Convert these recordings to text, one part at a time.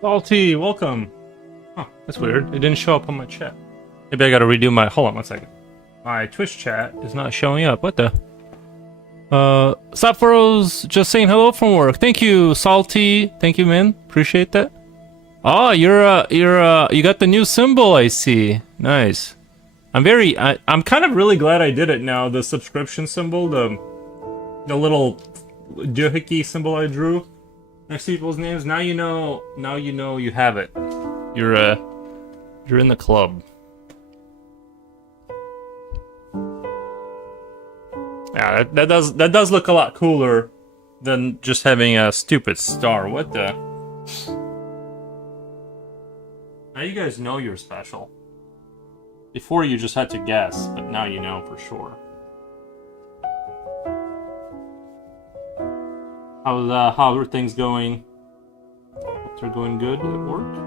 Salty, welcome. Huh, that's weird. It didn't show up on my chat. Maybe I gotta redo my. Hold on 1 second. My Twitch chat is not showing up. What the? Sapphoro's just saying hello from work. Thank you, Salty. Thank you, man. Appreciate that. Oh, you got the new symbol. I see. Nice. I'm kind of really glad I did it now. The subscription symbol, the little doohickey symbol I drew next to people's names. Now you know. Now you know you have it. You're in the club. Yeah, that does look a lot cooler than just having a stupid star. What the? Now you guys know you're special. Before you just had to guess, but now you know for sure. How are things going? Hope they're going good at work.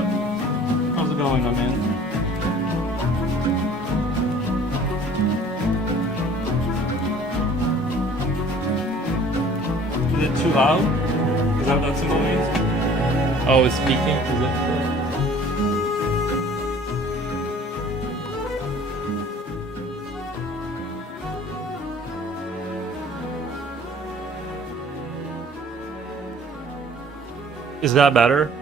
up? How's it going, my man? Is it too loud? Is that what that symbol means? Oh, it's speaking? Is it? Is that better?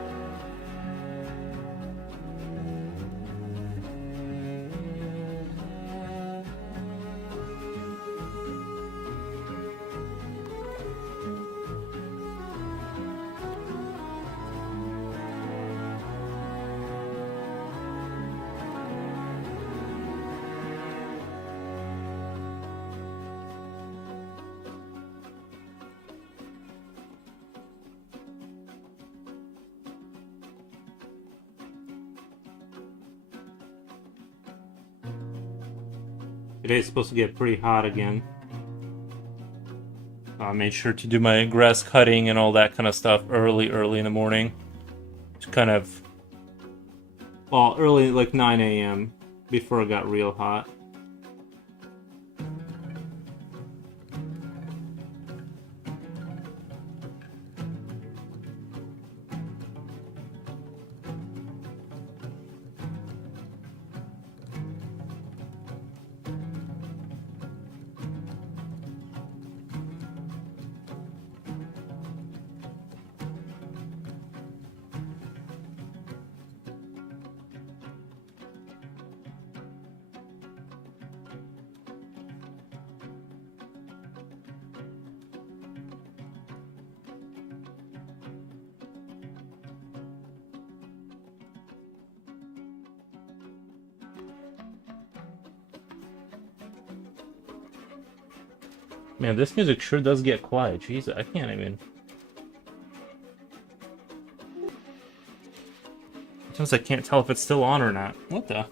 Today's supposed to get pretty hot again. I made sure to do my grass cutting and all that kind of stuff early in the morning. Just kind of, well, early, like 9 a.m. before it got real hot. Man, this music sure does get quiet. Jeez, I can't even. Sometimes I can't tell if it's still on or not. What the?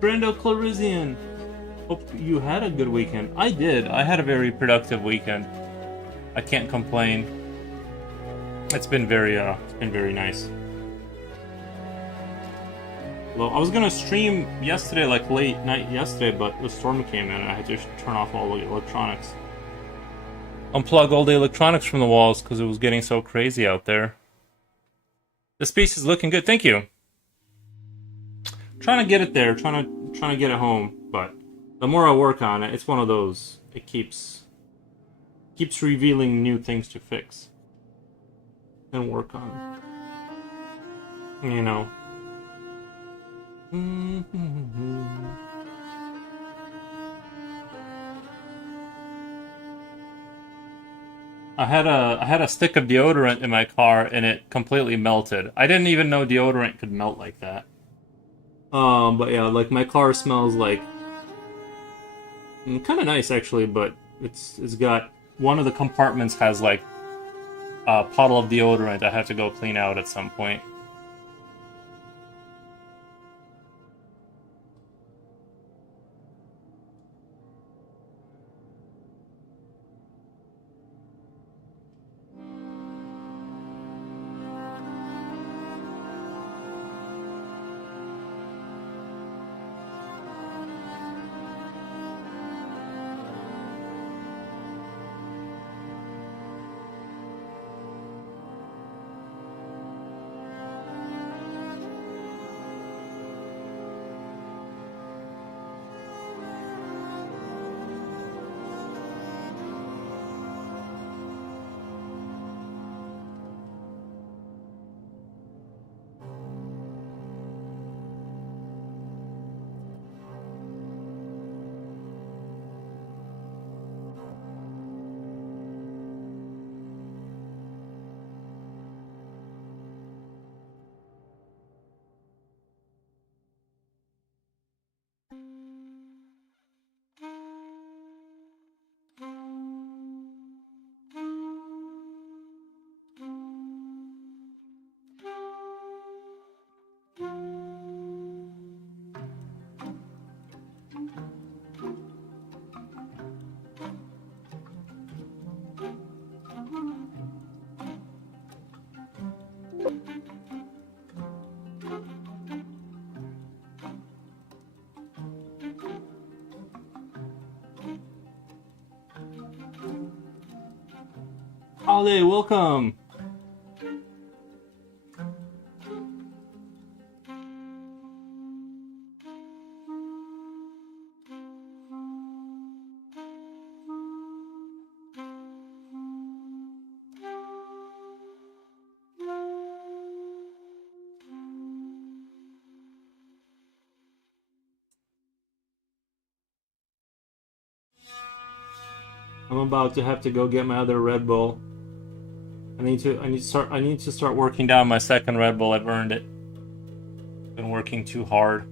Brando Clarizian, hope you had a good weekend. I did. I had a very productive weekend. I can't complain. It's been very nice. Well, I was gonna stream yesterday, like late night yesterday, but the storm came in and I had to turn off all the electronics. Unplug all the electronics from the walls because it was getting so crazy out there. The space is looking good. Thank you. Trying to get it there, trying to get it home, but the more I work on it, it's one of those. It keeps revealing new things to fix and work on. You know. I had a stick of deodorant in my car and it completely melted. I didn't even know deodorant could melt like that. But yeah, like my car smells like kind of nice actually, but it's got one of the compartments has like a puddle of deodorant I have to go clean out at some point. Holiday, welcome. I'm about to have to go get my other Red Bull. I need to start working down my second Red Bull. I've earned it. Been working too hard.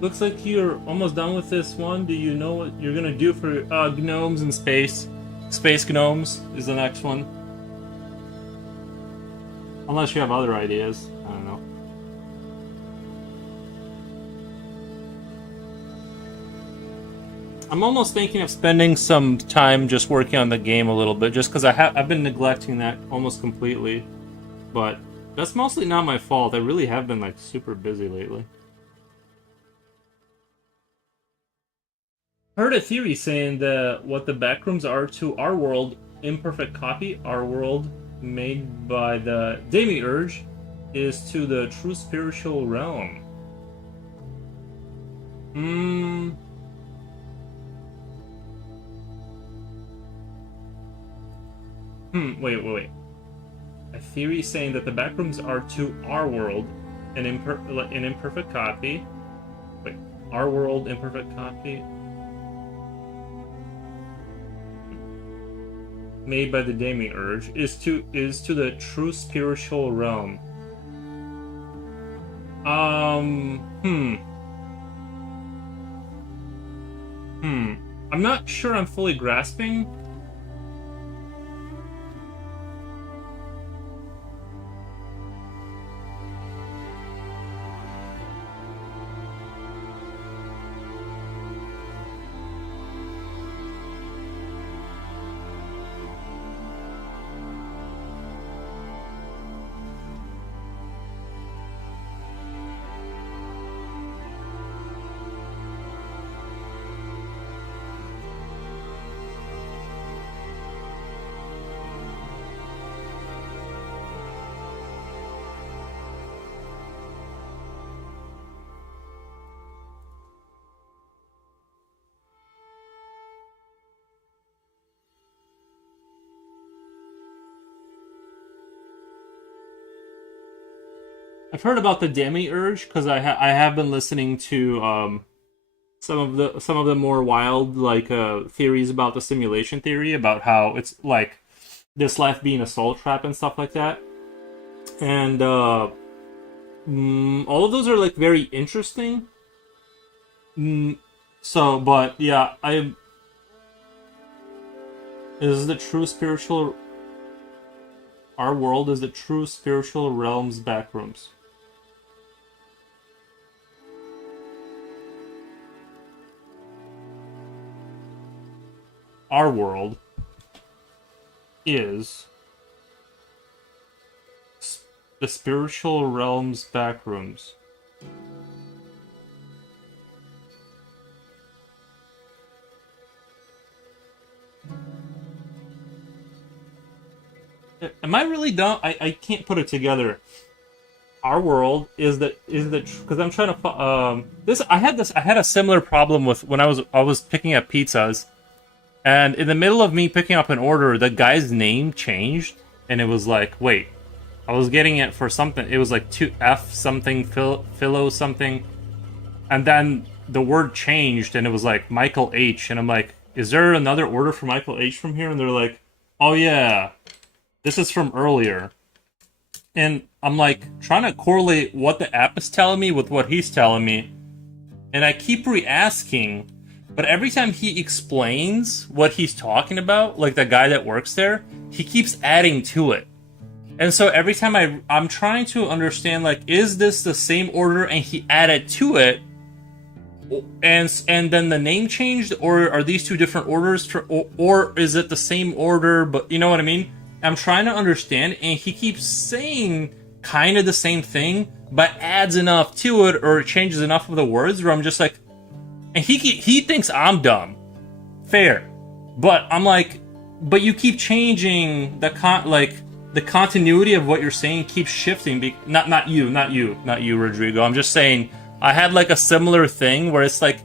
Looks like you're almost done with this one. Do you know what you're gonna do for gnomes in space? Space gnomes is the next one. Unless you have other ideas. I don't know. I'm almost thinking of spending some time just working on the game a little bit, just because I've been neglecting that almost completely. But that's mostly not my fault. I really have been like super busy lately. I heard a theory saying that what the backrooms are to our world, imperfect copy, our world made by the demiurge, is to the true spiritual realm. Wait. A theory saying that the backrooms are to our world, an imperfect copy. Wait, our world, imperfect copy. Made by the demiurge is to the true spiritual realm. I'm not sure I'm fully grasping. I've heard about the demiurge because I have been listening to some of the more wild like theories about the simulation theory, about how it's like this life being a soul trap and stuff like that. And all of those are like very interesting. But yeah, is the true spiritual. Our world is the true spiritual realm's backrooms. Our world is the spiritual realm's backrooms. Am I really dumb? I can't put it together. Our world is the because I'm trying to I had a similar problem with when I was picking up pizzas. And in the middle of me picking up an order, the guy's name changed, and it was like, wait, I was getting it for something. It was like 2F something, Philo something, and then the word changed, and it was like Michael H. And I'm like, is there another order for Michael H from here? And they're like, oh yeah, this is from earlier. And I'm like trying to correlate what the app is telling me with what he's telling me, and I keep re-asking, but every time he explains what he's talking about, like the guy that works there, he keeps adding to it. And so every time I'm trying to understand, like, is this the same order and he added to it, and then the name changed, or are these two different orders, or is it the same order, but you know what I mean? I'm trying to understand, and he keeps saying kind of the same thing, but adds enough to it or changes enough of the words where I'm just like, and he thinks I'm dumb. Fair. But I'm like, but you keep changing the continuity of what you're saying keeps shifting. Not you, Rodrigo. I'm just saying I had like a similar thing where it's like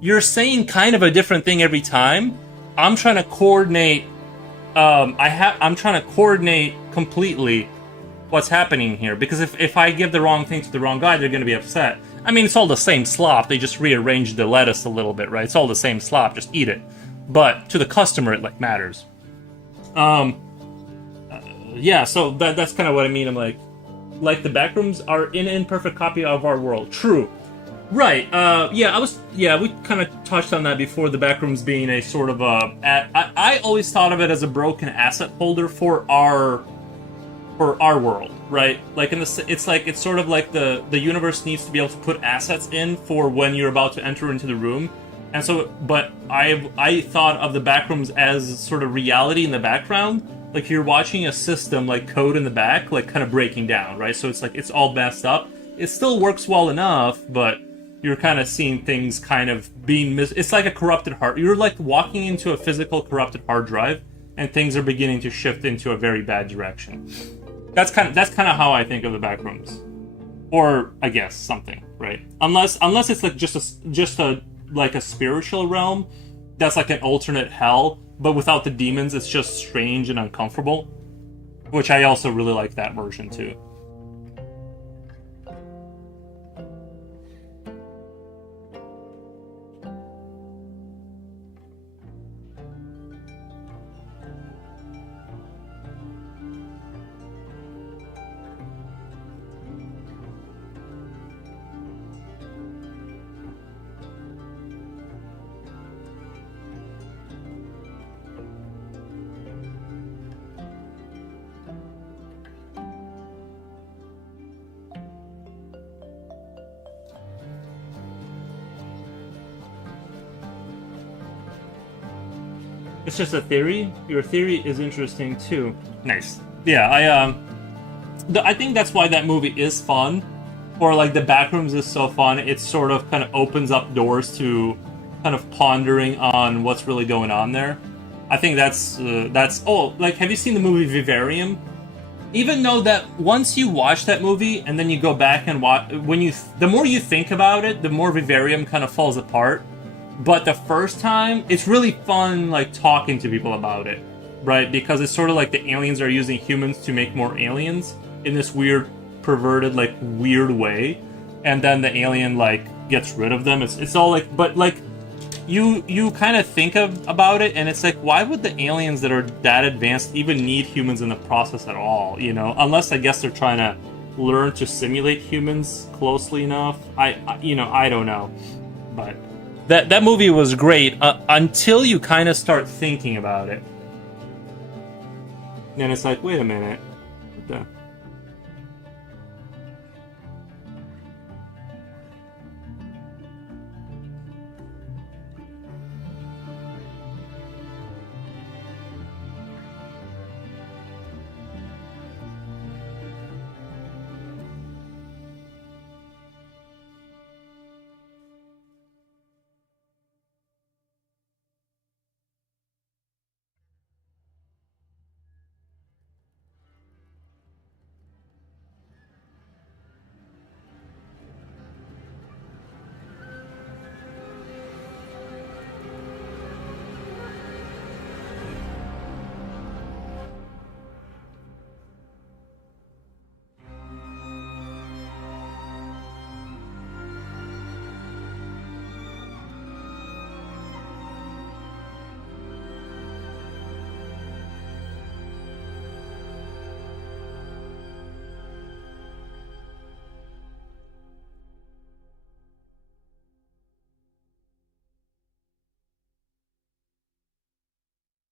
you're saying kind of a different thing every time. I'm trying to coordinate. I'm trying to coordinate completely what's happening here, because if I give the wrong thing to the wrong guy, they're going to be upset. I mean, it's all the same slop. They just rearranged the lettuce a little bit, right? It's all the same slop. Just eat it. But to the customer, it like matters. Yeah. So that's kind of what I mean. I'm like the backrooms are an imperfect copy of our world. True. Right. Yeah. We kind of touched on that before. The backrooms being a sort of I always thought of it as a broken asset holder for our world, right? Like it's sort of like the universe needs to be able to put assets in for when you're about to enter into the room, and so. But I thought of the backrooms as sort of reality in the background, like you're watching a system like code in the back, like kind of breaking down, right? So it's like it's all messed up. It still works well enough, but you're kind of seeing things kind of being it's like a corrupted hard. You're like walking into a physical corrupted hard drive, and things are beginning to shift into a very bad direction. That's kind of how I think of the backrooms, or I guess something, right? Unless it's like just a like a spiritual realm that's like an alternate hell, but without the demons. It's just strange and uncomfortable, which I also really like that version too. It's just a theory. Your theory is interesting too. Nice. Yeah, I think that's why that movie is fun, or like the backrooms is so fun. It sort of kind of opens up doors to kind of pondering on what's really going on there. I think that's. Oh, like, have you seen the movie Vivarium? Even though that once you watch that movie and then you go back and watch, the more you think about it, the more Vivarium kind of falls apart. But the first time, it's really fun, like, talking to people about it, right? Because it's sort of like the aliens are using humans to make more aliens in this weird, perverted, like, weird way. And then the alien, like, gets rid of them. It's all like, but like, you kind of think about it, and it's like, why would the aliens that are that advanced even need humans in the process at all? You know, unless I guess they're trying to learn to simulate humans closely enough. I don't know, but that movie was great until you kind of start thinking about it. Then it's like, wait a minute. What the?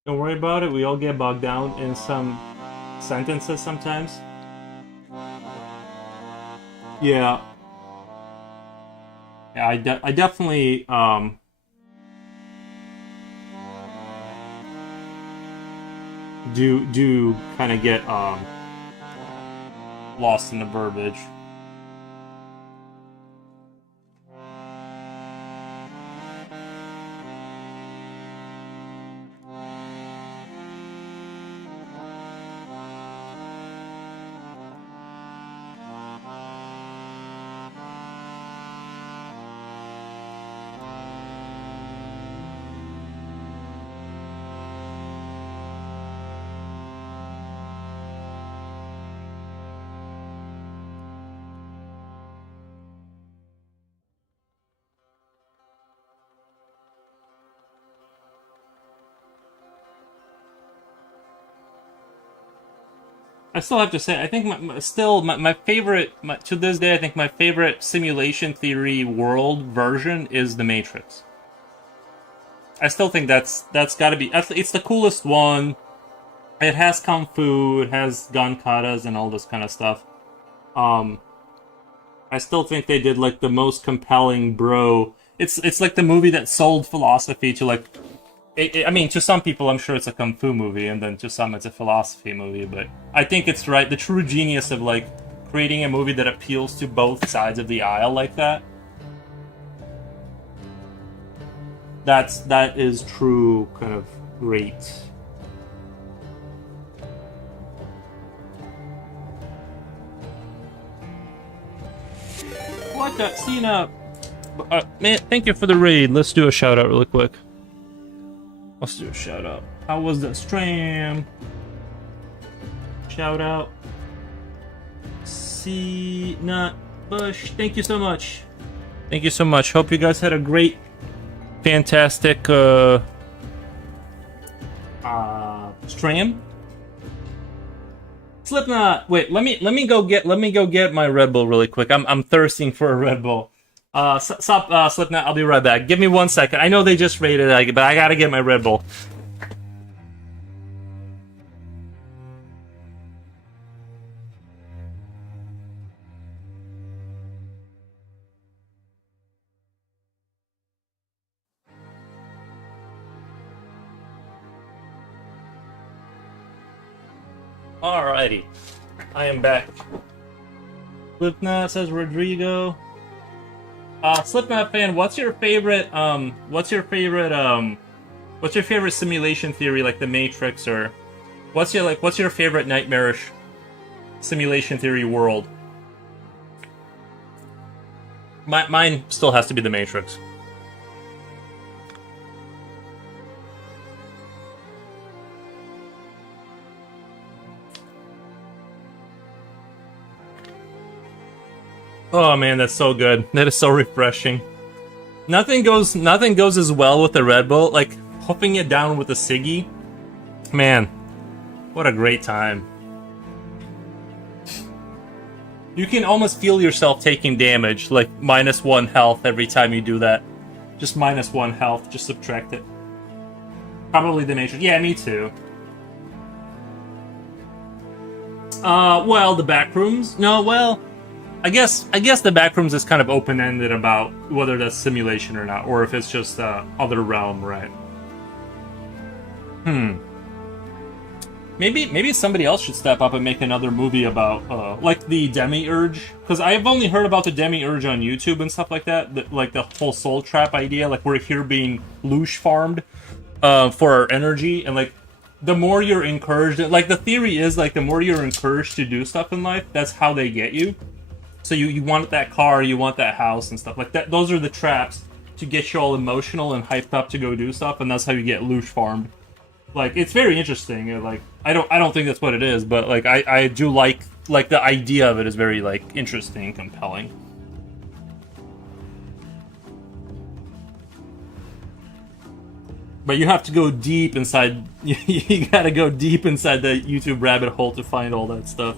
Don't worry about it. We all get bogged down in some sentences sometimes. Yeah. Yeah, I definitely do kind of get lost in the verbiage. I still have to say, I think my favorite, to this day, I think my favorite simulation theory world version is The Matrix. I still think that's got to be, it's the coolest one. It has kung fu, it has gun katas and all this kind of stuff. Um, I still think they did like the most compelling bro. It's like the movie that sold philosophy to like I mean, to some people, I'm sure it's a kung fu movie, and then to some, it's a philosophy movie. But I think it's right. The true genius of like creating a movie that appeals to both sides of the aisle like that. That is true, kind of great. What the Cena? Man, thank you for the raid. Let's do a shout out really quick. Let's do a shout out. How was the stream? Shout out. Not Bush. Thank you so much. Thank you so much. Hope you guys had a great, fantastic stream. Slipknot. Wait, let me go get my Red Bull really quick. I'm thirsting for a Red Bull. Stop, Slipknot. I'll be right back. Give me 1 second. I know they just rated it, but I gotta get my Red Bull. Alrighty, I am back. Slipknot, says Rodrigo. Slipknot fan, what's your favorite simulation theory, like the Matrix, or what's your favorite nightmarish simulation theory world? Mine still has to be the Matrix. Oh man, that's so good. That is so refreshing. Nothing goes as well with the Red Bull, like huffing it down with a ciggy. Man, what a great time. You can almost feel yourself taking damage, like -1 health every time you do that. Just -1 health, just subtract it. Probably the Matrix. Yeah, me too. Well, the backrooms? No, well, I guess the backrooms is kind of open-ended about whether that's simulation or not, or if it's just other realm, right? Maybe somebody else should step up and make another movie about like the demiurge, because I've only heard about the demiurge on YouTube and stuff like that, like the whole soul trap idea, like we're here being loosh farmed for our energy, and like the more you're encouraged, like the theory is like the more you're encouraged to do stuff in life, that's how they get you. So you want that car, you want that house and stuff like that. Those are the traps to get you all emotional and hyped up to go do stuff, and that's how you get loosh farmed. Like, it's very interesting. Like, I don't think that's what it is, but like I do like the idea of it is very like interesting and compelling. But you have to go deep inside. You gotta go deep inside the YouTube rabbit hole to find all that stuff.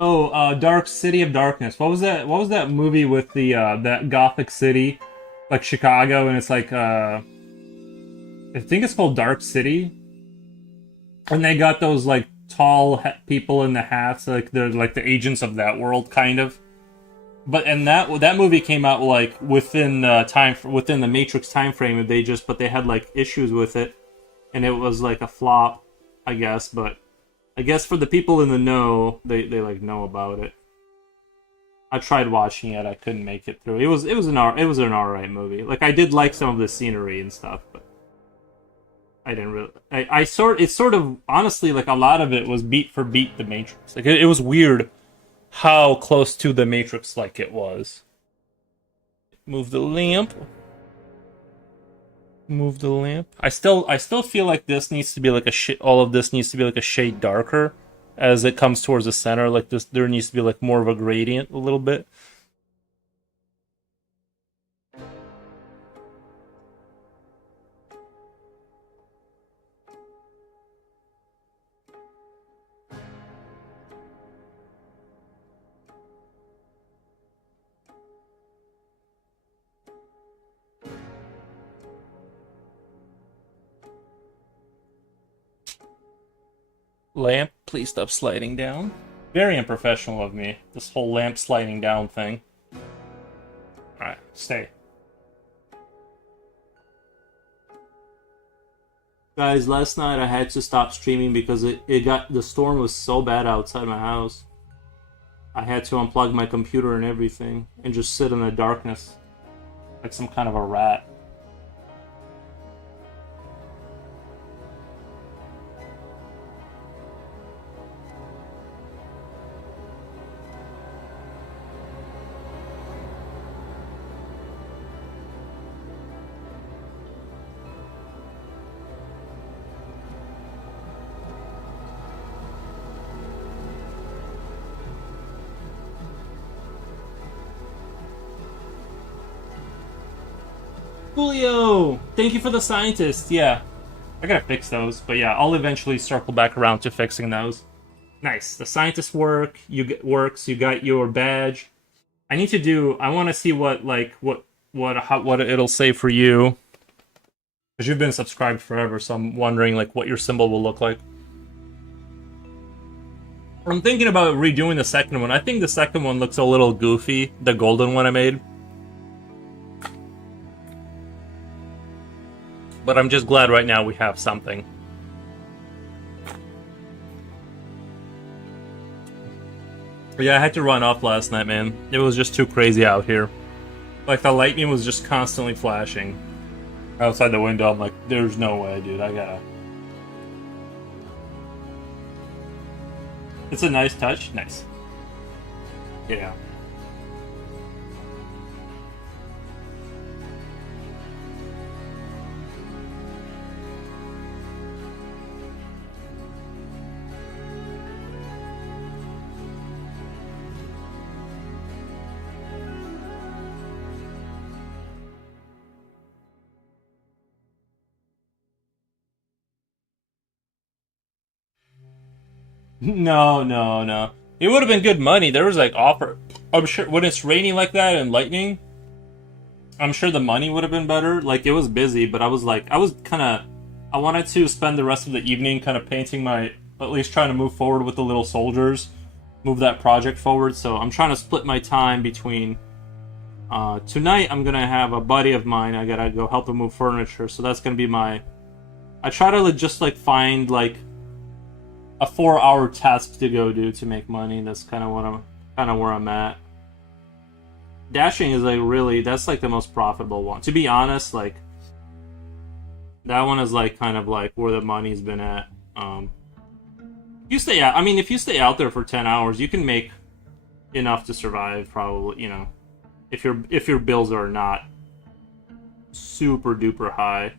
Oh, Dark City of Darkness. What was that? What was that movie with the that gothic city, like Chicago, and it's like I think it's called Dark City, and they got those like tall people in the hats, like they're like the agents of that world, kind of. But and that movie came out like within within the Matrix time frame, and they had like issues with it, and it was like a flop, I guess. But I guess for the people in the know, they like know about it. I tried watching it, I couldn't make it through. It was an alright movie. Like I did like some of the scenery and stuff, but I didn't really. It's sort of honestly like a lot of it was beat for beat the Matrix. Like it was weird how close to the Matrix like it was. Move the lamp. Move the lamp. I still feel like this needs to be like a all of this needs to be like a shade darker as it comes towards the center. Like this, there needs to be like more of a gradient a little bit. Lamp, please stop sliding down. Very unprofessional of me. This whole lamp sliding down thing. Alright, stay. Guys, last night I had to stop streaming because the storm was so bad outside my house. I had to unplug my computer and everything and just sit in the darkness like some kind of a rat. Julio! Thank you for the scientist. Yeah, I gotta fix those. But yeah, I'll eventually circle back around to fixing those. Nice. The scientist works. You got your badge. I need to do. I want to see what like what it'll say for you because you've been subscribed forever. So I'm wondering like what your symbol will look like. I'm thinking about redoing the second one. I think the second one looks a little goofy. The golden one I made. But I'm just glad right now we have something. Yeah, I had to run off last night, man. It was just too crazy out here. Like, the lightning was just constantly flashing outside the window. I'm like, there's no way, dude. I gotta... It's a nice touch. Nice. Yeah. No, no, no. It would have been good money. There was like offer. I'm sure when it's raining like that and lightning, I'm sure the money would have been better. Like it was busy, but I was kind of, I wanted to spend the rest of the evening kind of painting my, at least trying to move forward with the little soldiers, move that project forward. So I'm trying to split my time between. Tonight I'm gonna have a buddy of mine. I gotta go help him move furniture. So that's gonna be my. I try to just like find like a 4-hour task to go do to make money. That's kind of where I'm at. Dashing is like really that's like the most profitable one. To be honest, like that one is like kind of like where the money's been at. You stay out. I mean, if you stay out there for 10 hours, you can make enough to survive. Probably, you know, if your bills are not super duper high.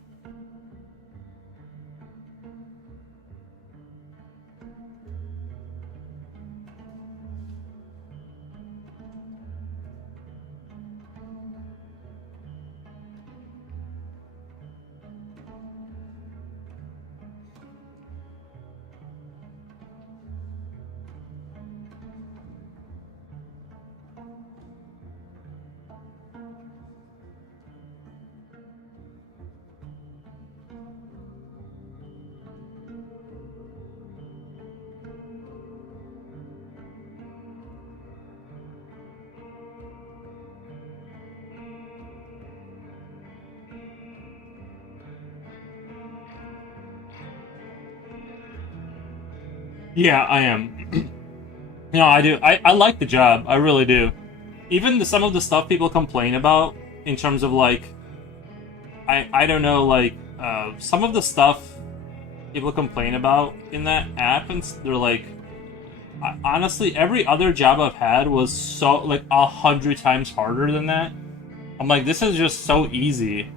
Yeah, I am. No, I do. I like the job. I really do. Even some of the stuff people complain about in terms of like, I don't know, like some of the stuff people complain about in that app, and they're like, honestly, every other job I've had was so like 100 times harder than that. I'm like, this is just so easy.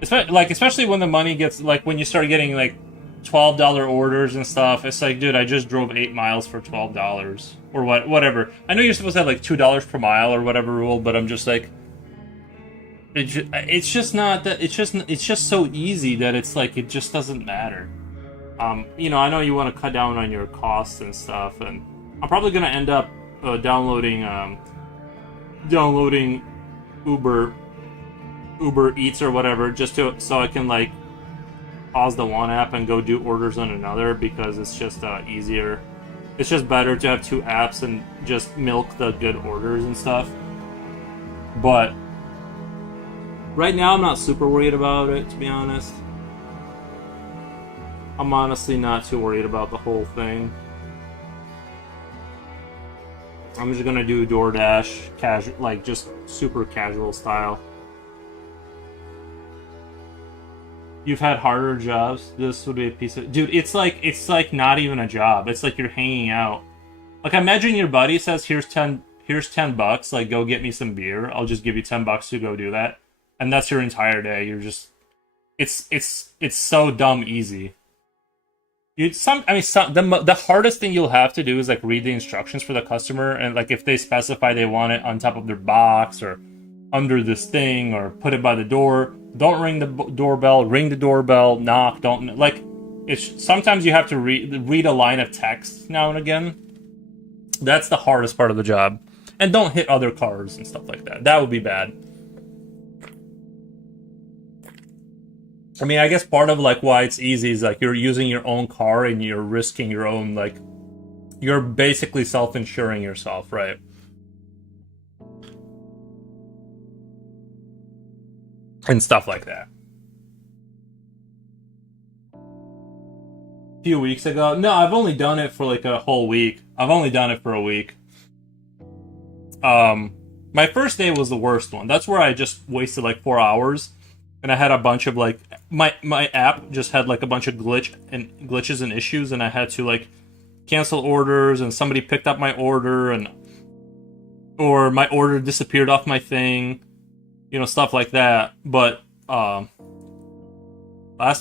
Especially when the money gets like when you start getting like $12 orders and stuff. It's like, dude, I just drove 8 miles for $12 or whatever. I know you're supposed to have like $2 per mile or whatever rule, but I'm just like, it's just not that. It's just so easy that it's like it just doesn't matter. I know you want to cut down on your costs and stuff, and I'm probably gonna end up downloading Uber Uber Eats or whatever, just so I can like pause the one app and go do orders on another, because it's just easier. It's just better to have two apps and just milk the good orders and stuff. But right now, I'm not super worried about it, to be honest. I'm honestly not too worried about the whole thing. I'm just gonna do DoorDash, casual, like just super casual style. You've had harder jobs. This would be a piece of dude. It's like not even a job. It's like you're hanging out. Like imagine your buddy says, here's 10 bucks. Like go get me some beer. I'll just give you 10 bucks to go do that, and that's your entire day. You're just it's so dumb easy. The hardest thing you'll have to do is like read the instructions for the customer, and like if they specify they want it on top of their box or under this thing or put it by the door, don't ring the doorbell, ring the doorbell, knock, don't like it's sometimes you have to read a line of text now and again. That's the hardest part of the job. And don't hit other cars and stuff like that. That would be bad. I mean, I guess part of like why it's easy is like you're using your own car and you're risking your own like you're basically self-insuring yourself, right? And stuff like that. A few weeks ago, no, I've only done it for like a whole week. I've only done it for a week. Um, my first day was the worst one. That's where I just wasted like 4 hours, and I had a bunch of like my app just had like a bunch of glitches and issues, and I had to like cancel orders, and somebody picked up my order, and or my order disappeared off my thing, stuff like that. But last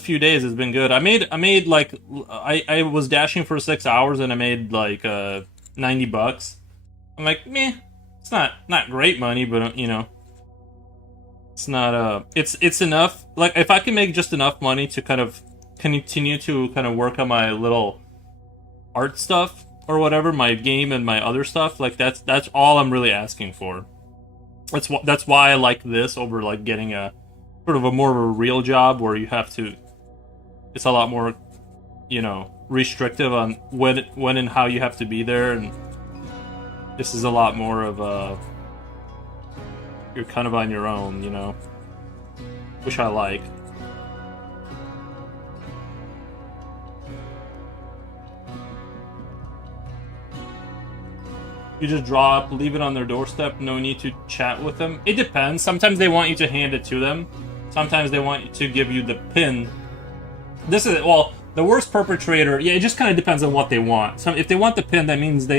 few days has been good. I made like I was dashing for 6 hours and I made like 90 bucks. I'm like, meh, it's not great money, but it's not it's enough. Like if I can make just enough money to kind of continue to kind of work on my little art stuff or whatever, my game and my other stuff, like that's all I'm really asking for. That's why I like this over like getting a sort of a more of a real job where you have to. It's a lot more, restrictive on when and how you have to be there, and this is a lot more of a. You're kind of on your own, which I like. You just draw up, leave it on their doorstep, no need to chat with them. It depends. Sometimes they want you to hand it to them. Sometimes they want you to give you the pin. The worst perpetrator, yeah, it just kind of depends on what they want. So if they want the pin, that means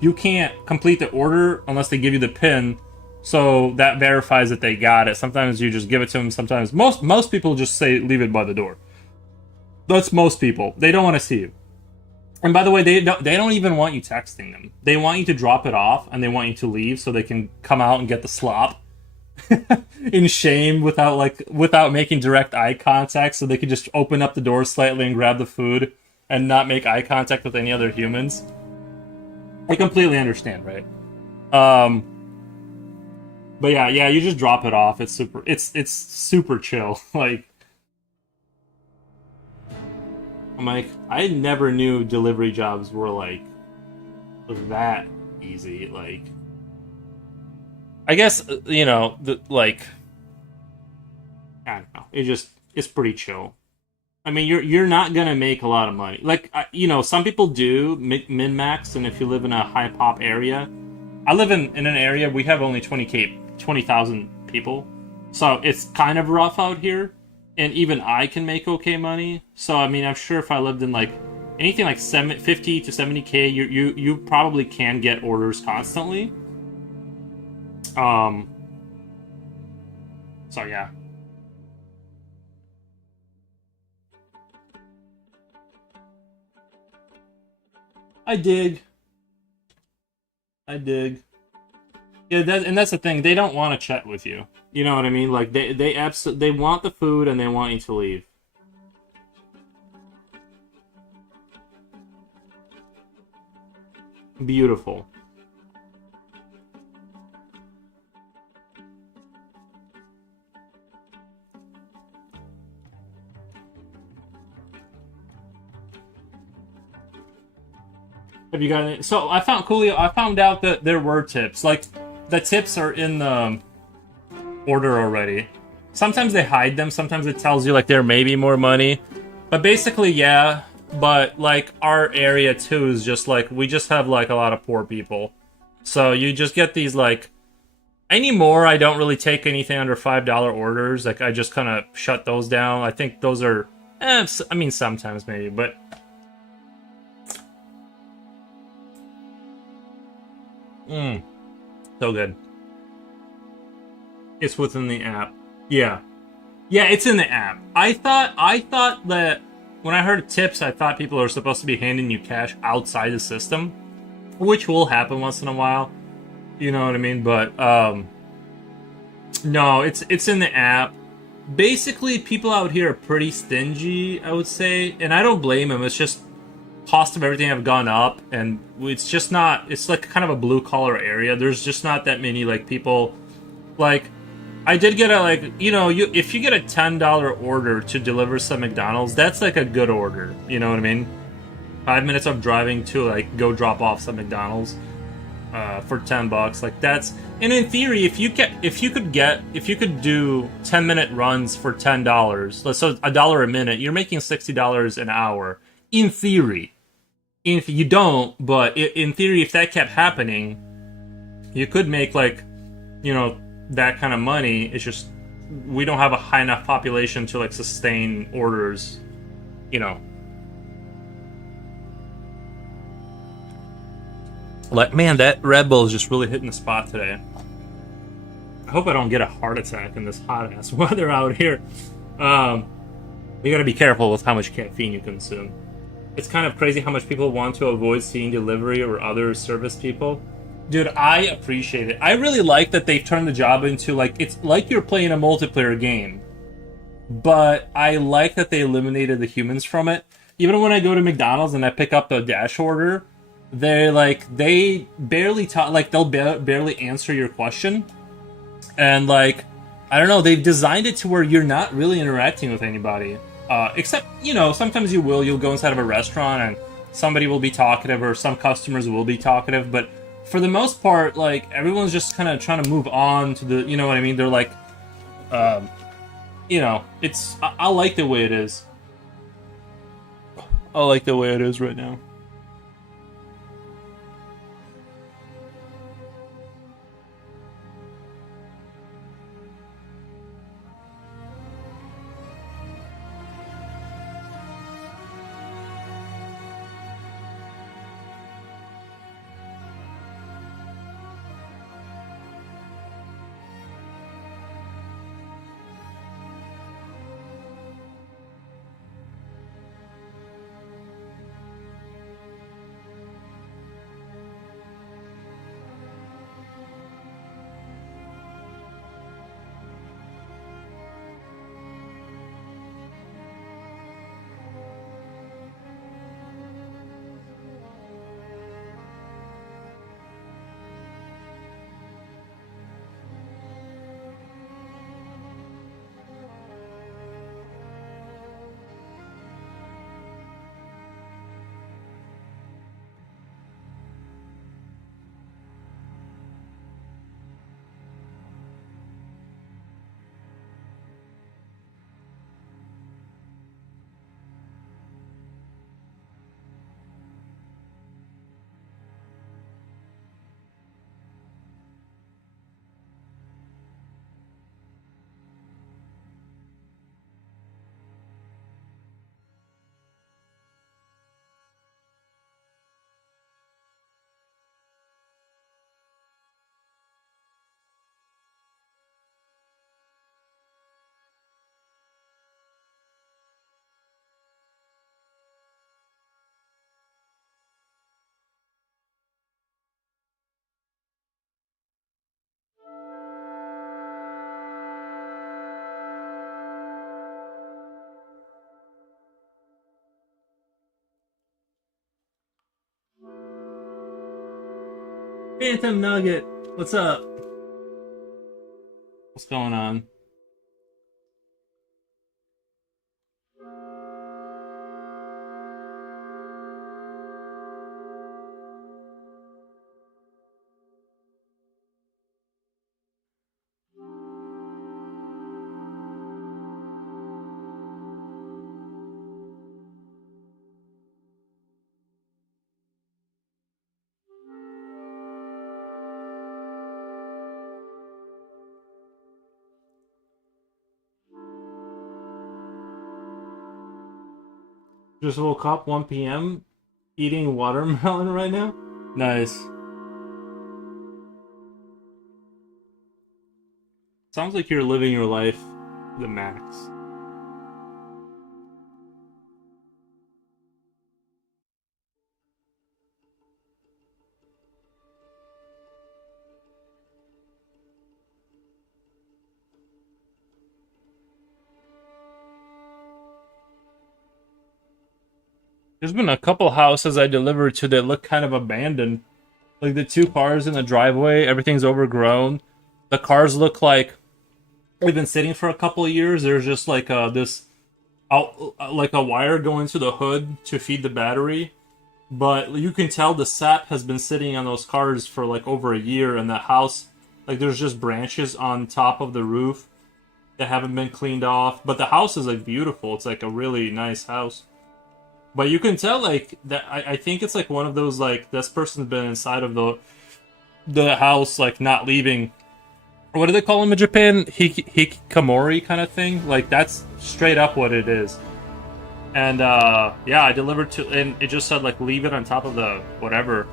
you can't complete the order unless they give you the pin. So that verifies that they got it. Sometimes you just give it to them. Sometimes most people just say leave it by the door. That's most people. They don't want to see you. And by the way, they don't even want you texting them. They want you to drop it off, and they want you to leave so they can come out and get the slop in shame without making direct eye contact, so they can just open up the door slightly and grab the food and not make eye contact with any other humans. I completely understand, right? But yeah, you just drop it off. It's super chill. Like I'm like, I never knew delivery jobs were like that easy. Like, I guess I don't know. It's pretty chill. I mean, you're not gonna make a lot of money. Like some people do min max, and if you live in a high pop area, I live in an area we have only 20,000 people, so it's kind of rough out here, and even I can make okay money. So I mean, I'm sure if I lived in like anything like 50 to 70K, you probably can get orders constantly. Um, so yeah, I dig, I dig. Yeah, and that's the thing. They don't want to chat with you. You know what I mean? Like they absolutely they want the food and they want you to leave. Beautiful. Have you got it? So I found Coolio. I found out that there were tips. Like the tips are in the order already. Sometimes they hide them. Sometimes it tells you like there may be more money. But basically, yeah. But like our area too is just like we just have like a lot of poor people. So you just get these like anymore. I don't really take anything under $5 orders. Like I just kind of shut those down. I think those are. I mean, sometimes maybe, but so good. It's within the app. Yeah. Yeah, it's in the app. I thought that when I heard tips, I thought people are supposed to be handing you cash outside the system, which will happen once in a while. You know what I mean? But no, it's in the app. Basically, people out here are pretty stingy, I would say, and I don't blame them. It's just cost of everything have gone up, and it's just not. It's like kind of a blue collar area. There's just not that many like people like I did get a you if you get a $10 order to deliver some McDonald's, that's like a good order. You know what I mean? 5 minutes of driving to like go drop off some McDonald's for $10. Like that's and in theory, if you could do 10-minute runs for $10, let's so $1 a minute, you're making $60 an hour. In theory, if you don't, but in theory, if that kept happening, you could make like you know that kind of money. It's just we don't have a high enough population to like sustain orders, you know. Like man, that Red Bull is just really hitting the spot today. I hope I don't get a heart attack in this hot ass weather out here. Um, you gotta be careful with how much caffeine you consume. It's kind of crazy how much people want to avoid seeing delivery or other service people. Dude, I appreciate it. I really like that they've turned the job into like it's like you're playing a multiplayer game. But I like that they eliminated the humans from it. Even when I go to McDonald's and I pick up the dash order, they barely talk like they'll barely answer your question. And like I don't know, they've designed it to where you're not really interacting with anybody. Except, sometimes you'll go inside of a restaurant and somebody will be talkative or some customers will be talkative, but for the most part, like, everyone's just kind of trying to move on to the, you know what I mean? They're like, um, I like the way it is. I like the way it is right now. Phantom Nugget, what's up? What's going on? Just woke up 1 p.m. eating watermelon right now. Nice. Sounds like you're living your life to the max. There's been a couple houses I delivered to that look kind of abandoned. Like the two cars in the driveway, everything's overgrown. The cars look like they've been sitting for a couple of years. There's just like this out like a wire going to the hood to feed the battery, but you can tell the sap has been sitting on those cars for like over a year, and the house, like there's just branches on top of the roof that haven't been cleaned off. But the house is like beautiful. It's like a really nice house. But you can tell like that I think it's like one of those like this person's been inside of the house like not leaving. What do they call them in Japan? Hikikomori kind of thing. Like that's straight up what it is. And yeah, I delivered to, and it just said like leave it on top of the whatever.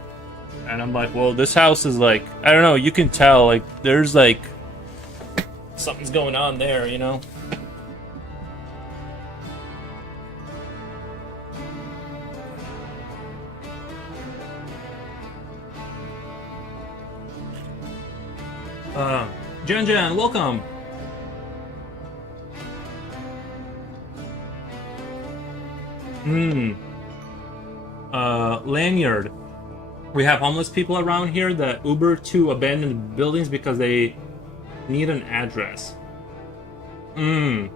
And I'm like, well, this house is like, I don't know. You can tell like there's like something's going on there, you know. Jan, welcome. Lanyard. We have homeless people around here that Uber to abandoned buildings because they need an address. I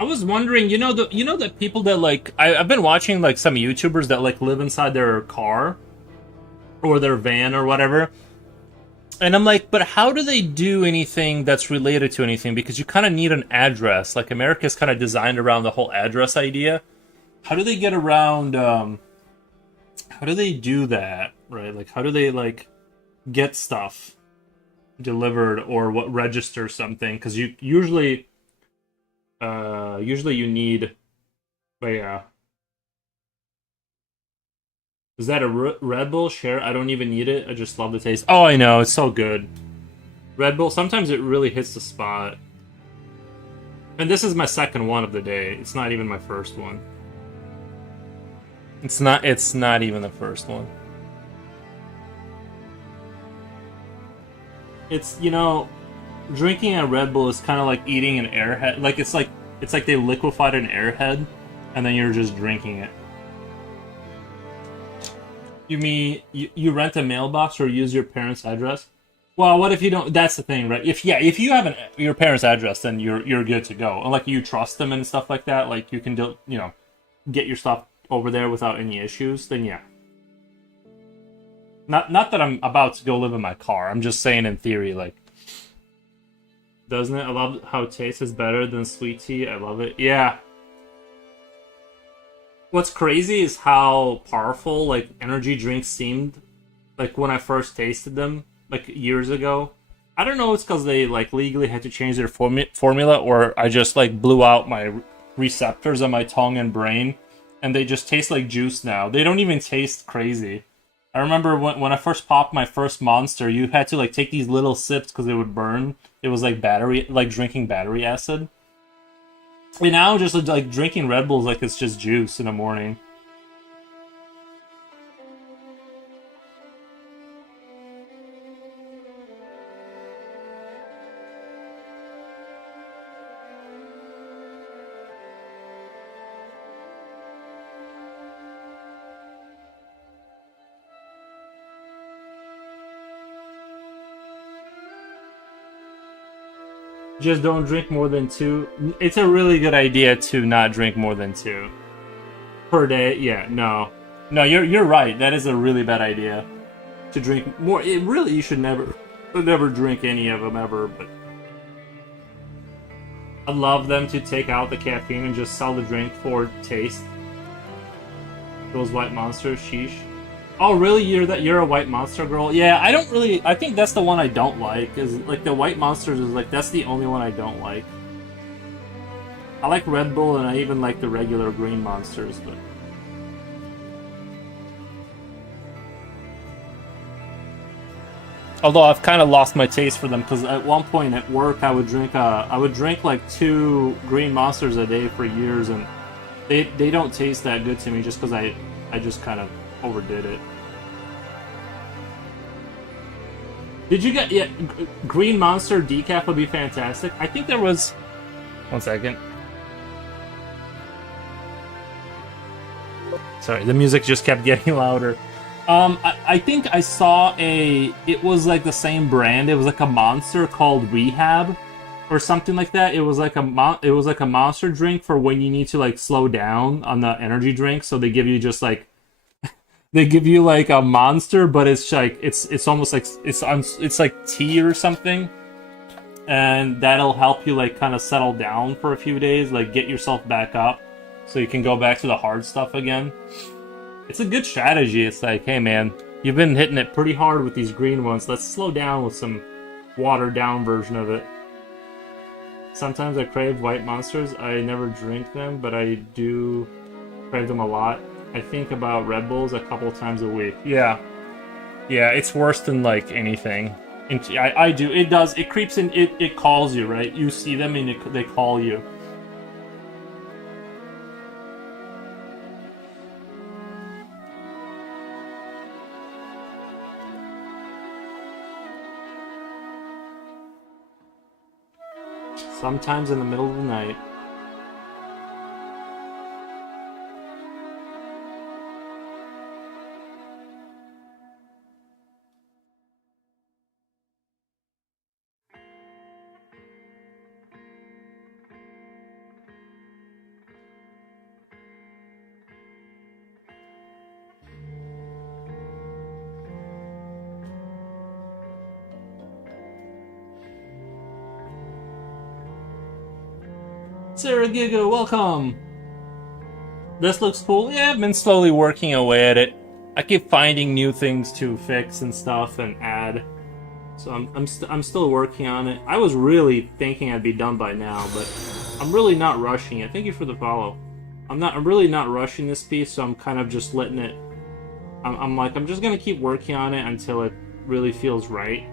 was wondering, you know that people that like I've been watching like some YouTubers that like live inside their car or their van or whatever. And I'm like, but how do they do anything that's related to anything? Because you kind of need an address. Like America's kind of designed around the whole address idea. How do they get around? How do they do that? Right? Like, how do they like get stuff delivered or what register something? Because you usually you need. But yeah, is that a Red Bull? Share. I don't even need it. I just love the taste. Oh, I know. It's so good. Red Bull. Sometimes it really hits the spot. And this is my second one of the day. It's not even my first one. It's not even the first one. It's, drinking a Red Bull is kind of like eating an Airhead. Like it's like they liquefied an Airhead and then you're just drinking it. You mean you rent a mailbox or use your parents' address? Well, what if you don't? That's the thing, right? If you have your parents' address, then you're good to go. And like you trust them and stuff like that, like you can get your stuff over there without any issues. Then yeah. Not that I'm about to go live in my car. I'm just saying in theory, like, doesn't it? I love how it tastes. Is better than sweet tea. I love it. Yeah. What's crazy is how powerful like energy drinks seemed like when I first tasted them like years ago. I don't know if it's because they like legally had to change their formula or I just like blew out my receptors on my tongue and brain and they just taste like juice now. They don't even taste crazy. I remember when I first popped my first Monster, you had to like take these little sips because they would burn. It was like drinking battery acid. And now just like drinking Red Bulls like it's just juice in the morning. Just don't drink more than two. It's a really good idea to not drink more than two per day. Yeah, no, you're right. That is a really bad idea to drink more. It really, you should never drink any of them ever. But I'd love them to take out the caffeine and just sell the drink for taste. Those white monsters, sheesh. Oh, really? You're a white monster girl? Yeah, I don't really. I think that's the one I don't like. Is like the white monsters is like that's the only one I don't like. I like Red Bull and I even like the regular green monsters, but. Although I've kind of lost my taste for them because at one point at work I would drink like 2 green monsters a day for years, and they don't taste that good to me just because I just kind of overdid it. Did you get Green Monster decaf would be fantastic. I think there was 1 second. Sorry, the music just kept getting louder. I think I saw it was like the same brand. It was like a monster called Rehab or something like that. It was like a monster drink for when you need to like slow down on the energy drink. So they give you just like they give you like a monster, but it's like it's almost like it's like tea or something. And that'll help you like kind of settle down for a few days, like get yourself back up so you can go back to the hard stuff again. It's a good strategy. It's like, hey man, you've been hitting it pretty hard with these green ones. Let's slow down with some watered down version of it. Sometimes I crave white monsters. I never drink them, but I do crave them a lot. I think about Red Bulls a couple times a week. Yeah, it's worse than like anything. I do. It does. It creeps in. It calls you, right? You see them and they call you. Sometimes in the middle of the night. Sarah Giga, welcome! This looks cool. Yeah, I've been slowly working away at it. I keep finding new things to fix and stuff and add. So I'm still working on it. I was really thinking I'd be done by now, but I'm really not rushing it. Thank you for the follow. I'm really not rushing this piece, so I'm kind of just letting it. I'm just gonna keep working on it until it really feels right.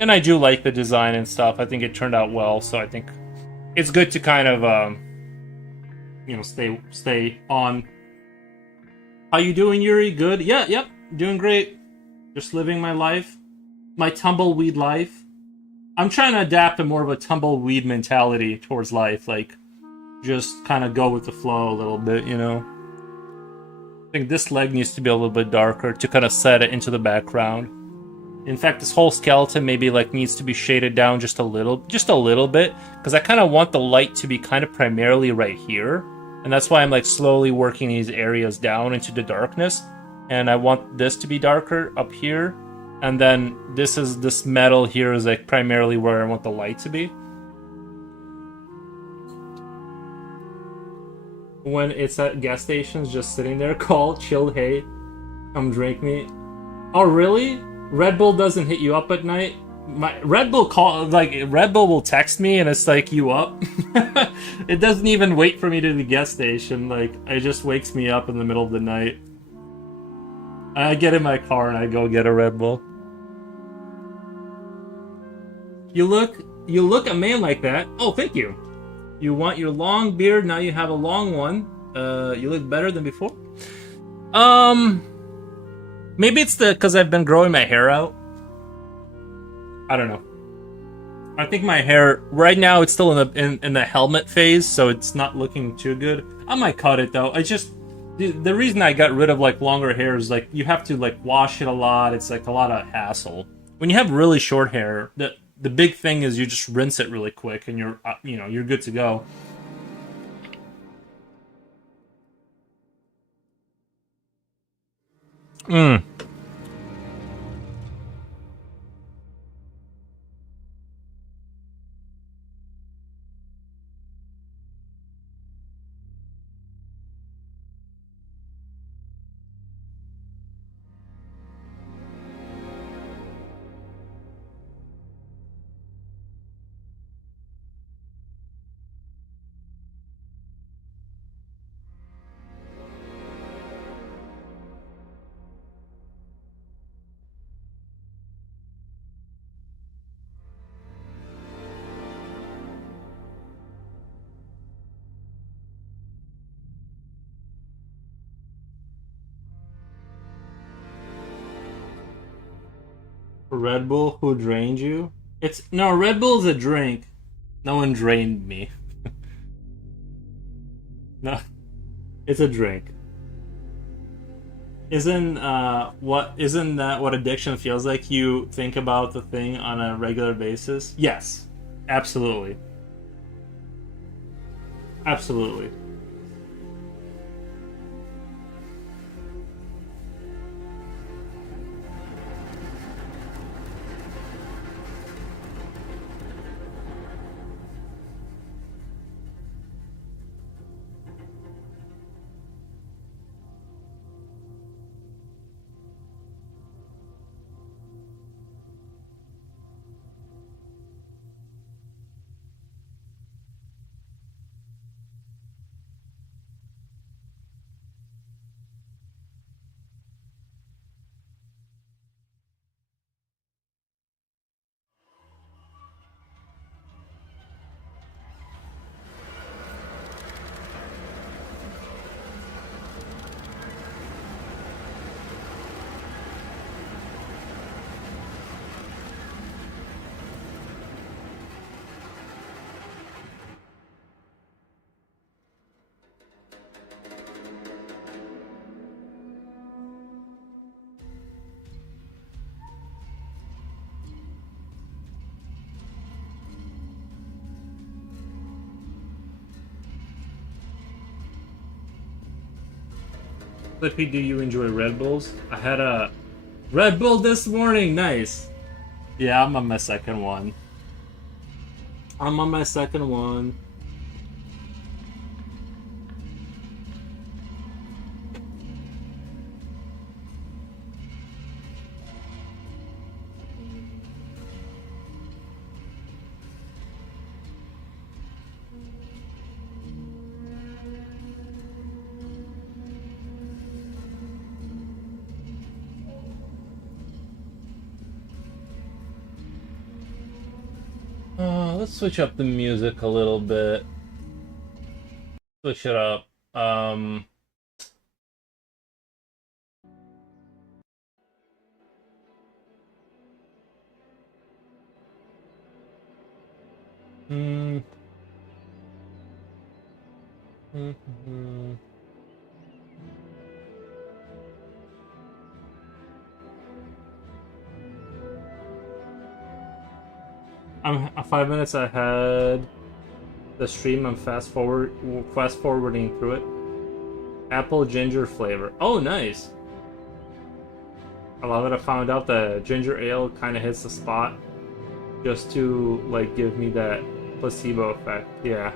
And I do like the design and stuff. I think it turned out well, so I think it's good to kind of, stay on. How you doing, Yuri? Good? Yeah, yep, doing great. Just living my life. My tumbleweed life. I'm trying to adapt to more of a tumbleweed mentality towards life, like, just kind of go with the flow a little bit, you know? I think this leg needs to be a little bit darker to kind of set it into the background. In fact, this whole skeleton maybe like needs to be shaded down just a little bit, because I kind of want the light to be kind of primarily right here, and that's why I'm like slowly working these areas down into the darkness. And I want this to be darker up here, and then this metal here is like primarily where I want the light to be. When it's at gas stations, just sitting there, call, chilled, hey, come drink me. Oh really? Red Bull doesn't hit you up at night? My Red Bull Red Bull will text me and it's like, you up? It doesn't even wait for me to the gas station. Like, it just wakes me up in the middle of the night. I get in my car and I go get a Red Bull. You look a man like that. Oh, thank you. You want your long beard, now you have a long one. You look better than before. Maybe it's because I've been growing my hair out. I don't know. I think my hair right now it's still in the helmet phase, so it's not looking too good. I might cut it though. I just the reason I got rid of like longer hair is like you have to like wash it a lot. It's like a lot of hassle. When you have really short hair, the big thing is you just rinse it really quick, and you're you're good to go. Mm. Red Bull, who drained you? It's no, Red Bull's a drink. No one drained me. No, it's a drink. Isn't that what addiction feels like? You think about the thing on a regular basis? Yes. Absolutely. Absolutely. Flippy, do you enjoy Red Bulls? I had a Red Bull this morning. Nice. Yeah, I'm on my second one. I'm on my second one. Let's switch up the music a little bit. Switch it up. Mm, mm, mm. I'm 5 minutes ahead. The stream. I'm fast forwarding through it. Apple ginger flavor. Oh, nice. I love it. I found out the ginger ale kind of hits the spot, just to like give me that placebo effect. Yeah.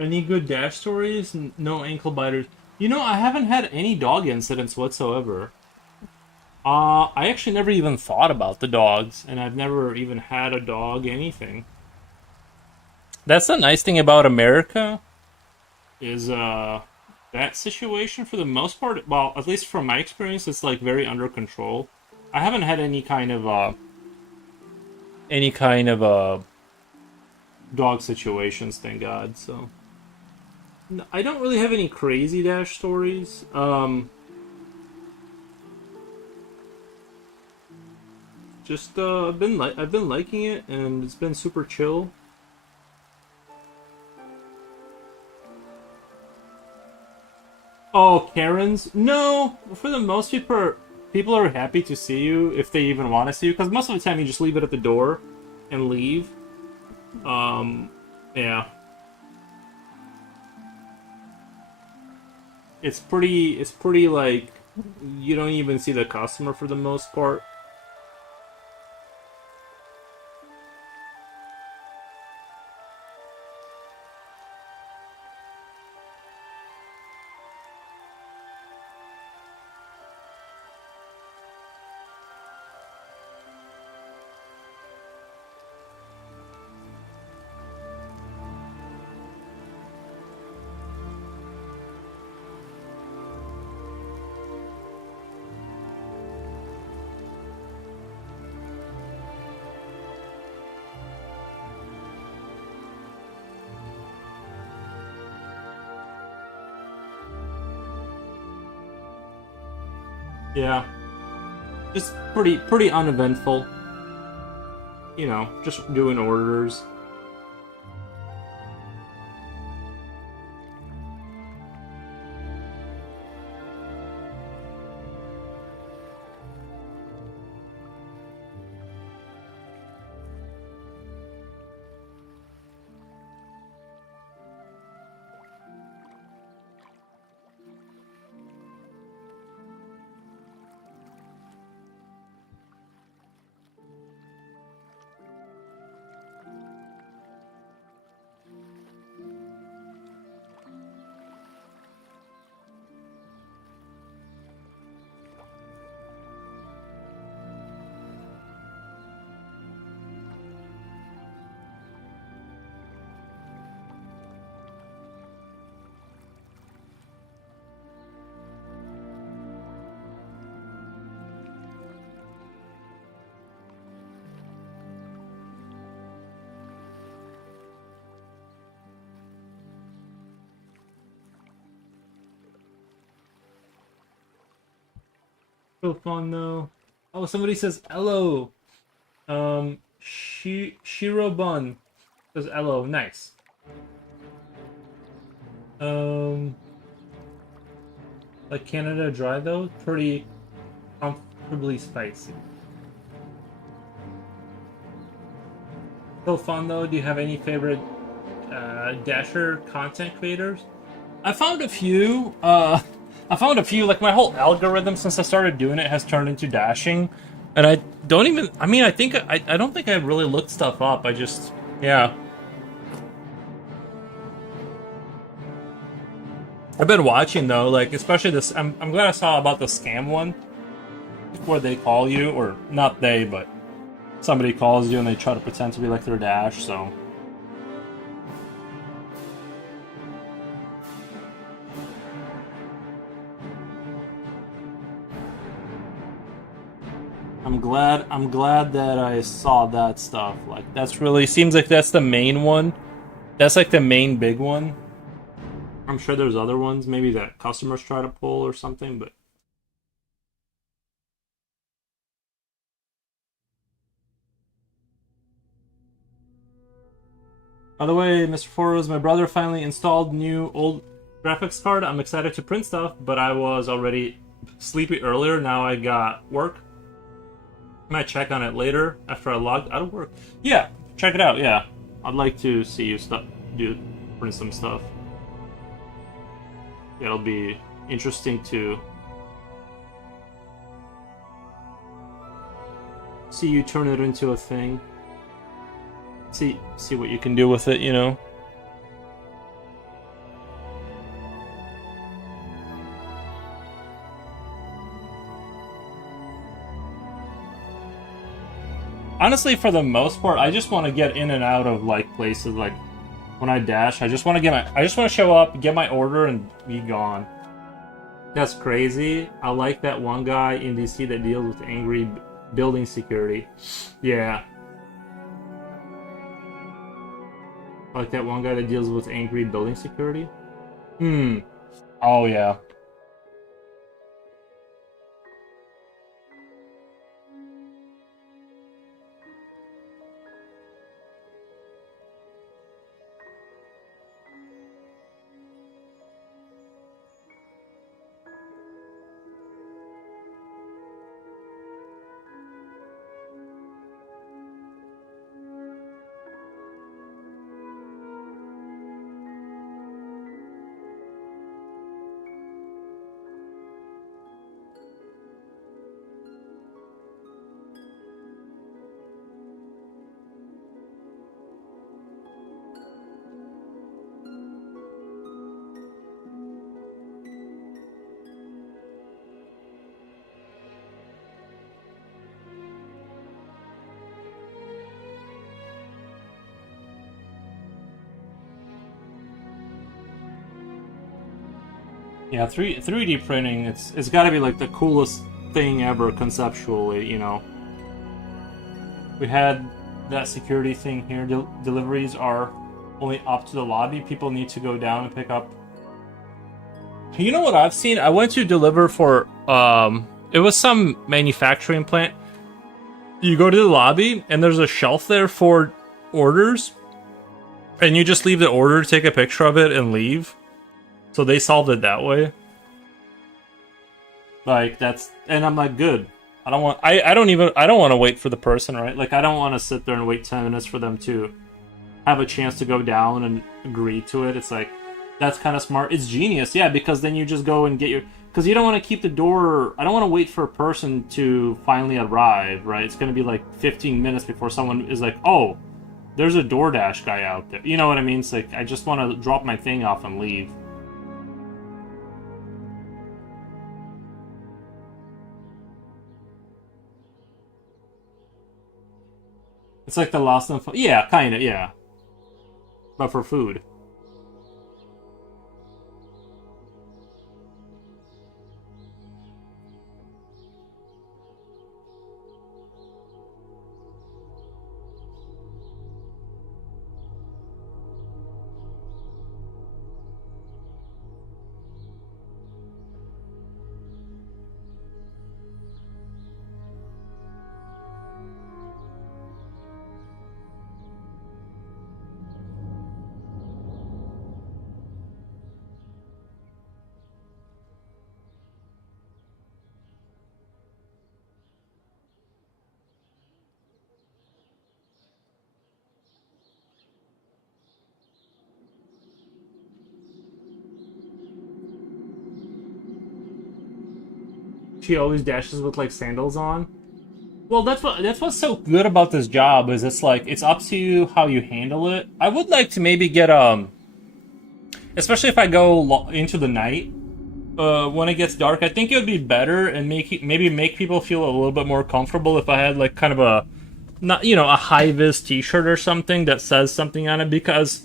Any good dash stories? No ankle biters. You know, I haven't had any dog incidents whatsoever. I actually never even thought about the dogs, and I've never even had a dog, anything. That's the nice thing about America, is that situation for the most part, well, at least from my experience, it's like very under control. I haven't had any kind of dog situations, thank God. So I don't really have any crazy dash stories. Just I've been liking it, and it's been super chill. Oh, Karens? No, for the most people are happy to see you if they even want to see you, because most of the time you just leave it at the door and leave. Um, yeah, it's pretty like you don't even see the customer for the most part. Yeah, just pretty uneventful. You know, just doing orders. So fun though. Oh, somebody says hello. Shirobun says hello. Nice. Um, like Canada Dry though, pretty comfortably spicy. So fun though. Do you have any favorite Dasher content creators? I found a few. I found a few. Like my whole algorithm since I started doing it has turned into dashing, and I don't even. I mean, I don't think I really looked stuff up. I just yeah. I've been watching though, like especially this. I'm glad I saw about the scam one, where they call you, or not they, but somebody calls you and they try to pretend to be like their dash. So I'm glad that I saw that stuff. Like that's really seems like that's the main one. That's like the main big one. I'm sure there's other ones maybe that customers try to pull or something, but by the way, Mr. Foros, my brother finally installed new old graphics card. I'm excited to print stuff, but I was already sleepy earlier. Now I got work. I might check on it later after I logged out of work. Yeah, check it out. Yeah, I'd like to see you do print some stuff. It'll be interesting to see you turn it into a thing. See what you can do with it. You know. honestly, for the most part, I just want to get in and out of like places. Like when I dash, I just want to I just want to show up, get my order, and be gone. That's crazy. I like that one guy in DC that deals with angry building security. Yeah. I like that one guy that deals with angry building security. Hmm. Oh, yeah. Yeah, 3D printing, it's got to be like the coolest thing ever conceptually, you know. We had that security thing here. Deliveries are only up to the lobby. People need to go down and pick up. You know what I've seen? I went to deliver for it was some manufacturing plant. You go to the lobby and there's a shelf there for orders, and you just leave the order, take a picture of it, and leave. So they solved it that way. Like that's, and I'm like, good. I don't want to wait for the person, right? Like I don't want to sit there and wait 10 minutes for them to have a chance to go down and agree to it. It's like that's kind of smart. It's genius, yeah, because then you just go and get your, because you don't want to keep the door. I don't want to wait for a person to finally arrive, right? It's going to be like 15 minutes before someone is like, oh, there's a DoorDash guy out there. You know what I mean? It's like I just want to drop my thing off and leave. It's like the Lost and yeah, kind of, yeah, but for food. She always dashes with like sandals on. Well, that's what's so good about this job is it's like it's up to you how you handle it. I would like to maybe get especially if I go into the night when it gets dark. I think it would be better and maybe make people feel a little bit more comfortable if I had like kind of a not a high vis T-shirt or something that says something on it, because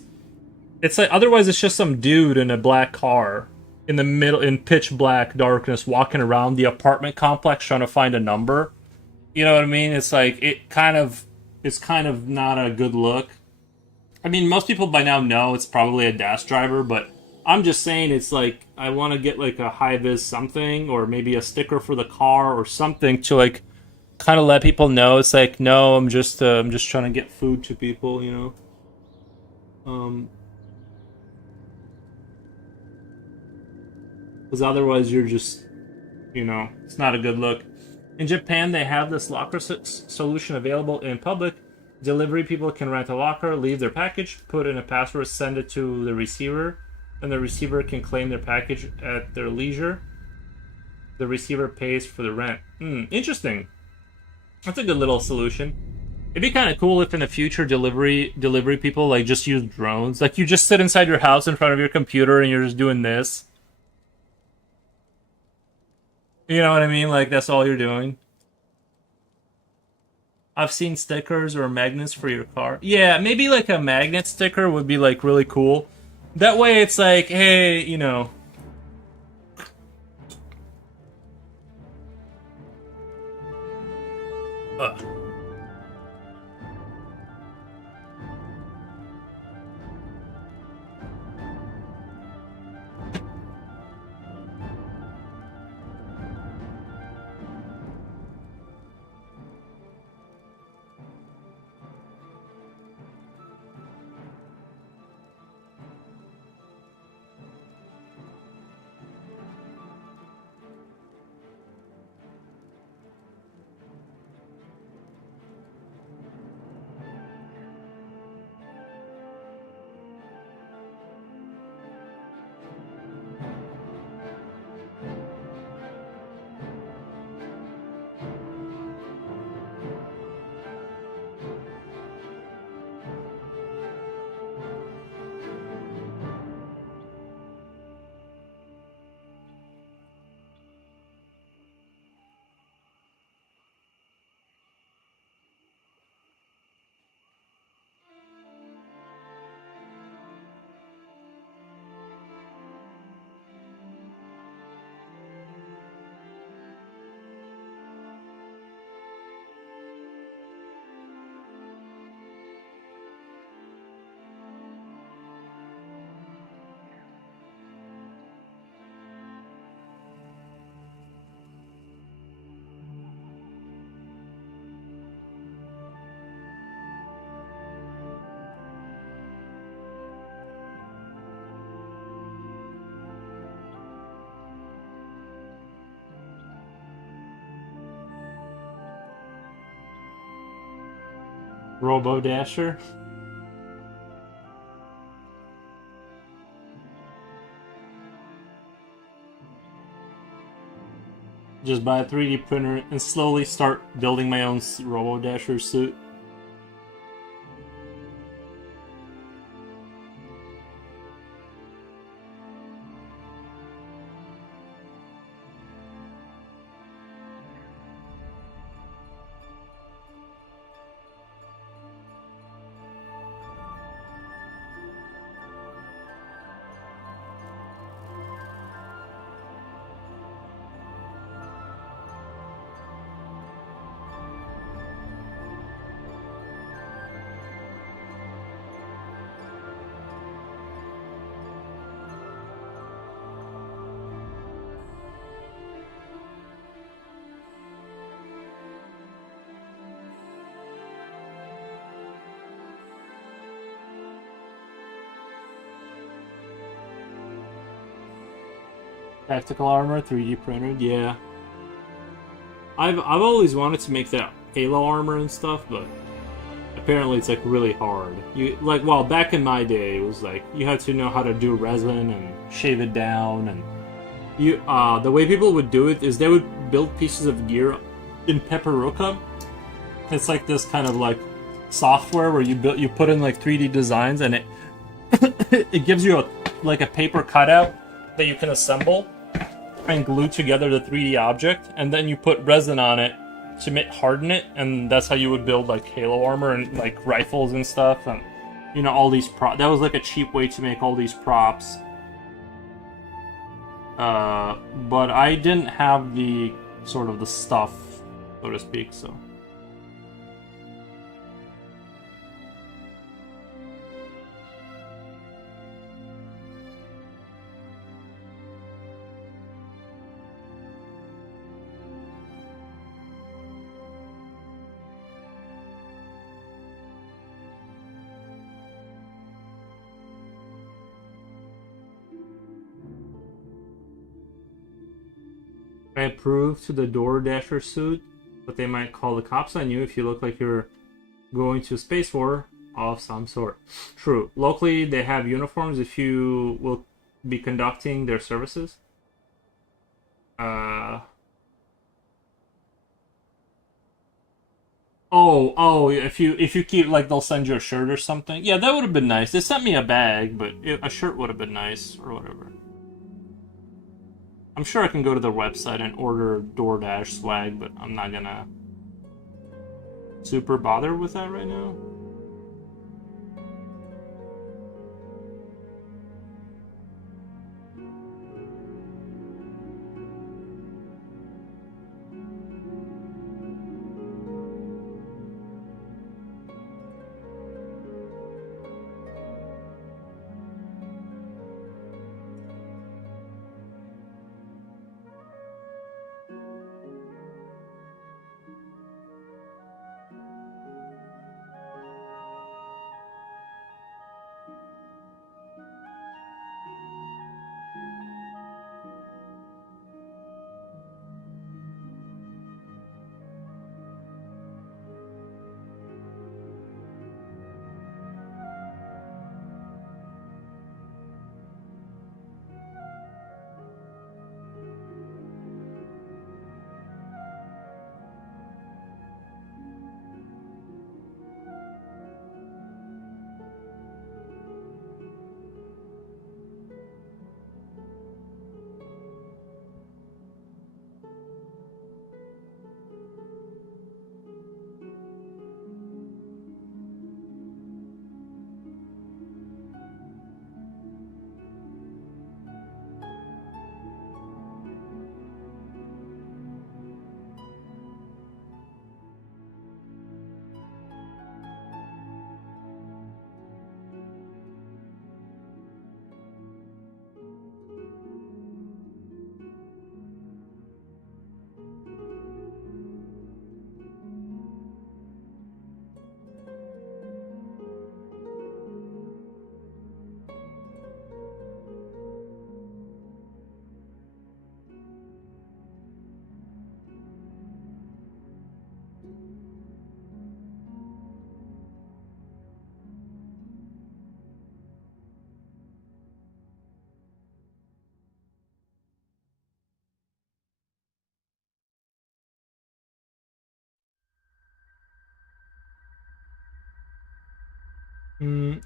it's like otherwise it's just some dude in a black car in the middle in pitch black darkness walking around the apartment complex trying to find a number. You know what I mean? It's like it's kind of not a good look. I mean, most people by now know it's probably a dash driver, but I'm just saying it's like I want to get like a high vis something or maybe a sticker for the car or something to like kind of let people know it's like no, I'm just trying to get food to people, you know. Um, because otherwise you're just it's not a good look. In Japan, they have this locker solution available in public. Delivery people can rent a locker, leave their package, put in a password, send it to the receiver, and the receiver can claim their package at their leisure. The receiver pays for the rent. Interesting. That's a good little solution. It'd be kind of cool if in the future delivery people like just use drones. Like you just sit inside your house in front of your computer and you're just doing this. You know what I mean? Like that's all you're doing. I've seen stickers or magnets for your car. Yeah, maybe like a magnet sticker would be like really cool. That way it's like, hey, you know. Robo Dasher. Just buy a 3D printer and slowly start building my own Robo Dasher suit. Tactical armor, 3D printed, yeah. I've always wanted to make that Halo armor and stuff, but apparently it's like really hard. You like, well, back in my day, it was like you had to know how to do resin and shave it down, and you the way people would do it is they would build pieces of gear in Pepperuka. It's like this kind of like software where you put in like 3D designs, and it it gives you like a paper cutout that you can assemble and glue together the 3D object, and then you put resin on it to harden it, and that's how you would build like Halo armor and like rifles and stuff, and you know, all these that was like a cheap way to make all these props. But I didn't have the sort of the stuff, so to speak, so. I approve to the Door Dasher suit, but they might call the cops on you if you look like you're going to a space war of some sort. True. Locally, they have uniforms if you will be conducting their services. Oh, if you keep, like, they'll send you a shirt or something. Yeah, that would have been nice. They sent me a bag, but a shirt would have been nice, or whatever. I'm sure I can go to the website and order DoorDash swag, but I'm not gonna super bothered with that right now.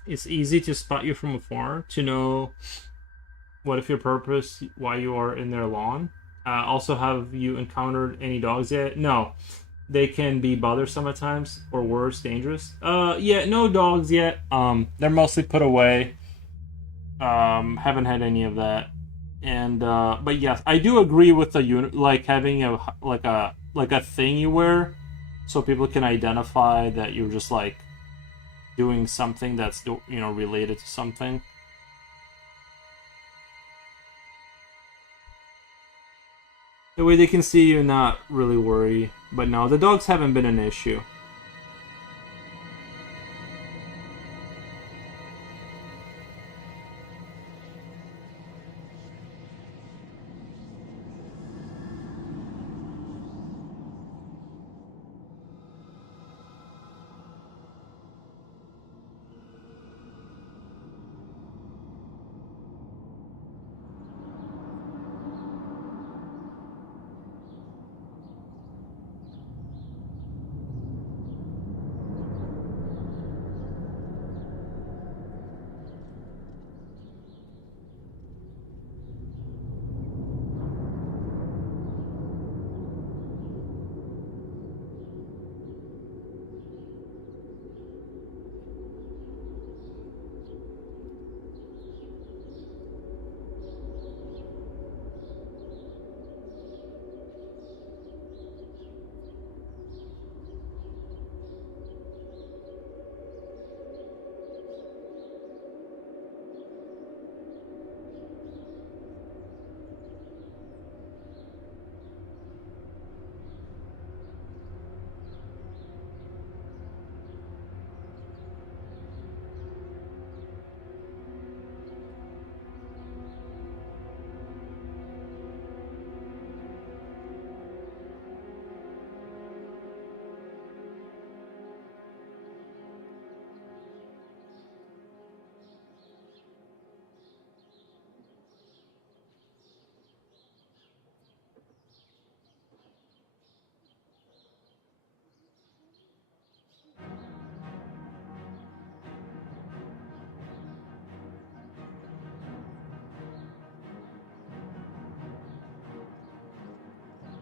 It's easy to spot you from afar to know what if your purpose, why you are in their lawn. Also, have you encountered any dogs yet? No, they can be bothersome at times, or worse, dangerous. Yeah, no dogs yet. They're mostly put away. Haven't had any of that. And but yes, I do agree with the unit, like having a thing you wear, so people can identify that you're just like doing something that's related to something. The way they can see you, not really worry. But no, the dogs haven't been an issue.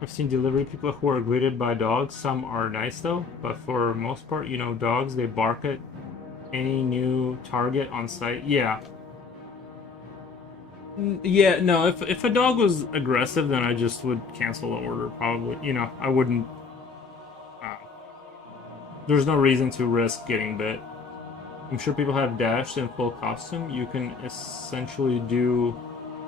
I've seen delivery people who are greeted by dogs. Some are nice though, but for most part, you know, dogs, they bark at any new target on site. Yeah. Yeah, no, if a dog was aggressive, then I just would cancel the order probably. You know, I wouldn't there's no reason to risk getting bit. I'm sure people have dashed in full costume. You can essentially do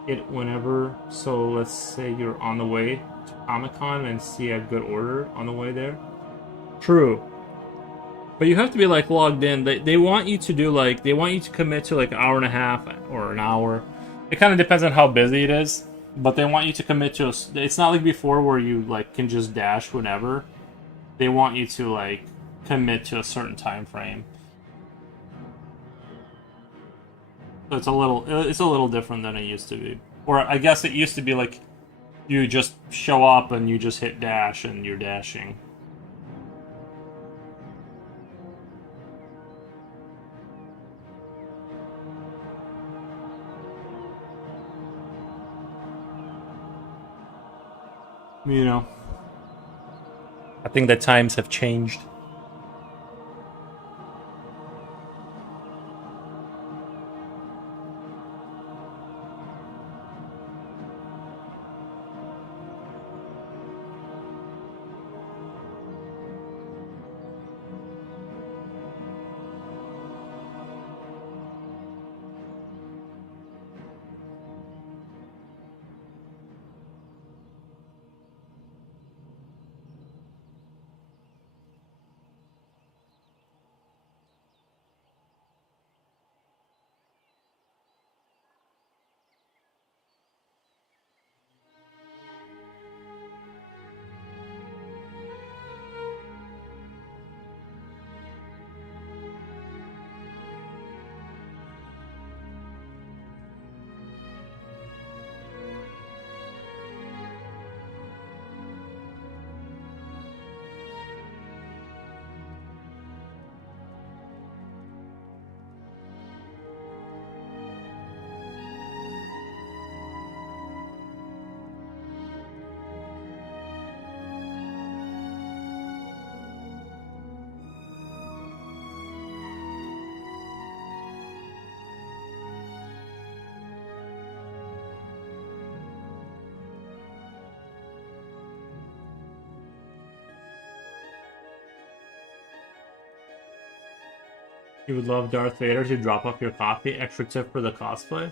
it whenever. So let's say you're on the way to Comic-Con and see a good order on the way there. True. But you have to be like logged in. They want you to do like they want you to commit to like an hour and a half or an hour. It kind of depends on how busy it is, but they want you to commit to. It's not like before where you like can just dash whenever. They want you to like commit to a certain time frame. So it's a little different than it used to be. Or I guess it used to be like you just show up and you just hit dash and you're dashing. You know, I think the times have changed. You would love Darth Vader to drop off your coffee. Extra tip for the cosplay.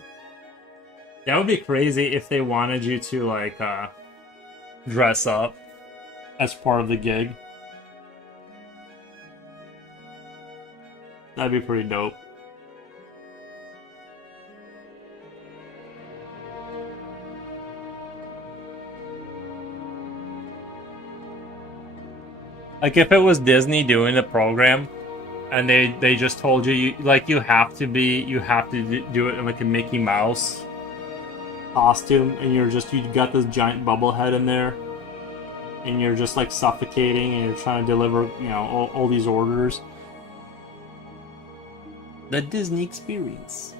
That would be crazy if they wanted you to like dress up as part of the gig. That'd be pretty dope. Like if it was Disney doing the program and they just told you, like you have to do it in like a Mickey Mouse costume and you got this giant bubble head in there and you're just like suffocating and you're trying to deliver, you know, all these orders. The Disney experience.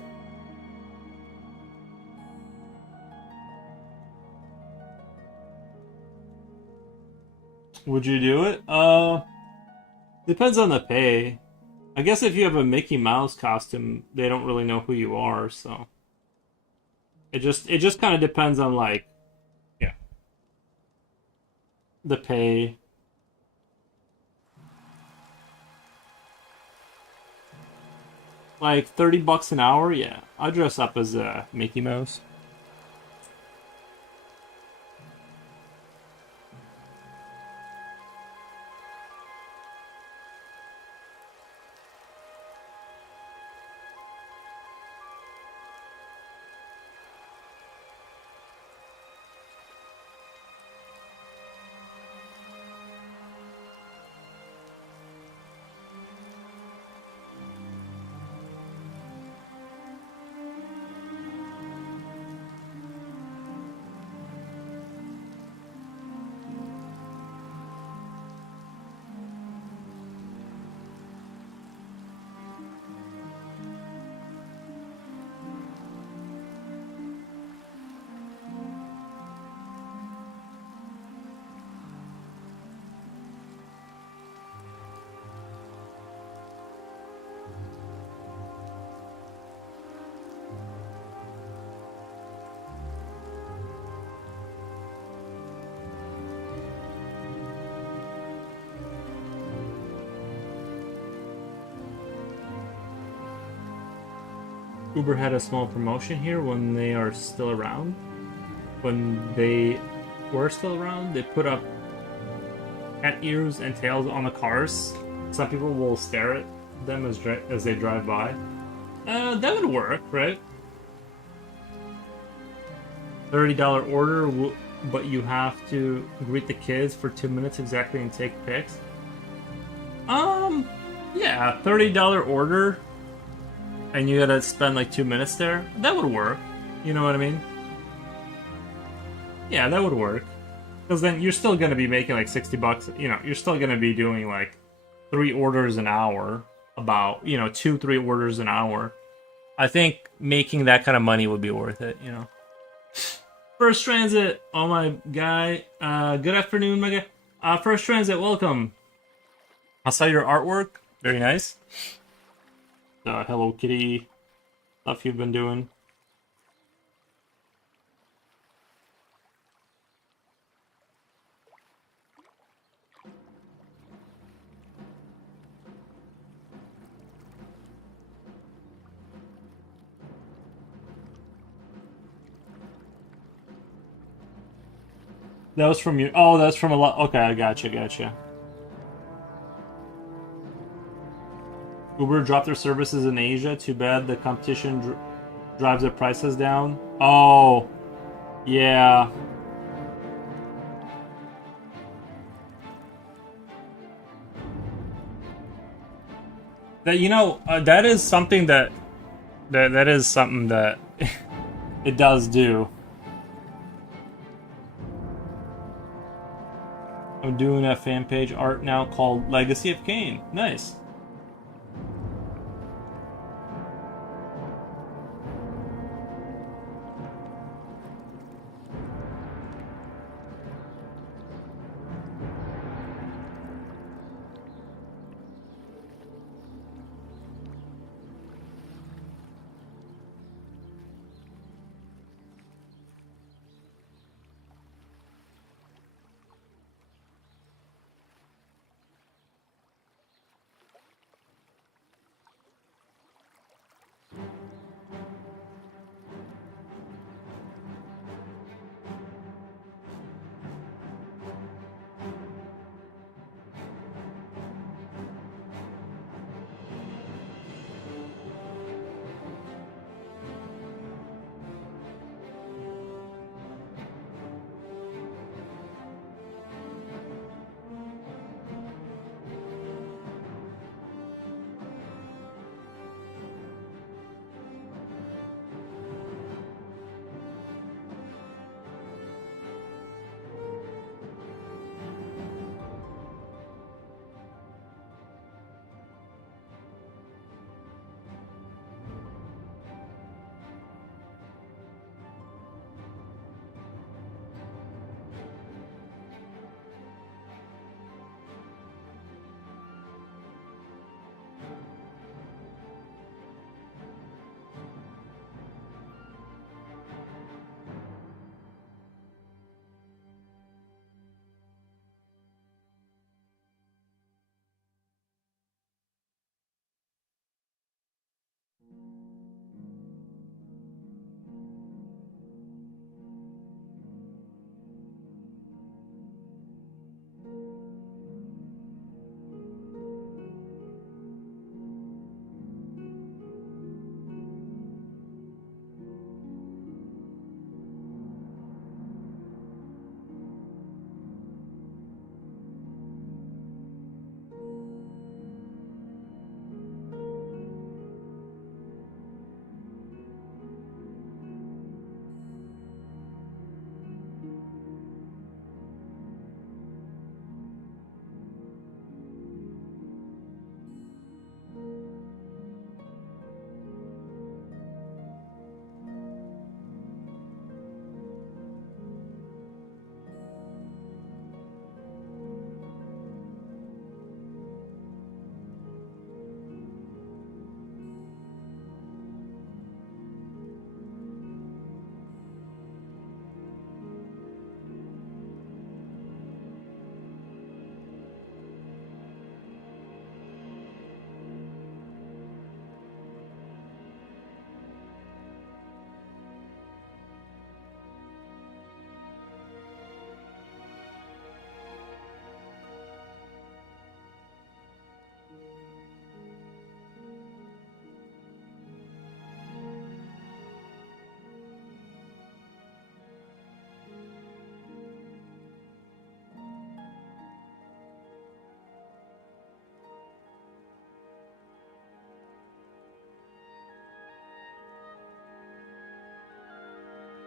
Would you do it? Depends on the pay. I guess if you have a Mickey Mouse costume, they don't really know who you are, so it just kind of depends on like yeah, the pay. Like 30 bucks an hour, yeah. I'll dress up as a Mickey Mouse. Uber had a small promotion here when they are still around. When they were still around, they put up cat ears and tails on the cars. Some people will stare at them as they drive by. That would work, right? $30 order, but you have to greet the kids for 2 minutes exactly and take pics. Yeah, $30 order, and you gotta spend like 2 minutes there. That would work. You know what I mean? Yeah, that would work. Because then you're still gonna be making like 60 bucks. You know, you're still gonna be doing like 3 orders an hour. About, 2, 3 orders an hour. I think making that kind of money would be worth it, First Transit, oh my guy. Good afternoon, my guy. First Transit, welcome. I saw your artwork. Very nice. Hello Kitty stuff you've been doing. That was from you. Oh, that's from a lot. Okay, I gotcha. Uber dropped their services in Asia. Too bad the competition drives their prices down. Oh, yeah. That that is something that is something that it does do. I'm doing a fan page art now called Legacy of Kain. Nice.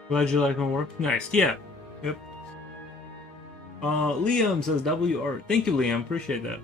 Glad you like my work. Nice. Yeah. Yep. Liam says WR. Thank you, Liam. Appreciate that.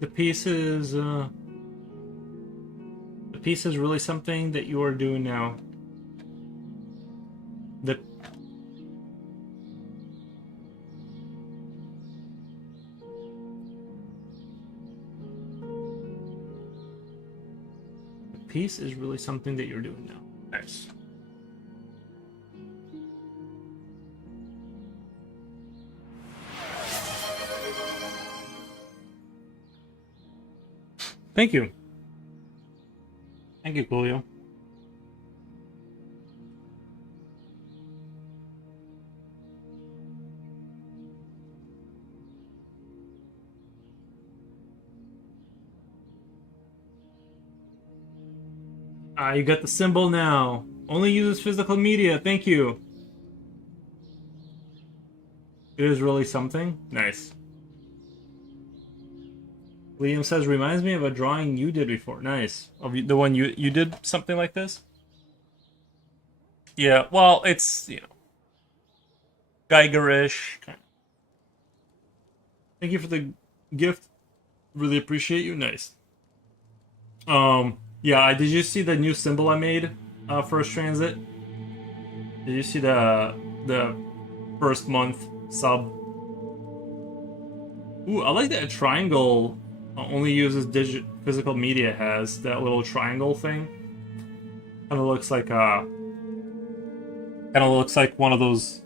The piece is the piece is really something that you are doing now. The piece is really something that you're doing now. Nice. Thank you. Thank you, Coolio. You got the symbol now. Only uses physical media. Thank you. It is really something. Nice. Liam says, reminds me of a drawing you did before. Nice. Of the one you did something like this? Yeah, well, it's, Geigerish. Thank you for the gift. Really appreciate you. Nice. Yeah, did you see the new symbol I made first transit? Did you see the first month sub? Ooh, I like that triangle only uses physical media has that little triangle thing. Kind of looks like one of those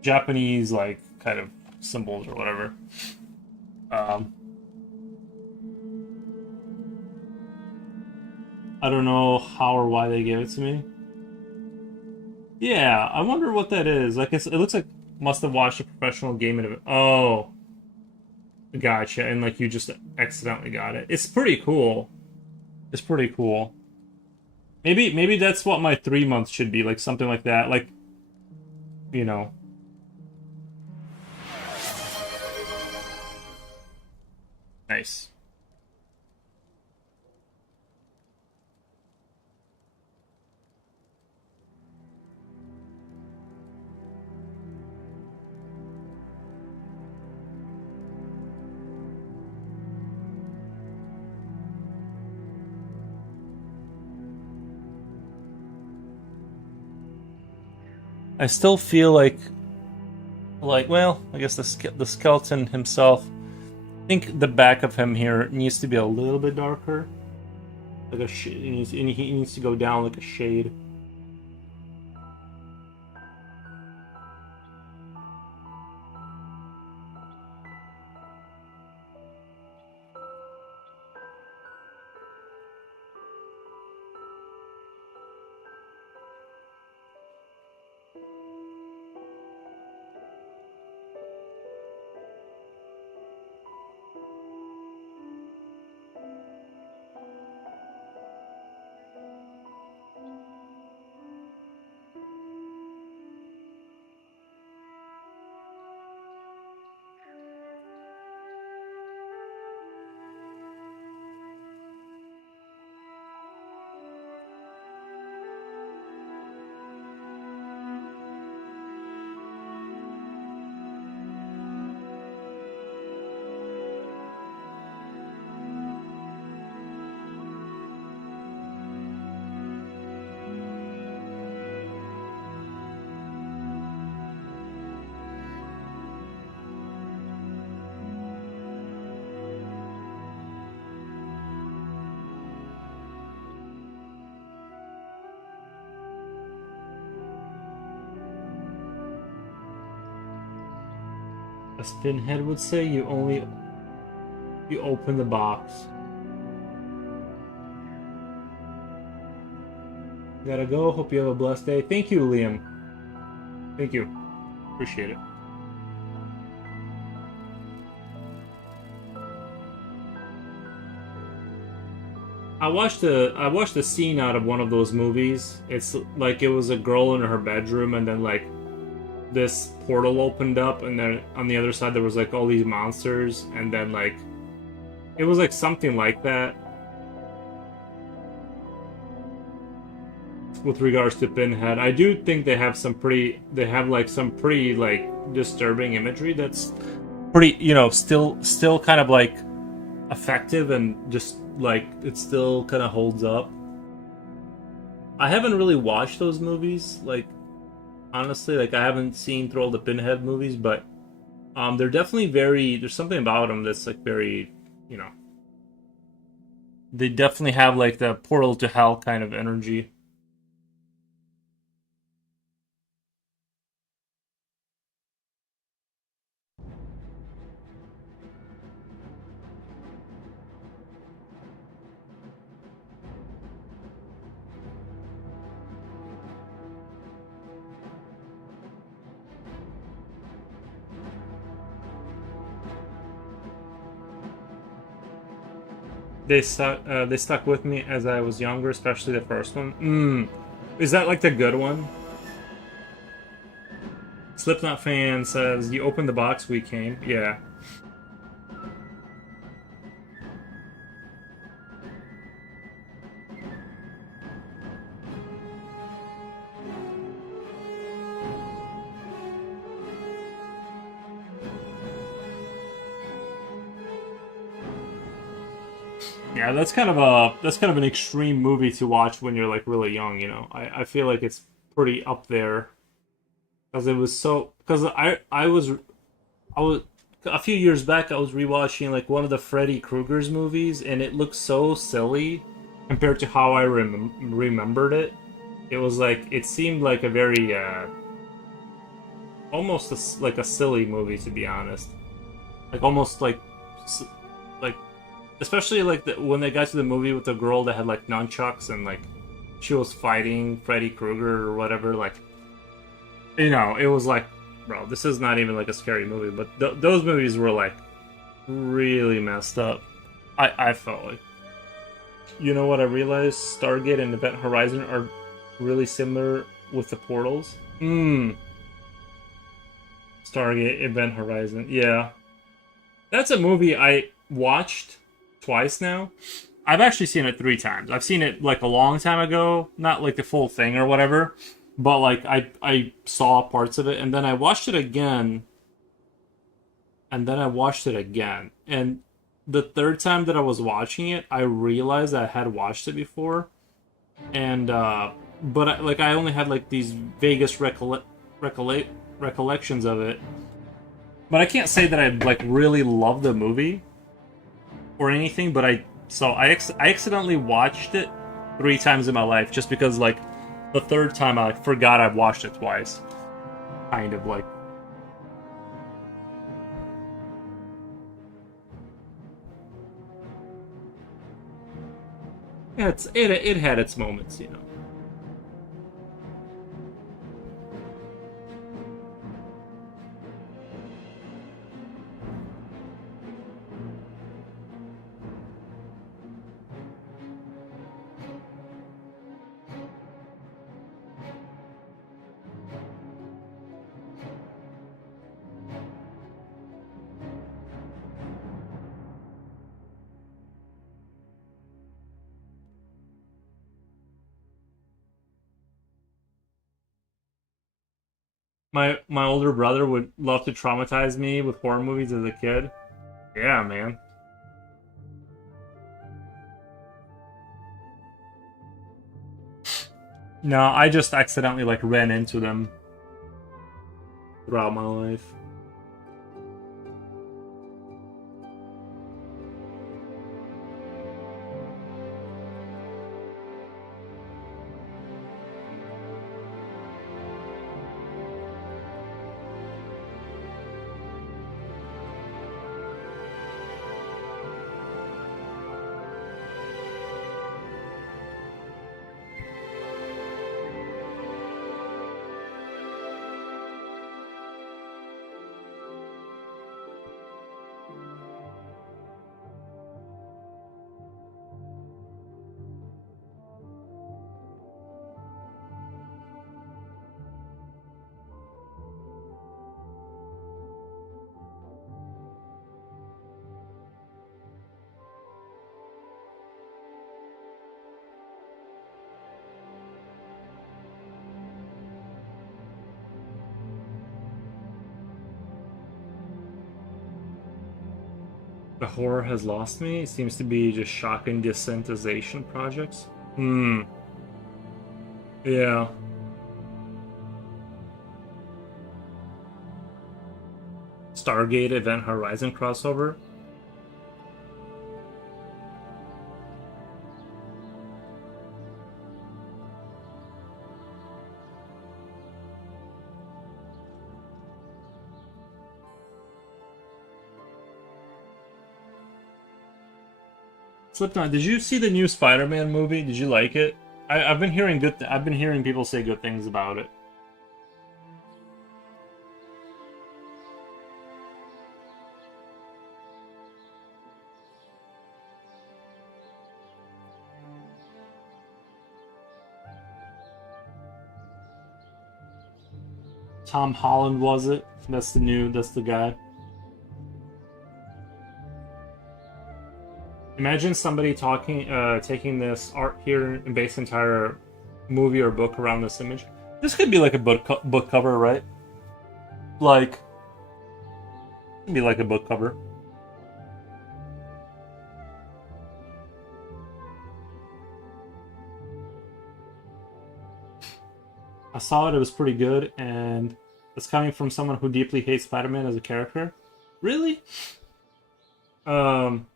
Japanese like kind of symbols or whatever. Um, I don't know how or why they gave it to me. Yeah, I wonder what that is. Like it looks like must have watched a professional gaming event. Oh, gotcha. And like you just accidentally got it. It's pretty cool. It's pretty cool. Maybe that's what my 3 months should be, like something like that. Like, you know. Nice. I still feel like well, I guess the skeleton himself. I think the back of him here needs to be a little bit darker, like he needs to go down like a shade. As Pinhead would say, you open the box. Gotta go. Hope you have a blessed day. Thank you, Liam. Thank you. Appreciate it. I watched a scene out of one of those movies. It's like it was a girl in her bedroom, and then like this portal opened up, and then on the other side there was like all these monsters, and then like it was like something like that with regards to Pinhead. I do think they have like some pretty like disturbing imagery that's pretty, still kind of like effective, and just like it still kind of holds up. I haven't really watched those movies, like honestly, like I haven't seen through all the Pinhead movies, but they're definitely very. There's something about them that's like very, you know, they definitely have like the portal to hell kind of energy. They stuck with me as I was younger, especially the first one. Is that like the good one? Slipknot fan says you opened the box we came. Yeah. Yeah, that's kind of an extreme movie to watch when you're like really young, you know. I feel like it's pretty up there because it was so because I was a few years back I was rewatching like one of the Freddy Krueger's movies, and it looked so silly compared to how I remembered it. It was like it seemed like a very almost like a silly movie, to be honest. Like almost like especially like when they got to the movie with the girl that had like nunchucks, and like she was fighting Freddy Krueger or whatever. Like, it was like, bro, this is not even like a scary movie. But those movies were like really messed up. I felt like, you know what I realized? Stargate and Event Horizon are really similar with the portals. Stargate Event Horizon, yeah, that's a movie I watched twice now. I've actually seen it three times. I've seen it like a long time ago, not like the full thing or whatever, but like I saw parts of it, and then I watched it again, and then I watched it again, and the third time that I was watching it, I realized I had watched it before, and but I only had like these vaguest recollections of it, but I can't say that I like really love the movie or anything. But I accidentally watched it three times in my life just because like the third time I like, forgot I watched it twice. Kind of like yeah, it had its moments, you know. My older brother would love to traumatize me with horror movies as a kid. Yeah, man. No, I just accidentally like ran into them throughout my life. The horror has lost me. It seems to be just shocking desensitization projects. Hmm. Yeah. Stargate Event Horizon crossover. Slipknot, did you see the new Spider-Man movie? Did you like it? I've been hearing I've been hearing people say good things about it. Tom Holland was it? That's the guy. Imagine somebody taking this art here and base entire movie or book around this image. This could be like a book cover, right? Like, it'd be like a book cover. I saw it, it was pretty good, and it's coming from someone who deeply hates Spider-Man as a character. Really? Um,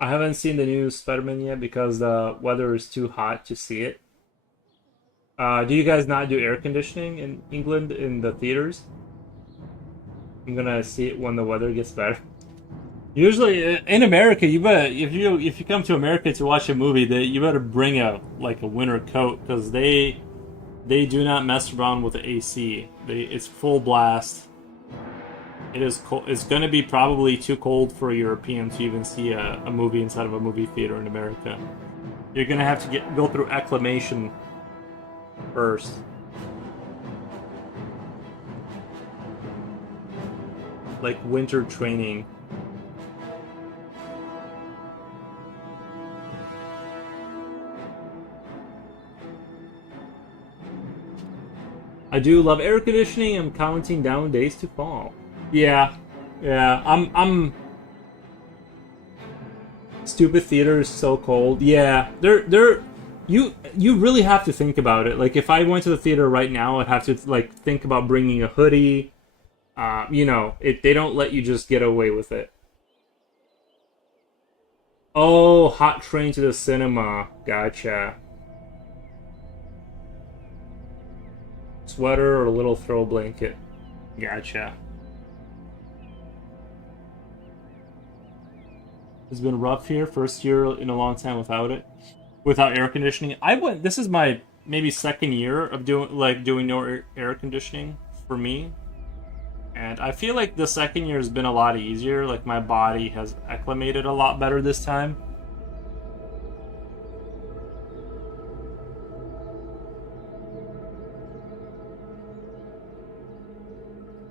I haven't seen the new Spider-Man yet because the weather is too hot to see it. Do you guys not do air conditioning in England in the theaters? I'm gonna see it when the weather gets better. Usually in America, you better if you come to America to watch a movie, you better bring a winter coat because they do not mess around with the AC. It's full blast. It is cold. It's going to be probably too cold for a European to even see a movie inside of a movie theater in America. You're going to have to go through acclimation first. Like winter training. I do love air conditioning. I'm counting down days to fall. Yeah, yeah. I'm. Stupid theater is so cold. Yeah, they're. You really have to think about it. Like if I went to the theater right now, I'd have to like think about bringing a hoodie. They don't let you just get away with it. Oh, hot train to the cinema. Gotcha. Sweater or a little throw blanket. Gotcha. It's been rough here. First year in a long time without it, without air conditioning. This is my maybe second year of doing no air conditioning for me, and I feel like the second year has been a lot easier. Like my body has acclimated a lot better this time.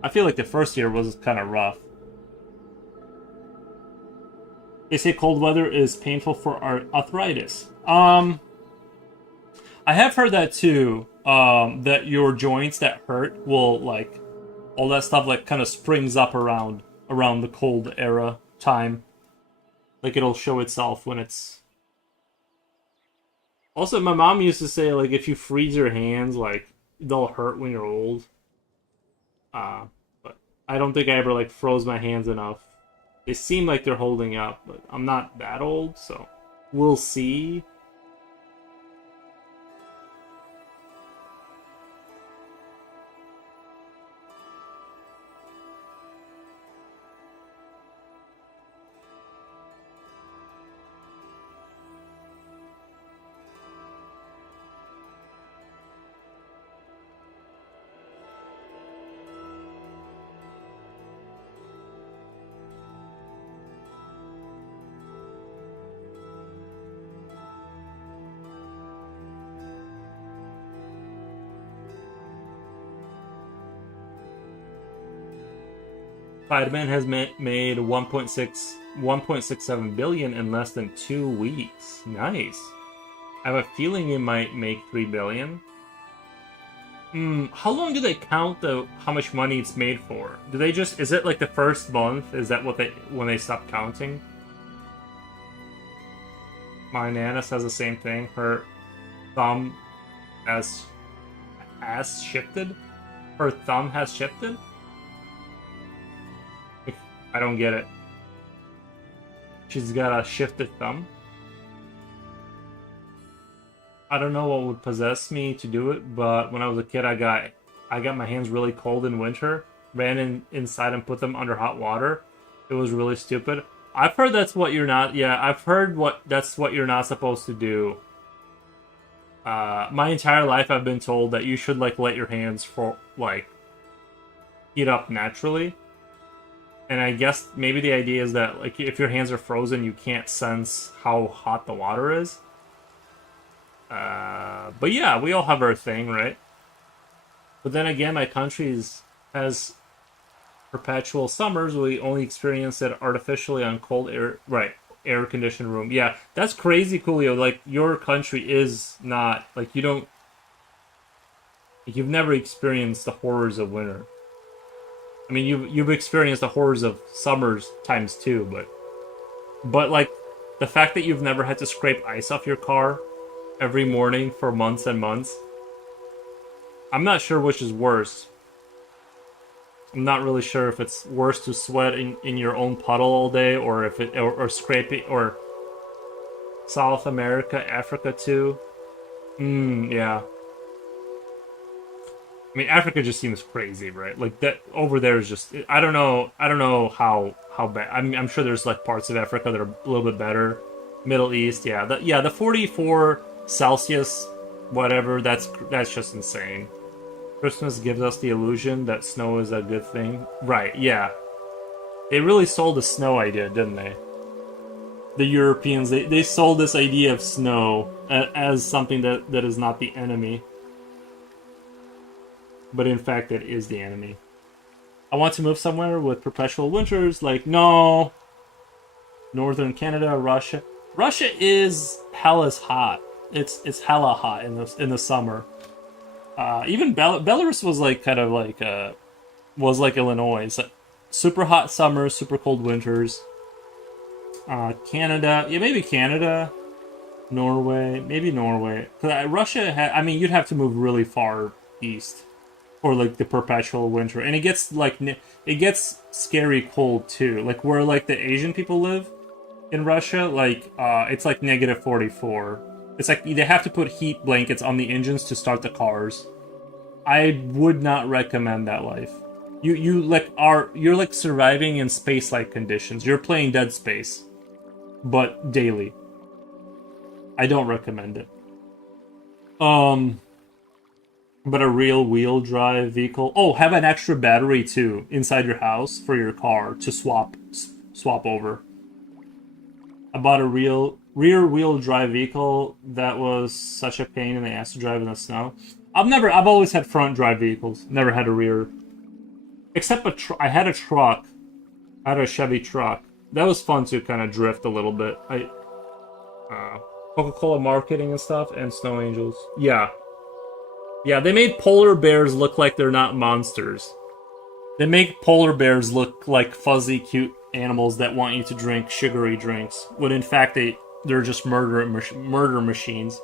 I feel like the first year was kind of rough. They say cold weather is painful for our arthritis. I have heard that too. That your joints that hurt will like all that stuff like kind of springs up around the cold era time. Like it'll show itself when it's. Also, my mom used to say like if you freeze your hands, like they'll hurt when you're old. But I don't think I ever like froze my hands enough. They seem like they're holding up, but I'm not that old, so we'll see. Spider-Man has made 1.67 billion in less than 2 weeks. Nice. I have a feeling it might make 3 billion. How long do they count the how much money it's made for? Do they just is it like the first month? Is that what they when they stop counting? My nana says the same thing. Her thumb has shifted. Her thumb has shifted. I don't get it. She's got a shifted thumb. I don't know what would possess me to do it, but when I was a kid, I got my hands really cold in winter. Ran inside and put them under hot water. It was really stupid. I've heard that's what you're not. Yeah, I've heard that's what you're not supposed to do. My entire life, I've been told that you should like let your hands for like heat up naturally. And I guess maybe the idea is that like if your hands are frozen, you can't sense how hot the water is. But yeah, we all have our thing, right? But then again, my country has perpetual summers. We only experience it artificially on cold air, right? Air conditioned room. Yeah, that's crazy, Coolio. Like your country is not like you don't. Like, you've never experienced the horrors of winter. I mean, you've experienced the horrors of summers times two, but like the fact that you've never had to scrape ice off your car every morning for months and months. I'm not sure which is worse. I'm not really sure if it's worse to sweat in your own puddle all day or if it or scrape it or South America, Africa too. Yeah. I mean, Africa just seems crazy, right? Like that over there is just I don't know. I don't know how bad. I'm sure there's like parts of Africa that are a little bit better. Middle East, yeah. The 44 Celsius, whatever. That's just insane. Christmas gives us the illusion that snow is a good thing. Right? Yeah. They really sold the snow idea, didn't they? The Europeans they sold this idea of snow as something that is not the enemy. But in fact, it is the enemy. I want to move somewhere with perpetual winters. Like, no. Northern Canada, Russia. Russia is hella's hot. It's hella hot in the summer. Even Belarus was like kind of like was like Illinois. It's like super hot summers, super cold winters. Canada, yeah, maybe Canada, Norway, maybe Norway. Russia, I mean, you'd have to move really far east or like the perpetual winter, and it gets like it gets scary cold too. Like where like the Asian people live in Russia, like it's like negative 44. It's like they have to put heat blankets on the engines to start the cars. I would not recommend that life. You're like surviving in space like conditions. You're playing Dead Space, but daily. I don't recommend it. Um, but a real wheel drive vehicle. Oh, have an extra battery too inside your house for your car to swap over. I bought a rear wheel drive vehicle that was such a pain in the ass to drive in the snow. I've always had front drive vehicles. Never had a rear. Except I had a truck. I had a Chevy truck. That was fun to kind of drift a little bit. Coca-Cola marketing and stuff, and Snow Angels. Yeah. Yeah, they made polar bears look like they're not monsters. They make polar bears look like fuzzy, cute animals that want you to drink sugary drinks, when in fact they're just murder machines.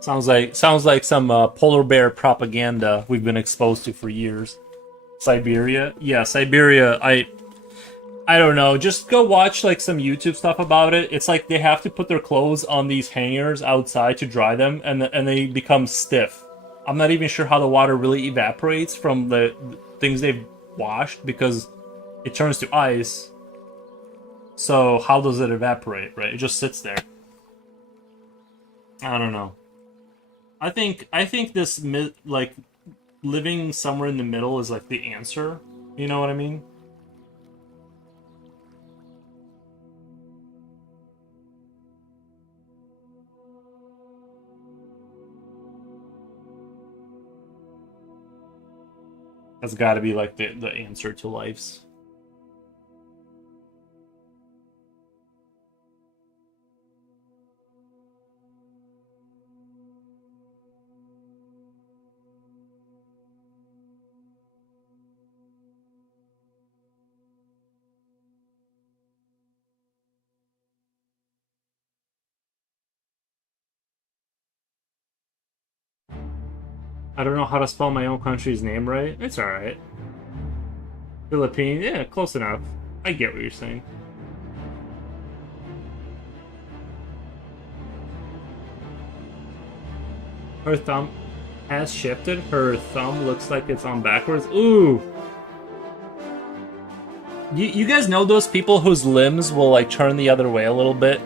Sounds like some polar bear propaganda we've been exposed to for years. Siberia, yeah, Siberia. I don't know. Just go watch like some YouTube stuff about it. It's like they have to put their clothes on these hangers outside to dry them, and they become stiff. I'm not even sure how the water really evaporates from the things they've washed because it turns to ice. So how does it evaporate? Right? It just sits there. I don't know. I think this like living somewhere in the middle is like the answer. You know what I mean? That's got to be like the answer to life's. I don't know how to spell my own country's name right. It's all right. Philippines, yeah, close enough. I get what you're saying. Her thumb has shifted. Her thumb looks like it's on backwards. Ooh. You guys know those people whose limbs will like turn the other way a little bit?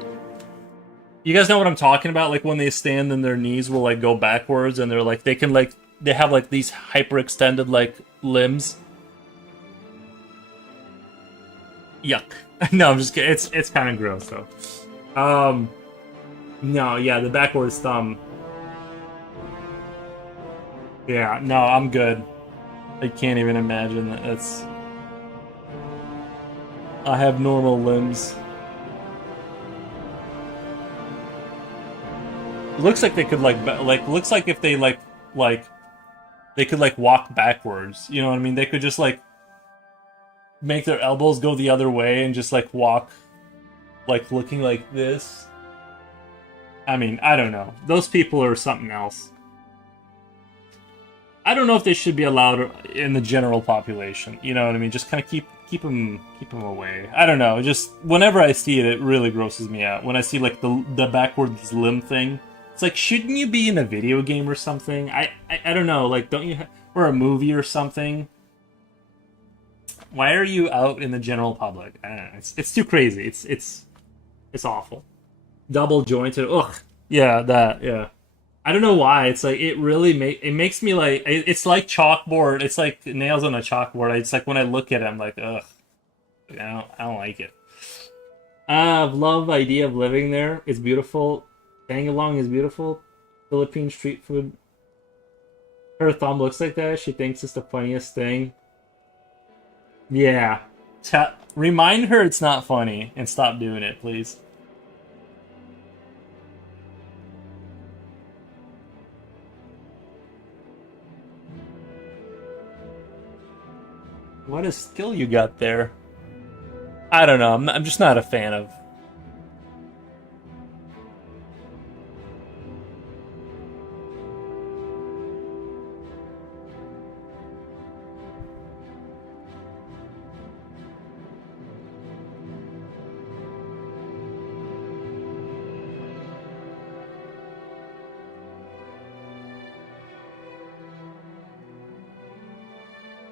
You guys know what I'm talking about? Like when they stand and their knees will like go backwards and they're like they have like these hyperextended like limbs. Yuck. No, I'm just kidding. It's kind of gross though. No, yeah, the backwards thumb. Yeah, no, I'm good. I can't even imagine that. I have normal limbs. It looks like they could looks like if they like they could like walk backwards. You know what I mean? They could just like make their elbows go the other way and just like walk like looking like this. I mean, I don't know. Those people are something else. I don't know if they should be allowed in the general population. You know what I mean? Just kind of keep them away. I don't know. Just whenever I see it, it really grosses me out. When I see like the backwards limb thing, it's like, shouldn't you be in a video game or something? I don't know. Like, don't you or a movie or something? Why are you out in the general public? I don't know. It's too crazy. It's awful. Double jointed. Ugh. Yeah, that. Yeah. I don't know why. It's like it makes me like it's like chalkboard. It's like nails on a chalkboard. It's like when I look at it, I'm like, ugh. I don't like it. I love the idea of living there. It's beautiful. Bangalong is beautiful. Philippine street food. Her thumb looks like that. She thinks it's the funniest thing. Yeah. Remind her it's not funny and stop doing it, please. What a skill you got there. I don't know. I'm just not a fan of.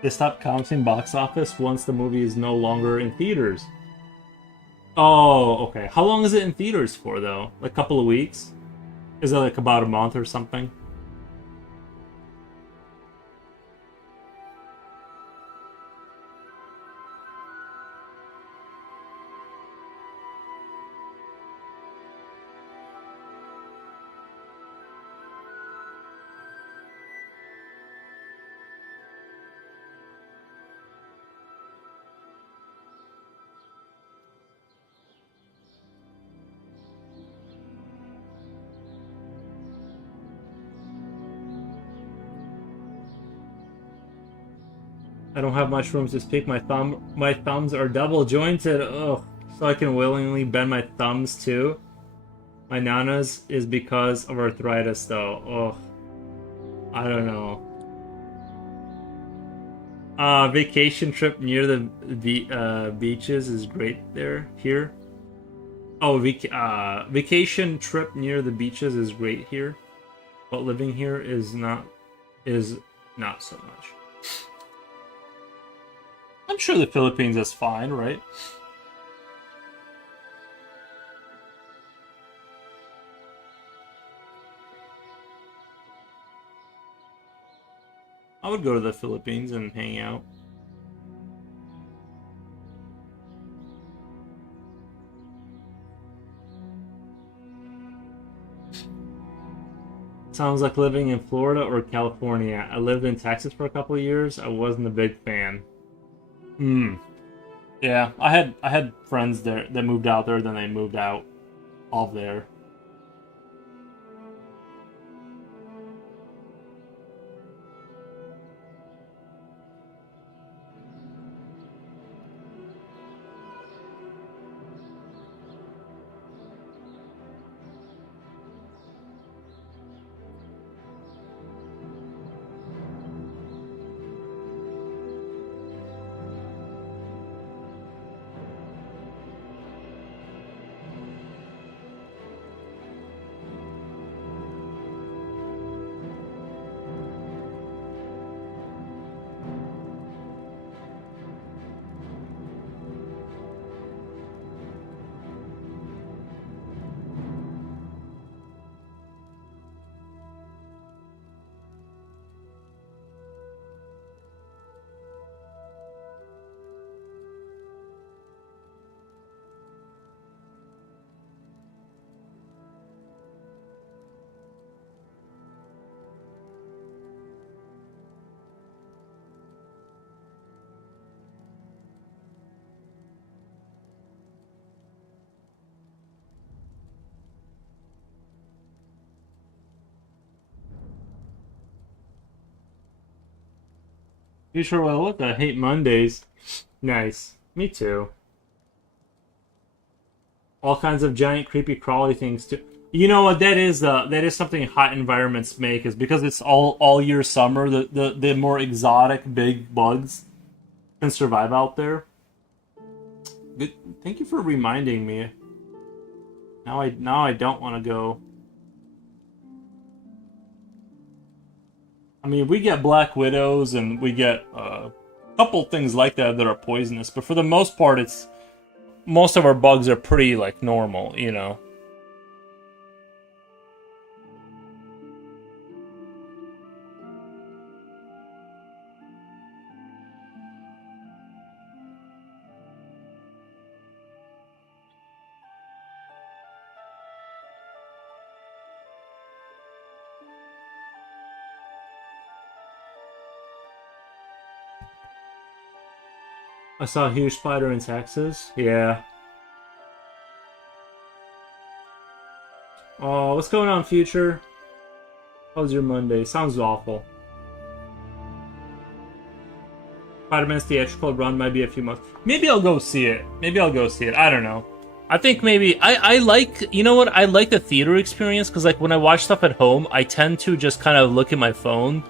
They stop counting box office once the movie is no longer in theaters. Oh, okay. How long is it in theaters for, though? Like a couple of weeks? Is it like about a month or something? I don't have much room to speak. My thumbs are double jointed. Ugh. So I can willingly bend my thumbs too. My nana's is because of arthritis, though. Ugh. I don't know. Vacation trip near the beaches is great there. Here. Oh, vacation trip near the beaches is great here, but living here is not so much. I'm sure the Philippines is fine, right? I would go to the Philippines and hang out. Sounds like living in Florida or California. I lived in Texas for a couple of years. I wasn't a big fan. Hmm. Yeah, I had friends there that moved out there, then they moved out of there. You sure will look. I hate Mondays. Nice. Me too. All kinds of giant creepy crawly things too. You know what? That is something hot environments make is because it's all year summer. The more exotic big bugs can survive out there. Good. Thank you for reminding me. Now I don't want to go. I mean, we get black widows and we get a couple things like that that are poisonous, but for the most part, it's most of our bugs are pretty like normal, you know. I saw a huge spider in Texas. Yeah. Oh, what's going on, future? How's your Monday? Sounds awful. Spider-Man's theatrical run might be a few months. Maybe I'll go see it. Maybe I'll go see it. I don't know. I think maybe I like, you know what? I like the theater experience because like when I watch stuff at home, I tend to just kind of look at my phone,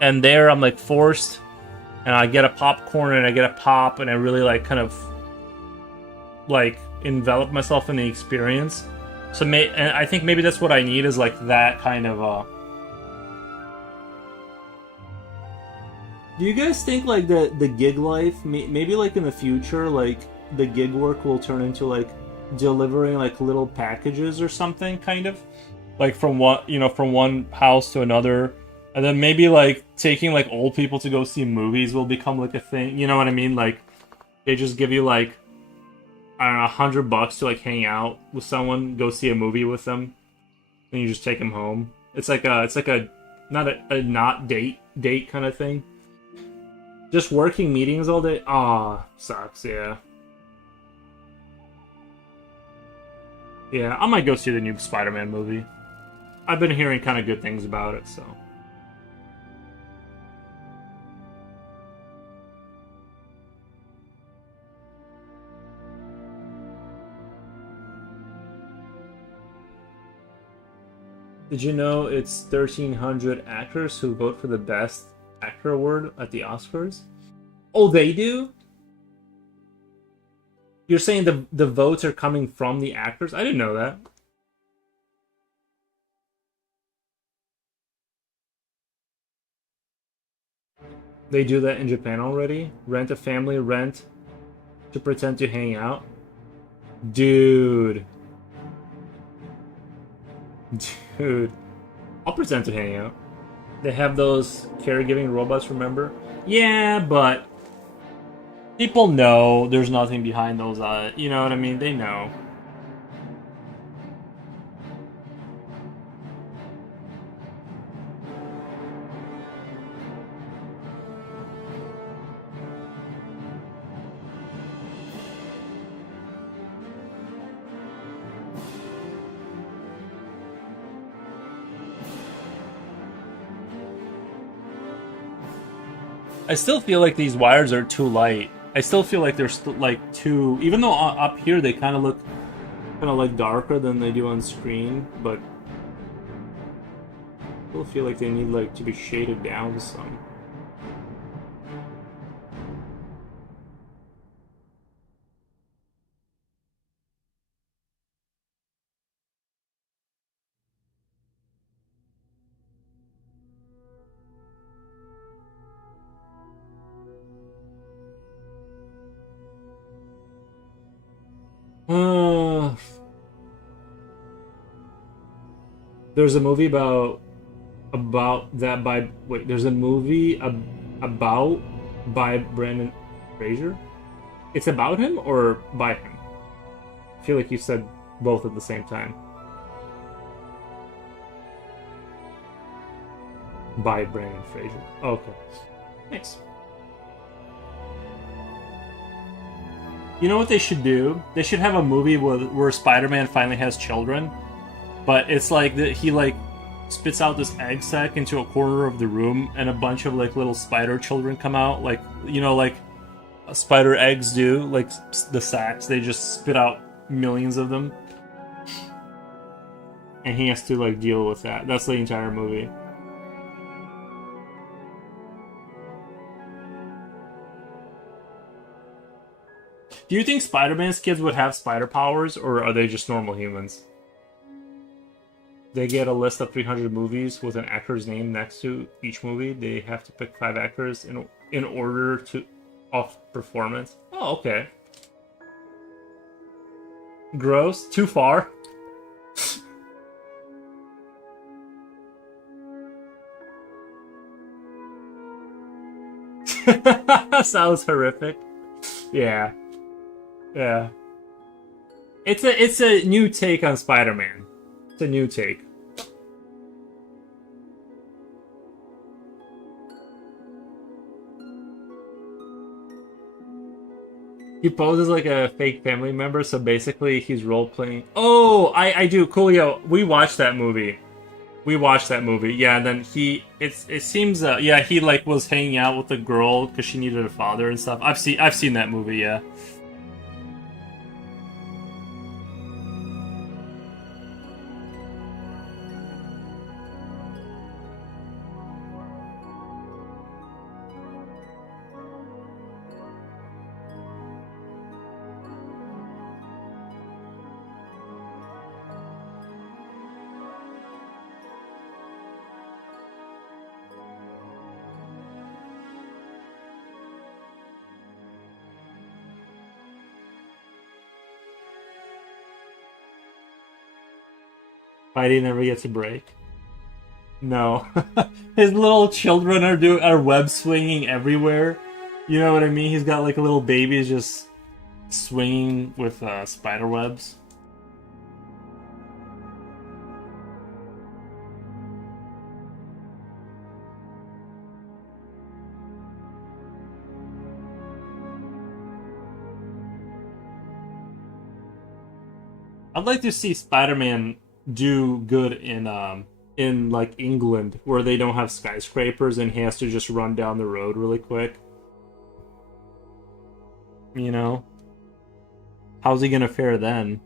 and there I'm like forced, and I get a popcorn and I get a pop, and I really like kind of like envelop myself in the experience. So and I think maybe that's what I need is like that kind of Do you guys think like the gig life, maybe like in the future, like the gig work will turn into like delivering like little packages or something, kind of like from from one house to another, and then maybe like taking like old people to go see movies will become like a thing. You know what I mean? Like they just give you like I don't know $100 to like hang out with someone, go see a movie with them, and you just take them home. It's like a not a not date kind of thing. Just working meetings all day? Aw, sucks, yeah. Yeah, I might go see the new Spider-Man movie. I've been hearing kind of good things about it, so. Did you know it's 1,300 actors who vote for the Best Actor Award at the Oscars? Oh, they do? You're saying the votes are coming from the actors? I didn't know that. They do that in Japan already? Rent a family, rent to pretend to hang out? Dude. Dude. I'll pretend to hang out. They have those caregiving robots, remember? Yeah, but people know there's nothing behind those, you know what I mean? They know. I still feel like these wires are too light. I still feel like they're still like too. Even though up here they kind of look kind of like darker than they do on screen, but I still feel like they need like to be shaded down some. Uh, there's a movie about that by wait. There's a movie about by Brandon Fraser. It's about him or by him? I feel like you said both at the same time. By Brandon Fraser. Oh, okay. Nice. You know what they should do? They should have a movie where Spider-Man finally has children, but it's like that he like spits out this egg sac into a corner of the room, and a bunch of like little spider children come out, like like spider eggs do, like the sacs. They just spit out millions of them, and he has to like deal with that. That's the entire movie. Do you think Spider-Man's kids would have spider powers, or are they just normal humans? They get a list of 300 movies with an actor's name next to each movie. They have to pick 5 actors in order to off performance. Oh, okay. Gross. Too far. Sounds horrific. Yeah. Yeah. It's a new take on Spider-Man. It's a new take. He poses like a fake family member, so basically he's role playing. Oh, I do, Coolio. We watched that movie. We watched that movie. Yeah, and then it seems yeah, he like was hanging out with the girl because she needed a father and stuff. I've seen that movie. Yeah. Spidey never gets a break. No, his little children are web swinging everywhere. You know what I mean? He's got like a little babies just swinging with spider webs. I'd like to see Spider-Man do good in like England where they don't have skyscrapers and he has to just run down the road really quick. You know? How's he gonna fare then?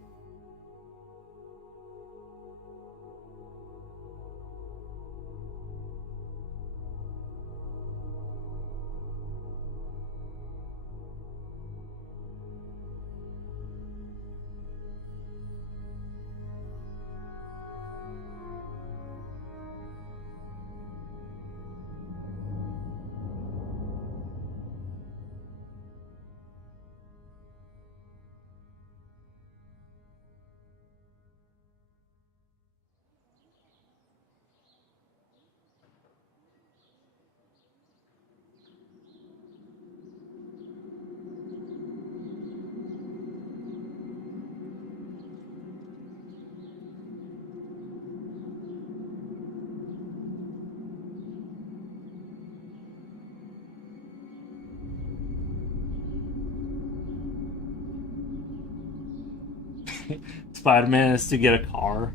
Spider-Man is to get a car.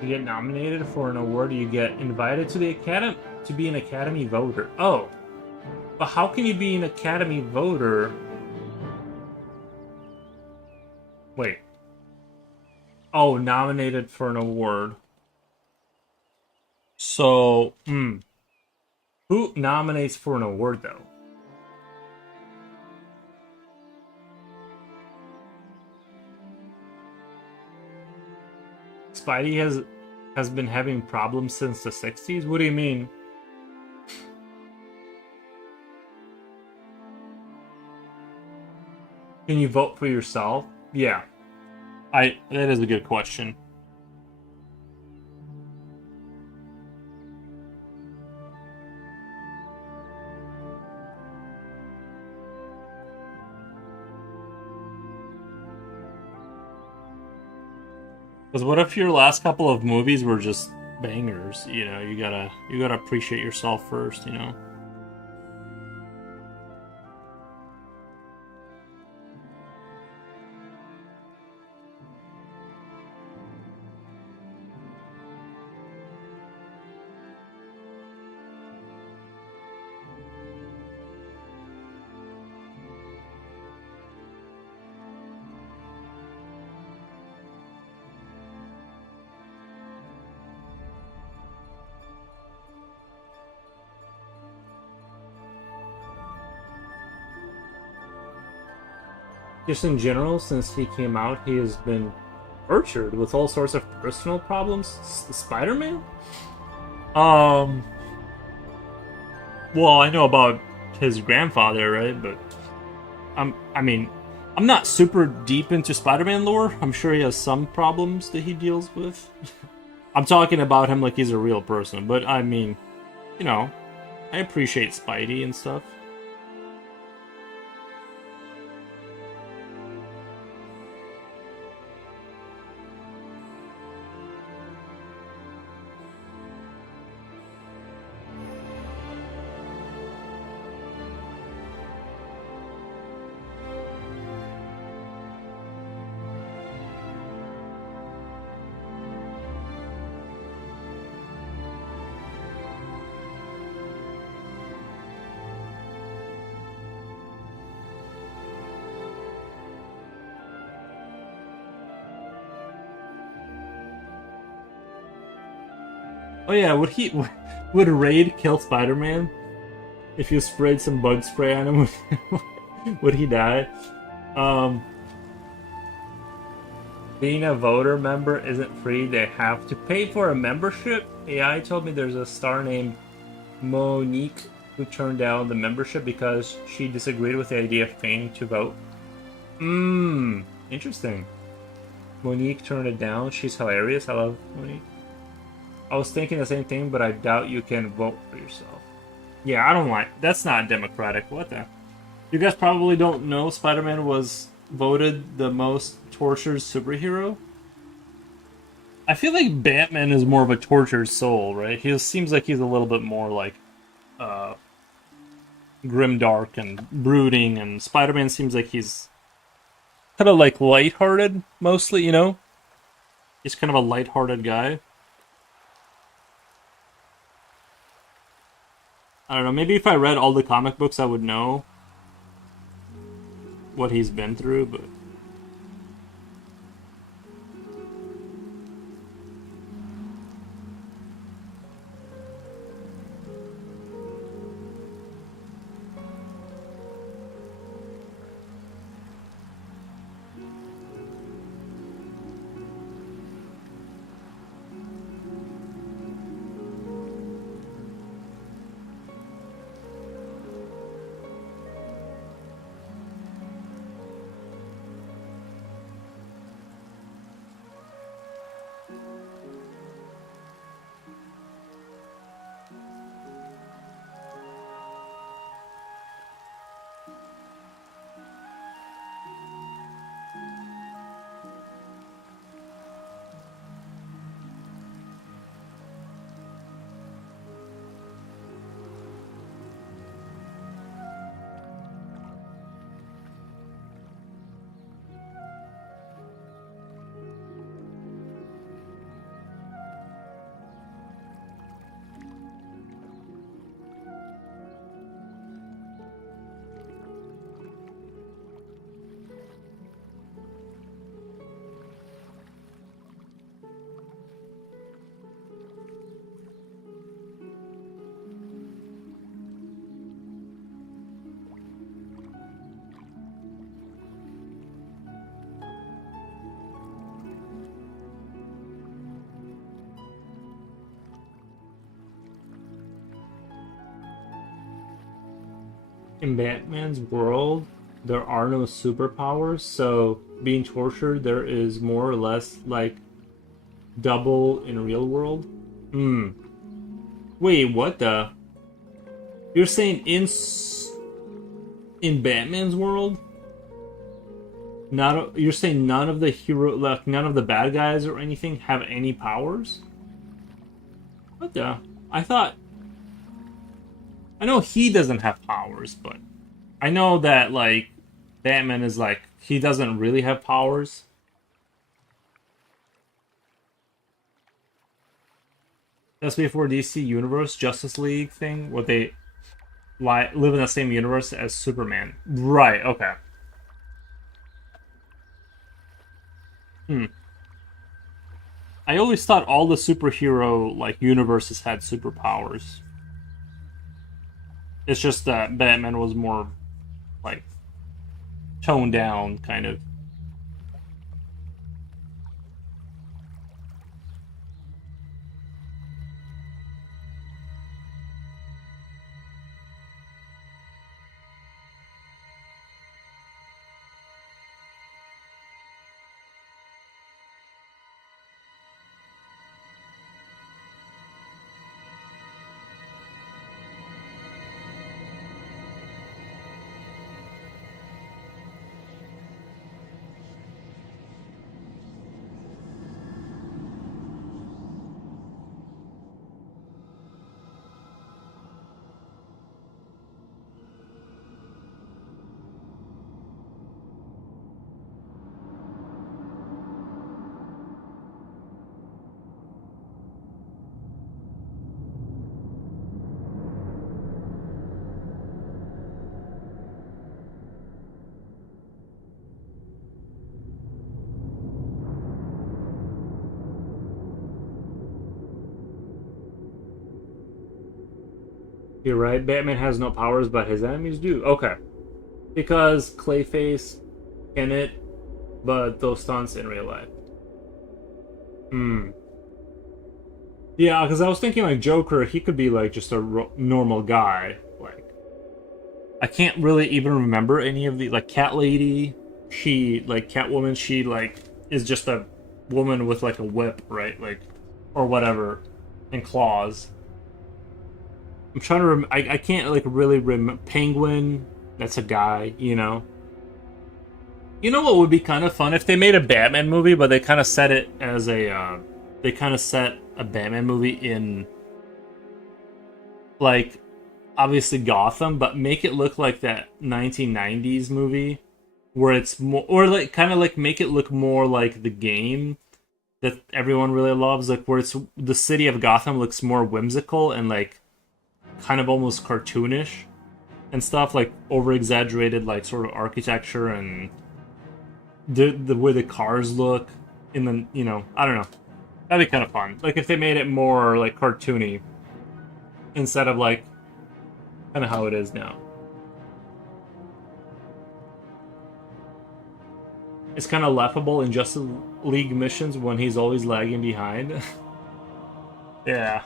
You get nominated for an award, you get invited to the Academy to be an Academy voter. Oh, but how can you be an Academy voter? Wait. Oh, nominated for an award. So, who nominates for an award though? Spidey has been having problems since the 60s? What do you mean? Can you vote for yourself? Yeah. That is a good question. Because what if your last couple of movies were just bangers? You know, you gotta appreciate yourself first. You know. Just in general, since he came out, he has been tortured with all sorts of personal problems. Spider-Man? Um. Well, I know about his grandfather, right? But I mean, I'm not super deep into Spider-Man lore. I'm sure he has some problems that he deals with. I'm talking about him like he's a real person, but I mean, you know, I appreciate Spidey and stuff. Oh yeah, would Raid kill Spider-Man if you sprayed some bug spray on him? Would he die? Um, Being a voter member isn't free. They have to pay for a membership. AI told me there's a star named Monique who turned down the membership because she disagreed with the idea of paying to vote. Interesting. Monique turned it down. She's hilarious. I love Monique. I was thinking the same thing, but I doubt you can vote for yourself. Yeah, I don't like. That's not democratic. What the? You guys probably don't know Spider-Man was voted the most tortured superhero. I feel like Batman is more of a tortured soul, right? He seems like he's a little bit more like uh, grimdark and brooding, and Spider-Man seems like he's kind of like lighthearted mostly. You know, he's kind of a lighthearted guy. I don't know. Maybe if I read all the comic books, I would know what he's been through, but in Batman's world, there are no superpowers, so being tortured there is more or less like double in real world. Hmm. Wait, what the? You're saying in Batman's world, not you're saying none of the hero, like none of the bad guys or anything have any powers? What the? I thought I know he doesn't have powers, but I know that like Batman is like he doesn't really have powers. That's before DC Universe Justice League thing, where they live in the same universe as Superman. Right. Okay. Hmm. I always thought all the superhero like universes had superpowers. It's just that Batman was more like toned down, kind of. You're right. Batman has no powers, but his enemies do. Okay, because Clayface can it, but those stunts in real life. Hmm. Yeah, because I was thinking like Joker, he could be like just a normal guy. Like I can't really even remember any of the like Cat Lady. She like Catwoman. She like is just a woman with like a whip, right? Like or whatever, and claws. I'm trying to. I can't like really remember Penguin. That's a guy, you know. You know what would be kind of fun if they made a Batman movie, but they kind of set it as a. They kind of set a Batman movie in like obviously Gotham, but make it look like that 1990s movie where it's more, or like kind of like make it look more like the game that everyone really loves, like where it's the city of Gotham looks more whimsical and like kind of almost cartoonish and stuff, like over exaggerated, like sort of architecture and the way the cars look in the I don't know. That'd be kind of fun. Like if they made it more like cartoony instead of like kind of how it is now. It's kind of laughable in Justice League missions when he's always lagging behind. Yeah.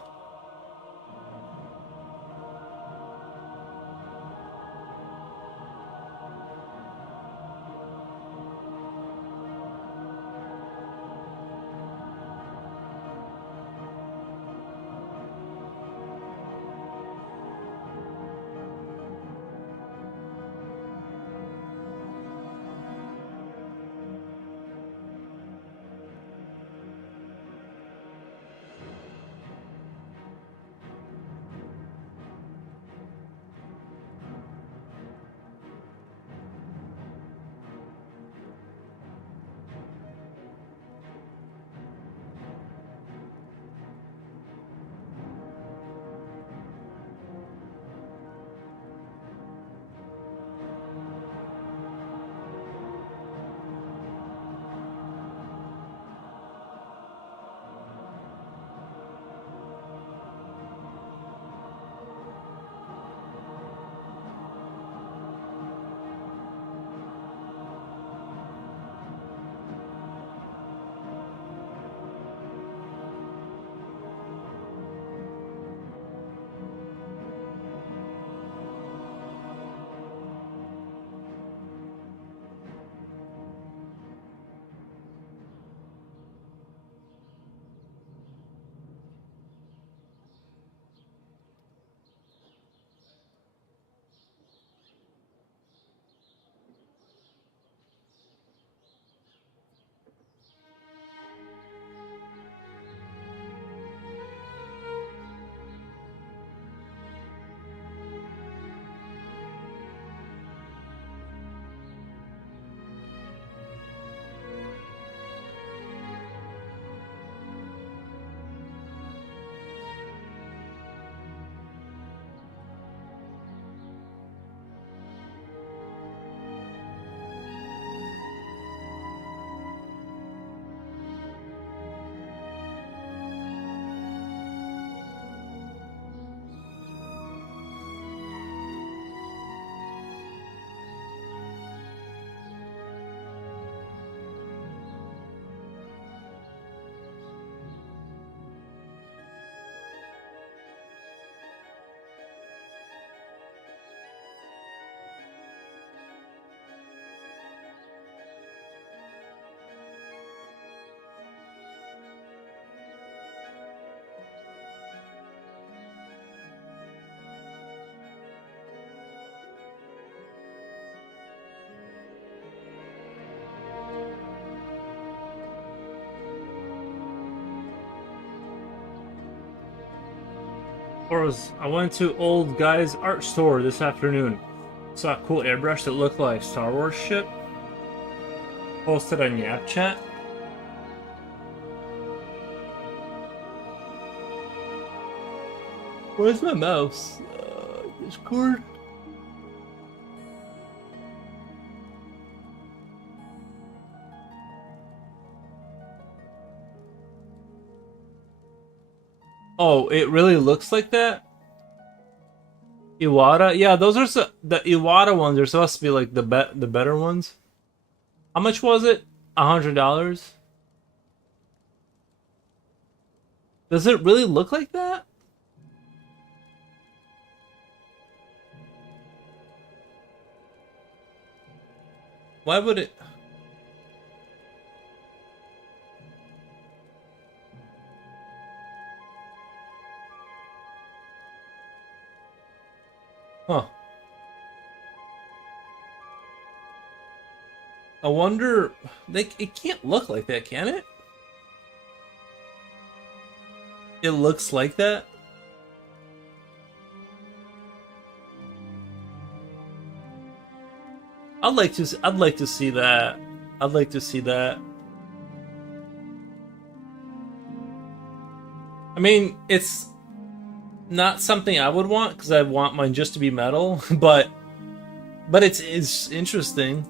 I went to old guy's art store this afternoon. Saw a cool airbrush that looked like Star Wars shit. Posted on Yap Chat. Where's my mouse? Discord? Oh, it really looks like that? Iwata? Yeah, those are the Iwata ones are supposed to be like the better ones. How much was it? $100? Does it really look like that? Why would it? Huh. I wonder. It can't look like that, can it? It looks like that. I'd like to. I'd like to see that. I'd like to see that. I mean, it's not something I would want because I want mine just to be metal, but it's interesting.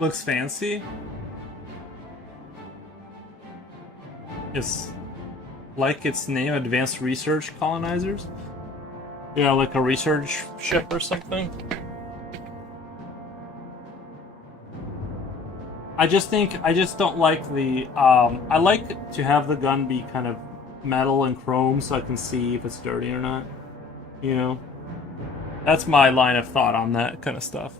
Looks fancy. It's like its name, Advanced Research Colonizers. Yeah, like a research ship or something. I just don't like the. I like to have the gun be kind of metal and chrome so I can see if it's dirty or not. You know, that's my line of thought on that kind of stuff.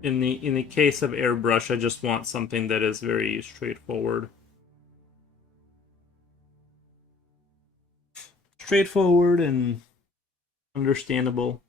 In the case of airbrush, I just want something that is very straightforward. Straightforward and understandable.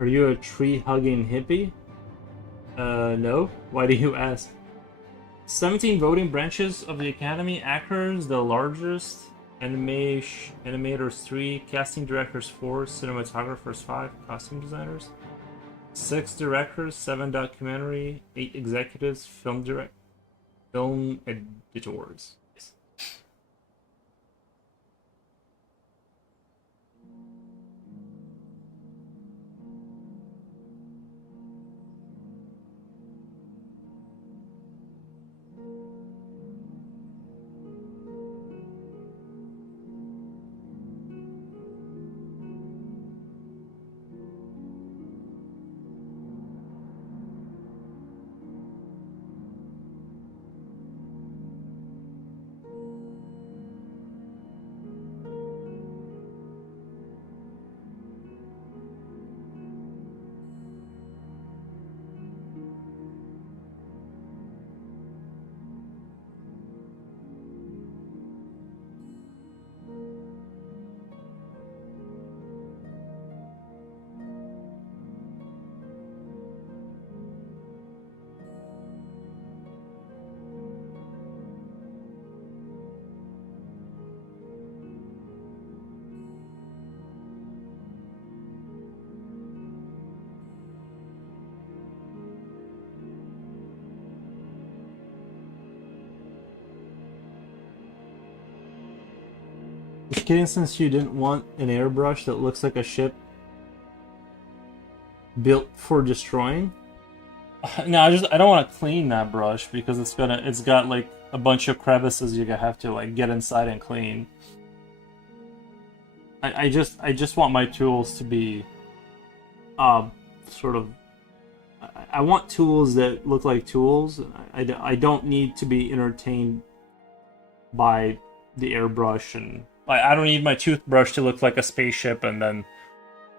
Are you a tree-hugging hippie? No. Why do you ask? 17 voting branches of the Academy, actors, the largest, animators 3, casting directors 4, cinematographers 5, costume designers 6 directors, 7 documentary, 8 executives, film editors. Just kidding, since you didn't want an airbrush that looks like a ship built for destroying. No, I don't want to clean that brush because it's got like a bunch of crevices you have to like get inside and clean. I just want my tools to be sort of I want tools that look like tools. I don't need to be entertained by the airbrush, and like I don't need my toothbrush to look like a spaceship, and then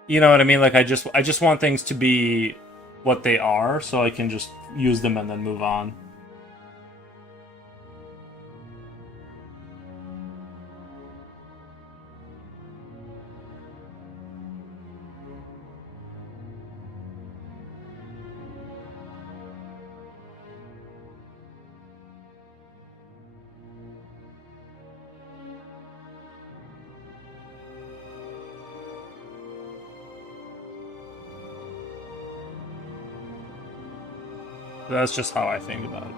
you know what I mean. Like I just want things to be what they are, so I can just use them and then move on. That's just how I think about it.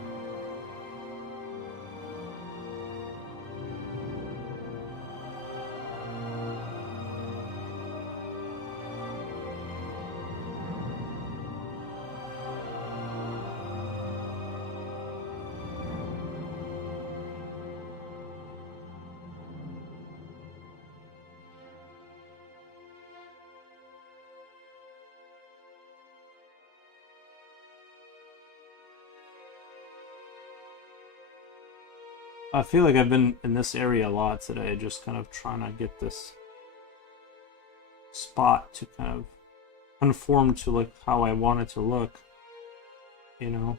I feel like I've been in this area a lot today, just kind of trying to get this spot to kind of conform to like how I want it to look, you know.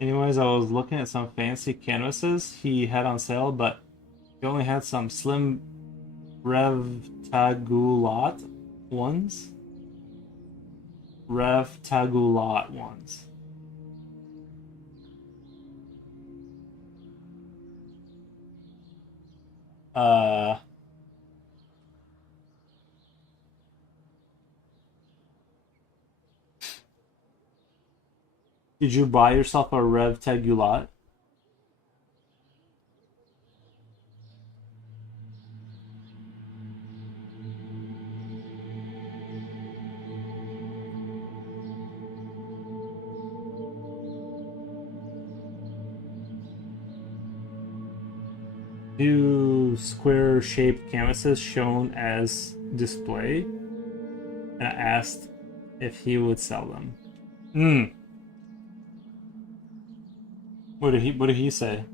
Anyways, I was looking at some fancy canvases he had on sale, but he only had some slim Revtagulat ones. Revtagulat ones. Uh, Did you buy yourself a Rev Tegulat? Two square-shaped canvases shown as display, and I asked if he would sell them. Hmm. What did he say?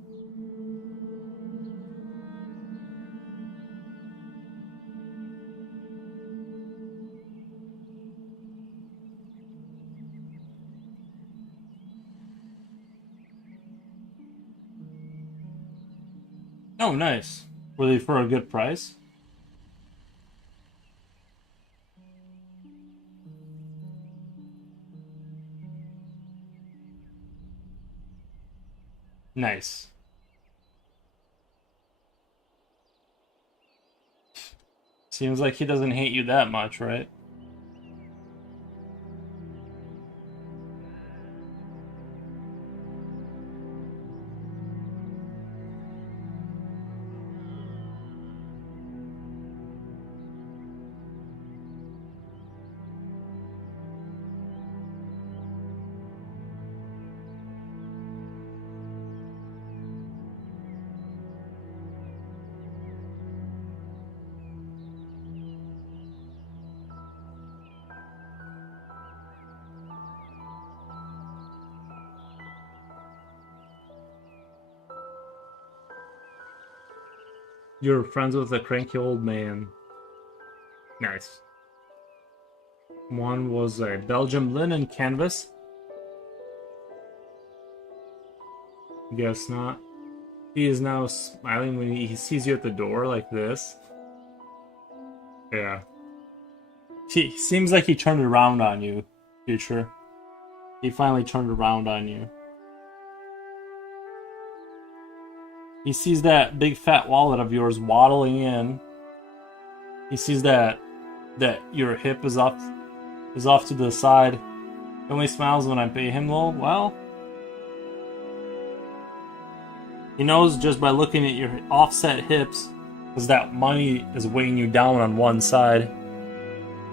Oh, nice. Were they for a good price? Nice. Seems like he doesn't hate you that much, right? You're friends with a cranky old man. Nice. One was a Belgium linen canvas. Guess not. He is now smiling when he sees you at the door like this. Yeah. He seems like he turned around on you, future. He finally turned around on you. He sees that big fat wallet of yours waddling in. He sees that your hip is off to the side. He only smiles when I pay him low. Well, he knows just by looking at your offset hips, because that money is weighing you down on one side.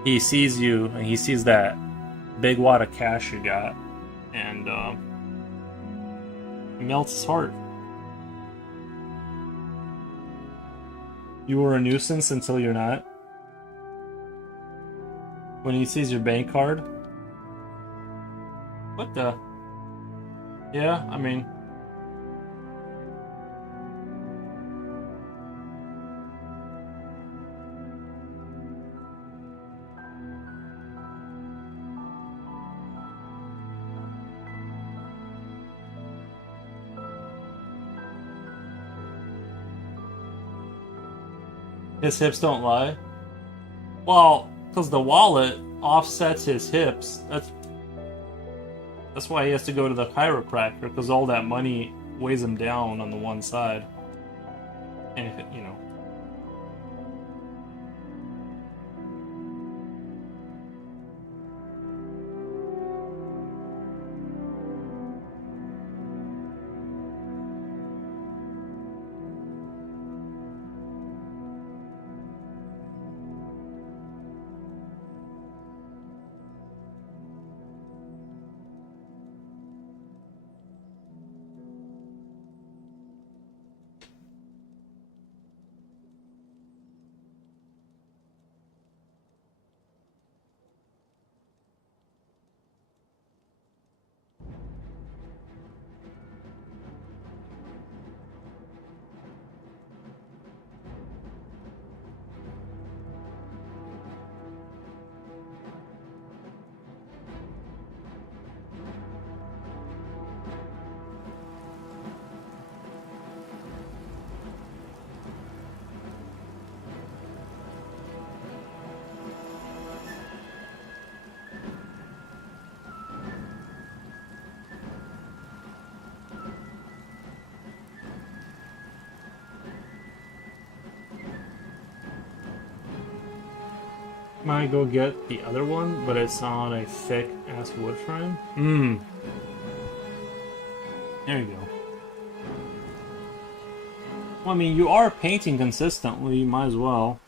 He sees you, and he sees that big wad of cash you got, and it melts his heart. You were a nuisance until you're not. When he sees your bank card. What the? Yeah, I mean. His hips don't lie? Well, because the wallet offsets his hips. That's why he has to go to the chiropractor, because all that money weighs him down on the one side. And if it, you know. Might go get the other one, but it's on a thick ass wood frame. There you go. Well, I mean, you are painting consistently. You might as well.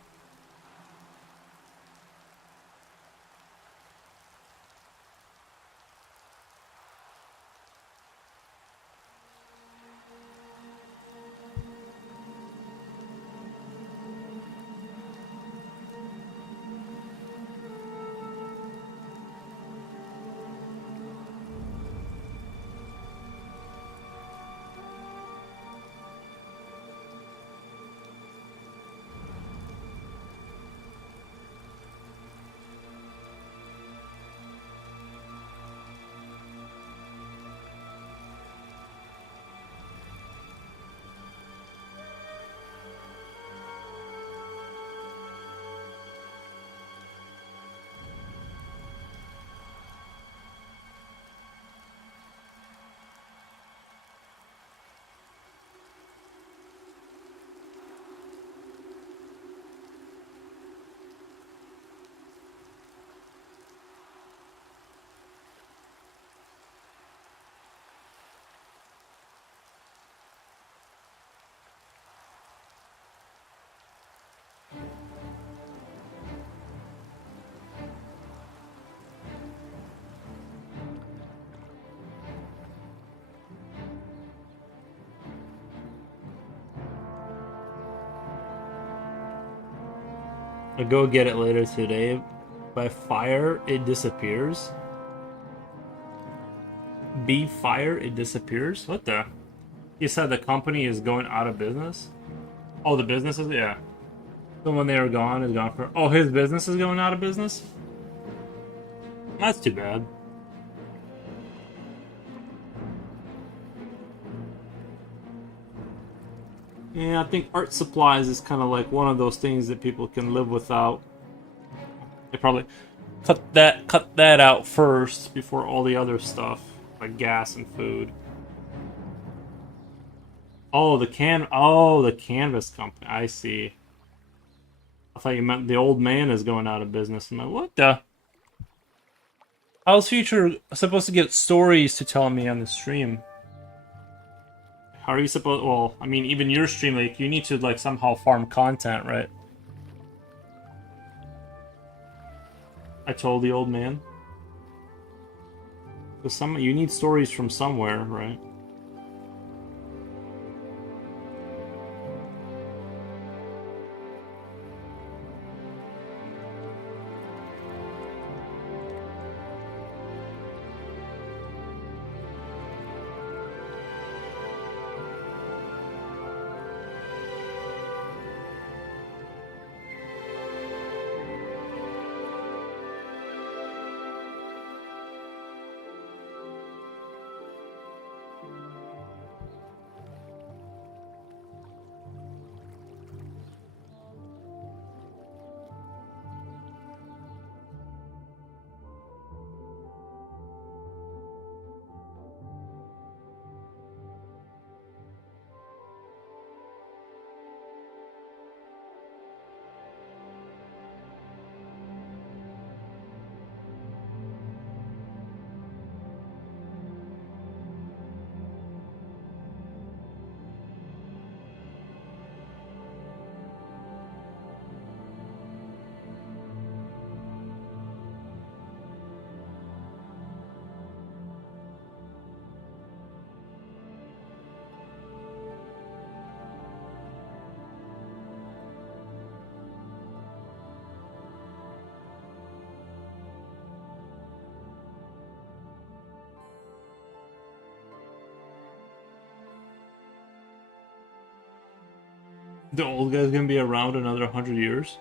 I'll go get it later today. By fire, it disappears. Be fire, it disappears. What the? You said the company is going out of business? Oh, the business is? Yeah. So when they are gone, is gone for. Oh, his business is going out of business? That's too bad. Yeah, I think art supplies is kind of like one of those things that people can live without. They probably cut that out first before all the other stuff like gas and food. Oh, the canvas company. I see. I thought you meant the old man is going out of business. I'm like, what the? How's Future supposed to get stories to tell me on the stream? How are you supposed? Well, I mean, even your stream, like, you need to like somehow farm content, right? I told the old man. Because some you need stories from somewhere, right? The old guy's gonna be around another 100 years.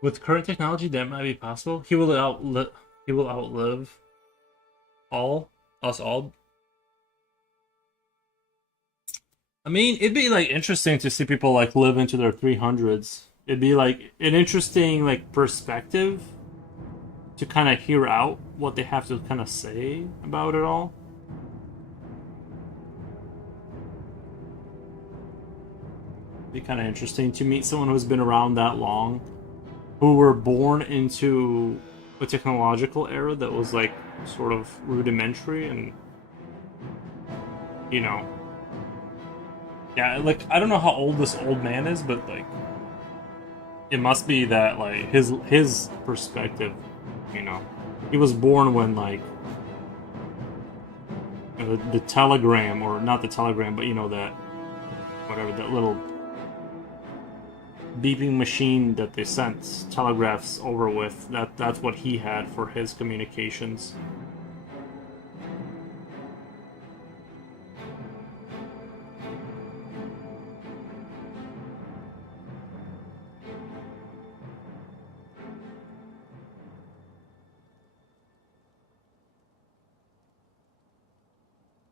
With current technology, that might be possible. He will outlive all us all. I mean, it'd be like interesting to see people like live into their 300s. It'd be like an interesting like perspective to kind of hear out what they have to kind of say about it all. It'd be kind of interesting to meet someone who's been around that long, who were born into a technological era that was like sort of rudimentary and you know, yeah, like I don't know how old this old man is, but like it must be that like his perspective, you know, he was born when like the telegram, or not the telegram, but you know that whatever that little beeping machine that they sent telegraphs over with, that's what he had for his communications.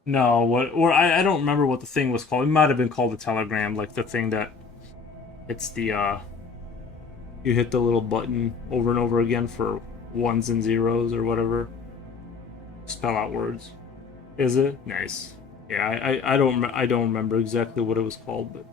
No, what or I don't remember what the thing was called. It might have been called a telegram, like the thing that it's the you hit the little button over and over again for ones and zeros or whatever. Spell out words. Is it? Nice. Yeah, I don't remember exactly what it was called, but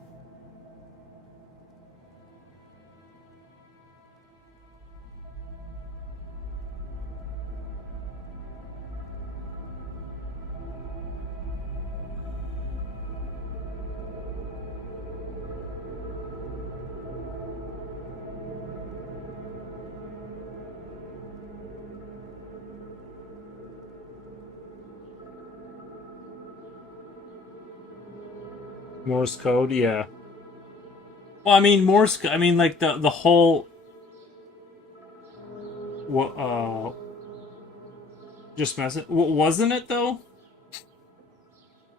Morse code, yeah. Well, I mean I mean like the whole what just messing. Wasn't it though?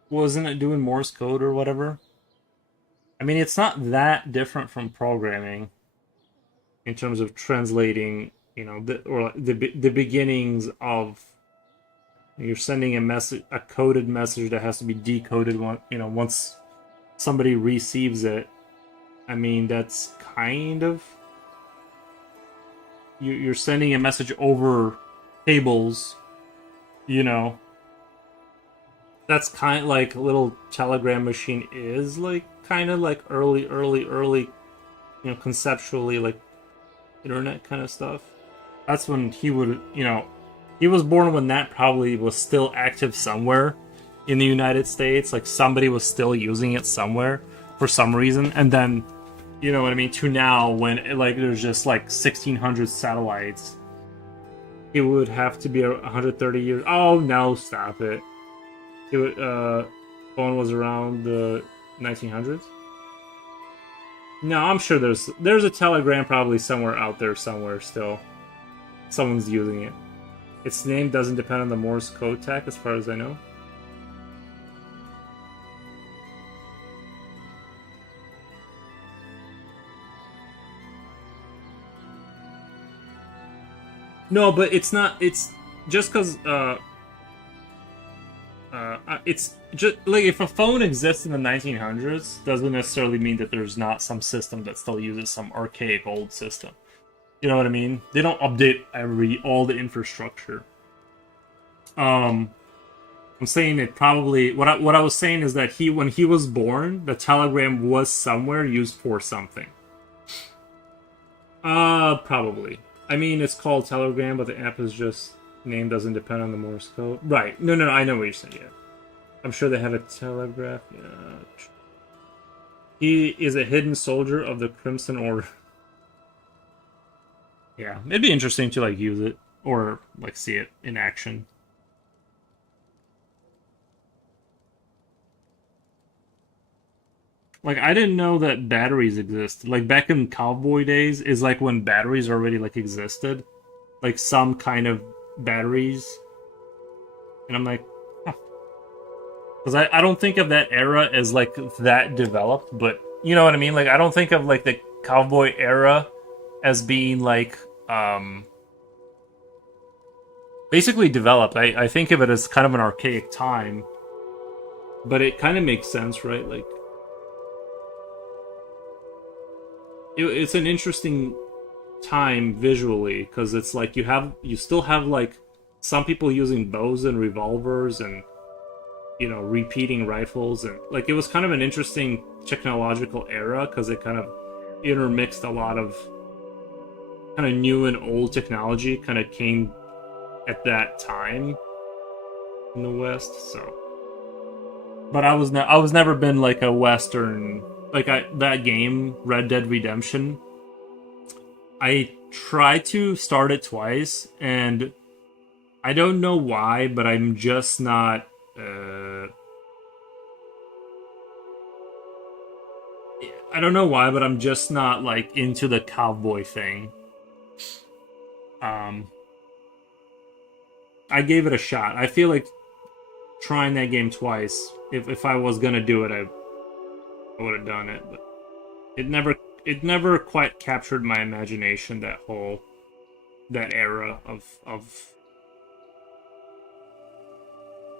Wasn't it doing Morse code or whatever? I mean, it's not that different from programming in terms of translating, you know, the beginnings of you're sending a message, a coded message that has to be decoded once somebody receives it. I mean, that's kind of you're sending a message over cables, you know. That's kind of like a little telegram machine is like kind of like early, conceptually like internet kind of stuff. That's when he would, he was born when that probably was still active somewhere in the United States. Like somebody was still using it somewhere for some reason, and then, you know what I mean, to now when like there's just like 1,600 satellites. It would have to be 130 years. Oh no, stop it. It would, phone was around the 1900s. No, I'm sure there's a telegram probably somewhere out there somewhere still. Someone's using it. Its name doesn't depend on the Morse code tag, as far as I know. No, but it's not. It's just because it's just like if a phone exists in the 1900s, doesn't necessarily mean that there's not some system that still uses some archaic old system. You know what I mean? They don't update all the infrastructure. Um, I'm saying it probably. What I was saying is that when he was born, the telegram was somewhere used for something. Probably. I mean, it's called Telegram, but the app is just name doesn't depend on the Morse code. Right. No. I know what you're saying. Yeah. I'm sure they have a telegraph. Yeah. He is a hidden soldier of the Crimson Order. Yeah, it'd be interesting to like use it or like see it in action. Like I didn't know that batteries exist. Like back in cowboy days is like when batteries already like existed, like some kind of batteries. And I'm like, because I don't think of that era as like that developed, but you know what I mean? Like I don't think of like the cowboy era as being like basically developed. I think of it as kind of an archaic time, but it kind of makes sense, right? Like it's an interesting time visually because it's like you still have like some people using bows and revolvers and repeating rifles, and like it was kind of an interesting technological era because it kind of intermixed a lot of kind of new and old technology kind of came at that time in the West. So, but I was never been like a Western like that game Red Dead Redemption. I tried to start it twice, and I don't know why, but I'm just not. I don't know why, but I'm just not like into the cowboy thing. Um, I gave it a shot. I feel like trying that game twice. If I was gonna do it, I would have done it, but it never it never quite captured my imagination. That era of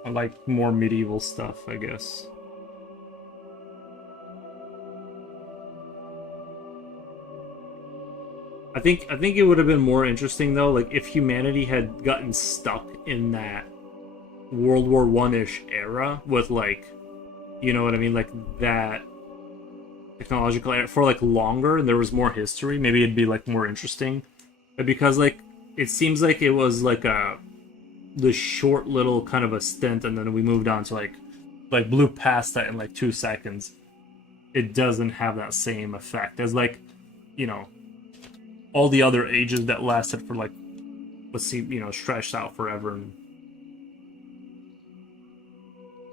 like more medieval stuff, I guess. I think it would have been more interesting though, like if humanity had gotten stuck in that World War One ish era with like, you know what I mean, like that technological era for like longer, and there was more history. Maybe it'd be like more interesting, but because like it seems like it was like a the short little kind of a stint, and then we moved on to like blew past that in like 2 seconds. It doesn't have that same effect as like you know all the other ages that lasted for like let's see stretched out forever. And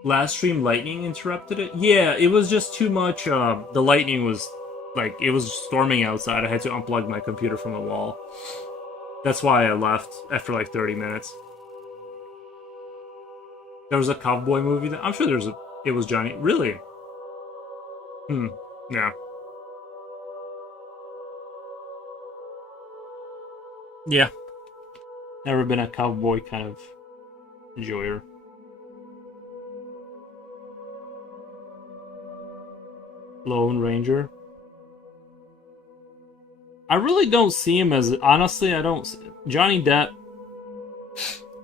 last stream lightning interrupted it. Yeah, it was just too much. The lightning was like it was storming outside. I had to unplug my computer from the wall. That's why I left after like 30 minutes. There was a cowboy movie that I'm sure there's a. It was Johnny. Really? Hmm. Yeah. Yeah. Never been a cowboy kind of enjoyer. Lone Ranger. I really don't see him as honestly. I don't. Johnny Depp.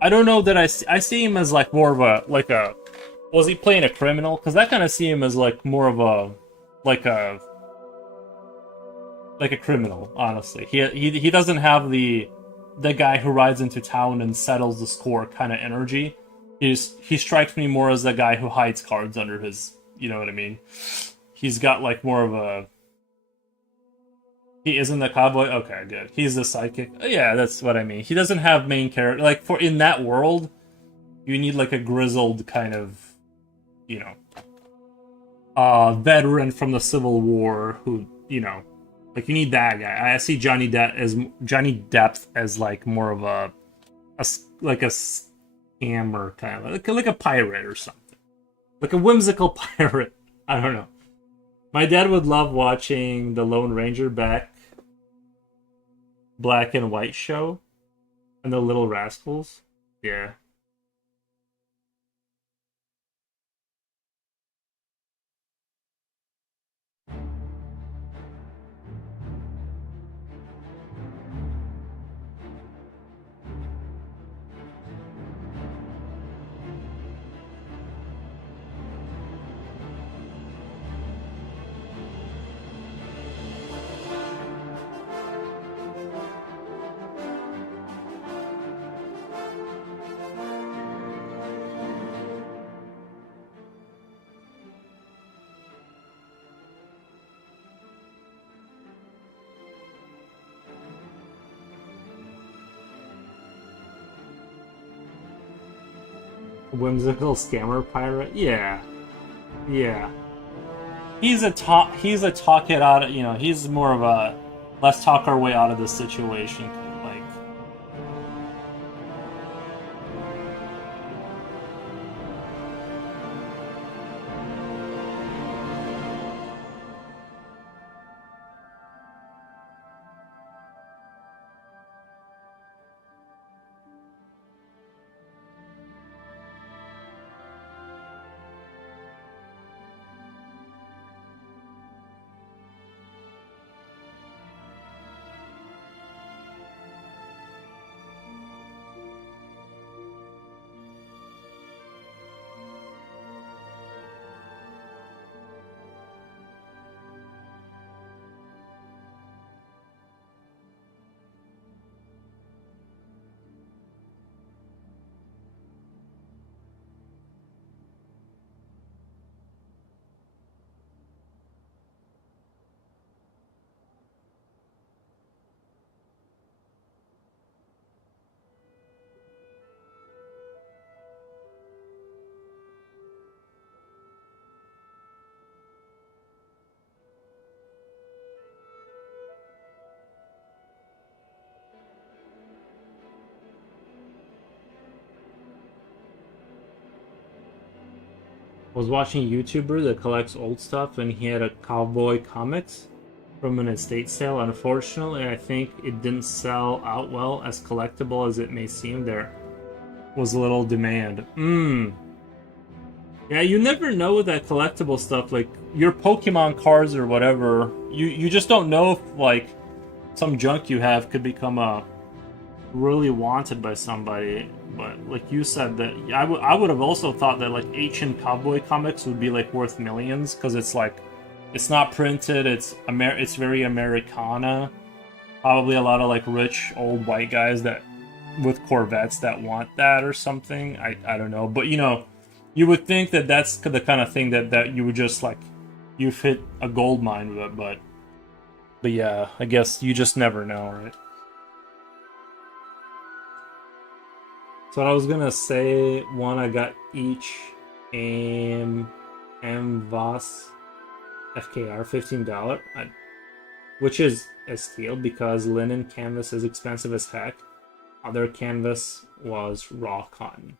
I don't know that I see him as like more of a like a. Was he playing a criminal? Because I kind of see him as like more of a like a like a criminal. Honestly, he doesn't have the guy who rides into town and settles the score kind of energy. He strikes me more as the guy who hides cards under his. You know what I mean? He's got like more of a. He isn't the cowboy. Okay, good. He's the sidekick. Yeah, that's what I mean. He doesn't have main character. Like for in that world, you need like a grizzled kind of, you know, veteran from the Civil War who, like you need that guy. I see Johnny Depp as like more of like a scammer kind of like a pirate or something, like a whimsical pirate. I don't know. My dad would love watching the Lone Ranger black and white show and the Little Rascals. Yeah. Whimsical scammer pirate. Yeah. Yeah. He's a talk it out, he's more of a let's talk our way out of this situation. Like was watching a YouTuber that collects old stuff, and he had a cowboy comics from an estate sale. Unfortunately, I think it didn't sell out well. As collectible as it may seem, there was little demand. Yeah, you never know with that collectible stuff, like your Pokemon cards or whatever. You just don't know if like some junk you have could become really wanted by somebody. But like you said, that I would have also thought that like ancient cowboy comics would be like worth millions, because it's like it's not printed. It's very Americana. Probably a lot of like rich old white guys that with Corvettes that want that or something. I don't know, but you would think that that's the kind of thing that you would just like you hit a gold mine with it, but yeah, I guess you just never know, right? So I was gonna say one I got each MVAS FKR $15, which is a steal because linen canvas is expensive as heck. Other canvas was raw cotton.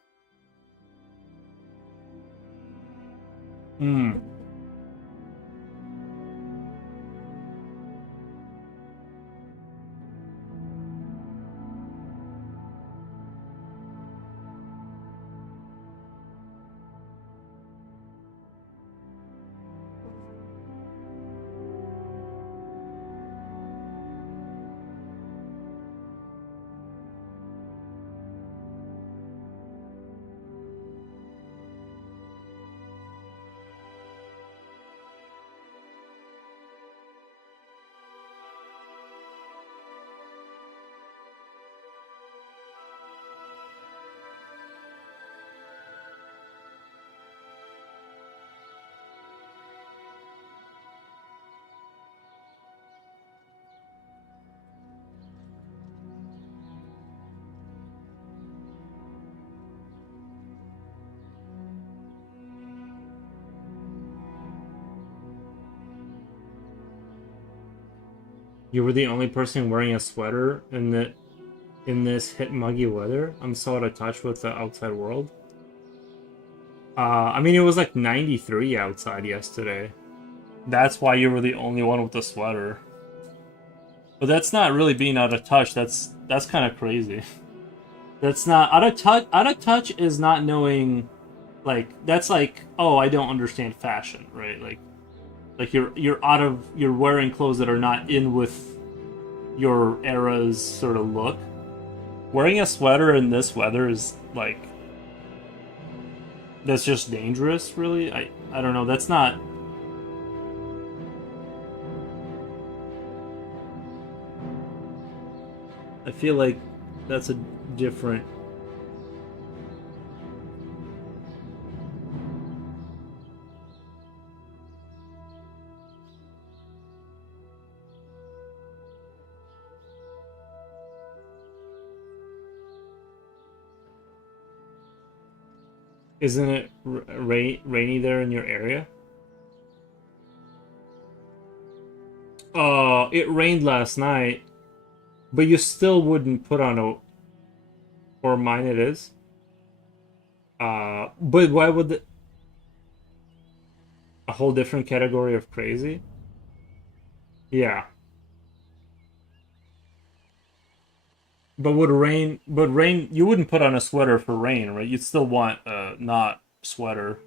You were the only person wearing a sweater in this hit muggy weather. I'm so out of touch with the outside world. I mean, it was like 93 outside yesterday. That's why you were the only one with the sweater. But that's not really being out of touch. That's kind of crazy. That's not out of touch. Out of touch is not knowing. Like that's like, oh, I don't understand fashion, right? Like you're wearing clothes that are not in with your era's sort of look. Wearing a sweater in this weather is like that's just dangerous, really. I don't know. That's not. I feel like that's a different. Isn't it rainy there in your area? It rained last night, but you still wouldn't put on a. Or mine it is. But why would a whole different category of crazy? Yeah, but would rain? But rain, you wouldn't put on a sweater for rain, right? You'd still want a not sweater.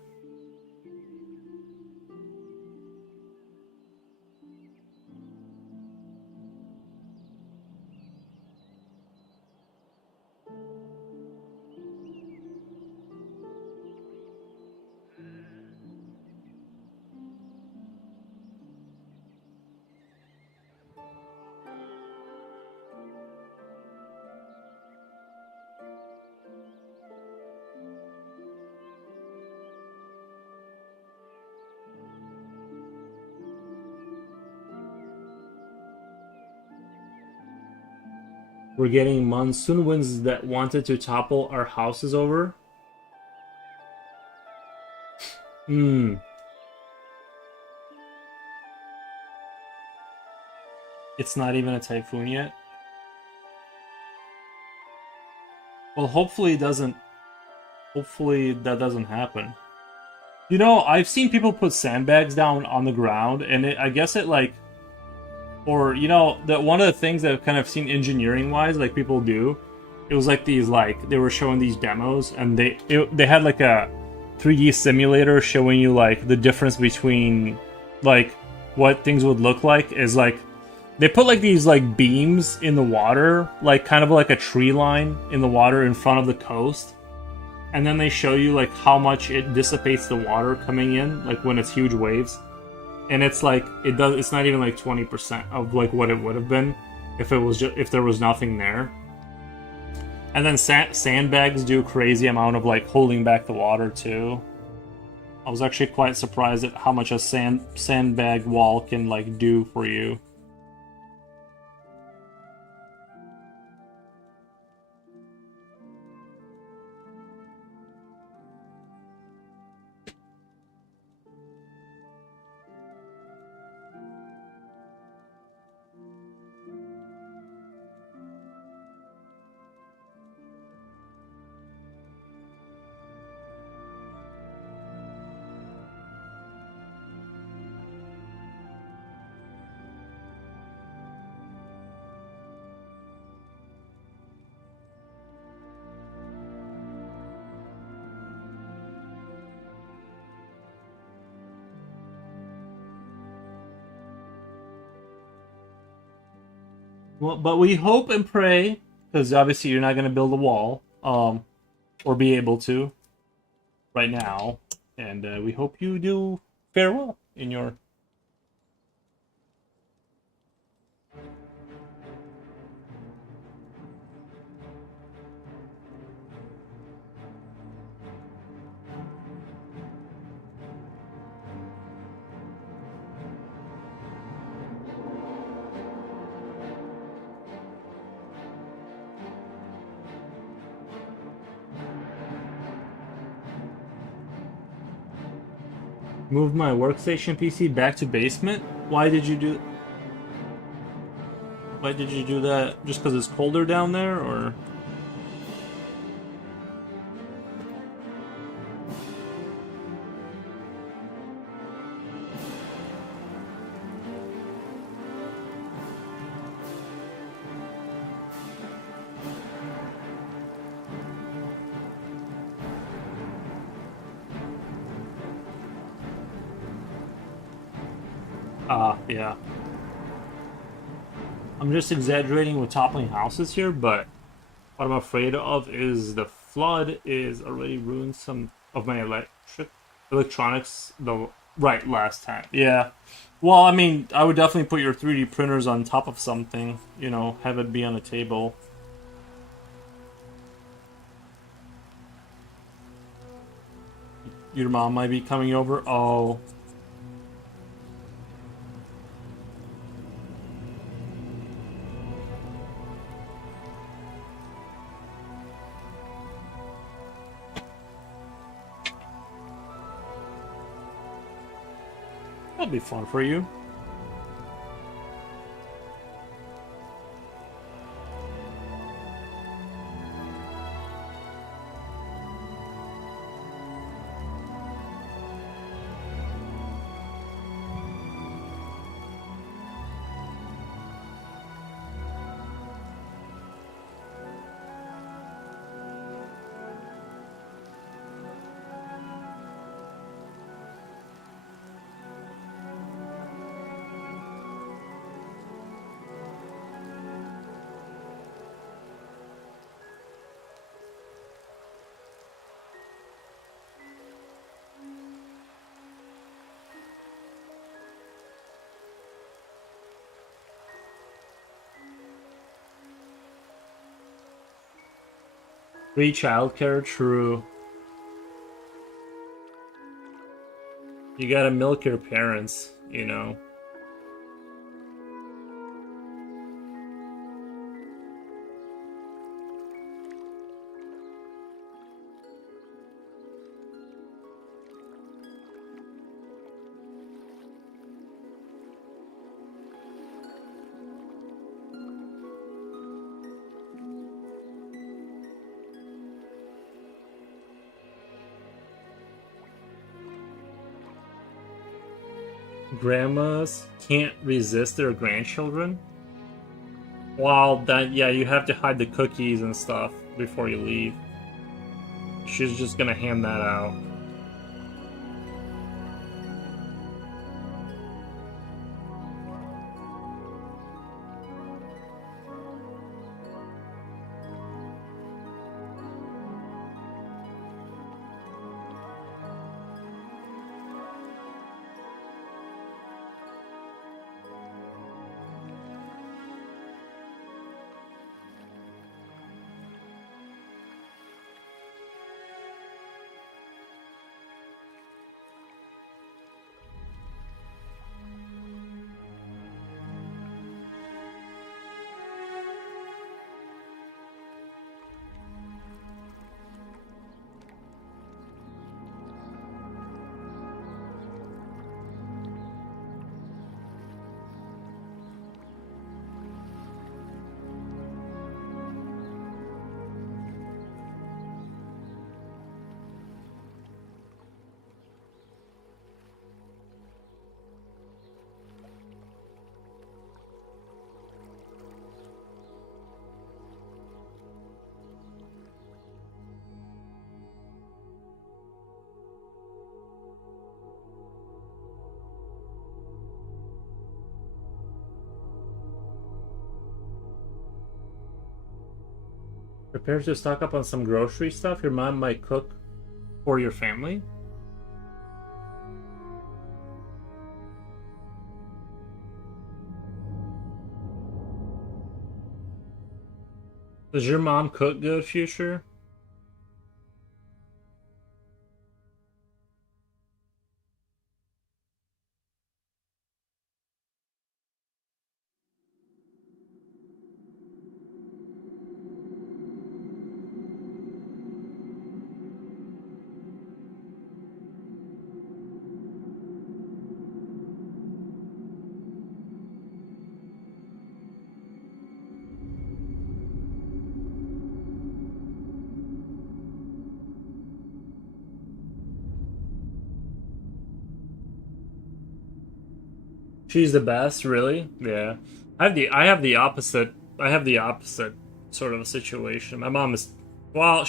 We're getting monsoon winds that wanted to topple our houses over. Hmm. It's not even a typhoon yet. Well, hopefully it doesn't. Hopefully that doesn't happen. You know, I've seen people put sandbags down on the ground, and I guess it like, or you know, that one of the things that I've kind of seen engineering wise, like people do, it was like these like they were showing these demos, and they had like a 3D simulator showing you like the difference between like what things would look like is like they put like these like beams in the water, like kind of like a tree line in the water in front of the coast, and then they show you like how much it dissipates the water coming in, like when it's huge waves, and it's like it's not even like 20% of like what it would have been if it was just if there was nothing there. And then sandbags do a crazy amount of like holding back the water too. I was actually quite surprised at how much a sandbag wall can like do for you. Well, but we hope and pray, because obviously you're not going to build a wall, or be able to right now, and we hope you do farewell in your. Move my workstation PC back to basement. Why did you do? Why did you do that? Just because it's colder down there, or? Yeah. I'm just exaggerating with toppling houses here, but what I'm afraid of is the flood is already ruined some of my electronics the right last time. Yeah. Well, I mean, I would definitely put your 3D printers on top of something, you know, have it be on a table. Your mom might be coming over. Oh, that'll be fun for you. Free childcare, true. You gotta milk your parents, you know. grandmas can't resist their grandchildren. While that, yeah, you have to hide the cookies and stuff before you leave. She's just gonna hand that out. Prepare to stock up on some grocery stuff your mom might cook for your family. Does your mom cook good, Future? She's the best, really? Yeah. I have the opposite sort of a situation. My mom is well,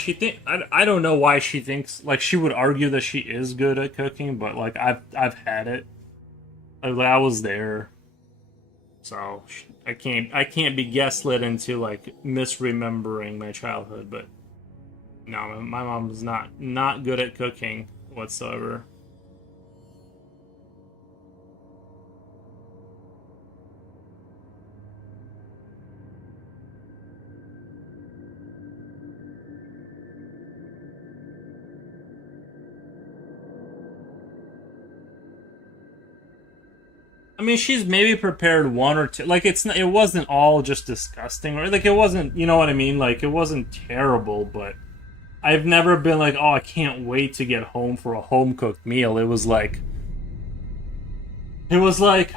I don't know why she thinks like she would argue that she is good at cooking, but like I've had it. I was there. So I can't be gaslit into like misremembering my childhood, but no, my mom was not good at cooking whatsoever. I mean, she's maybe prepared one or two. Like it wasn't all just disgusting, or like it wasn't. You know what I mean? Like it wasn't terrible, but I've never been like, oh, I can't wait to get home for a home cooked meal. It was like, it was like,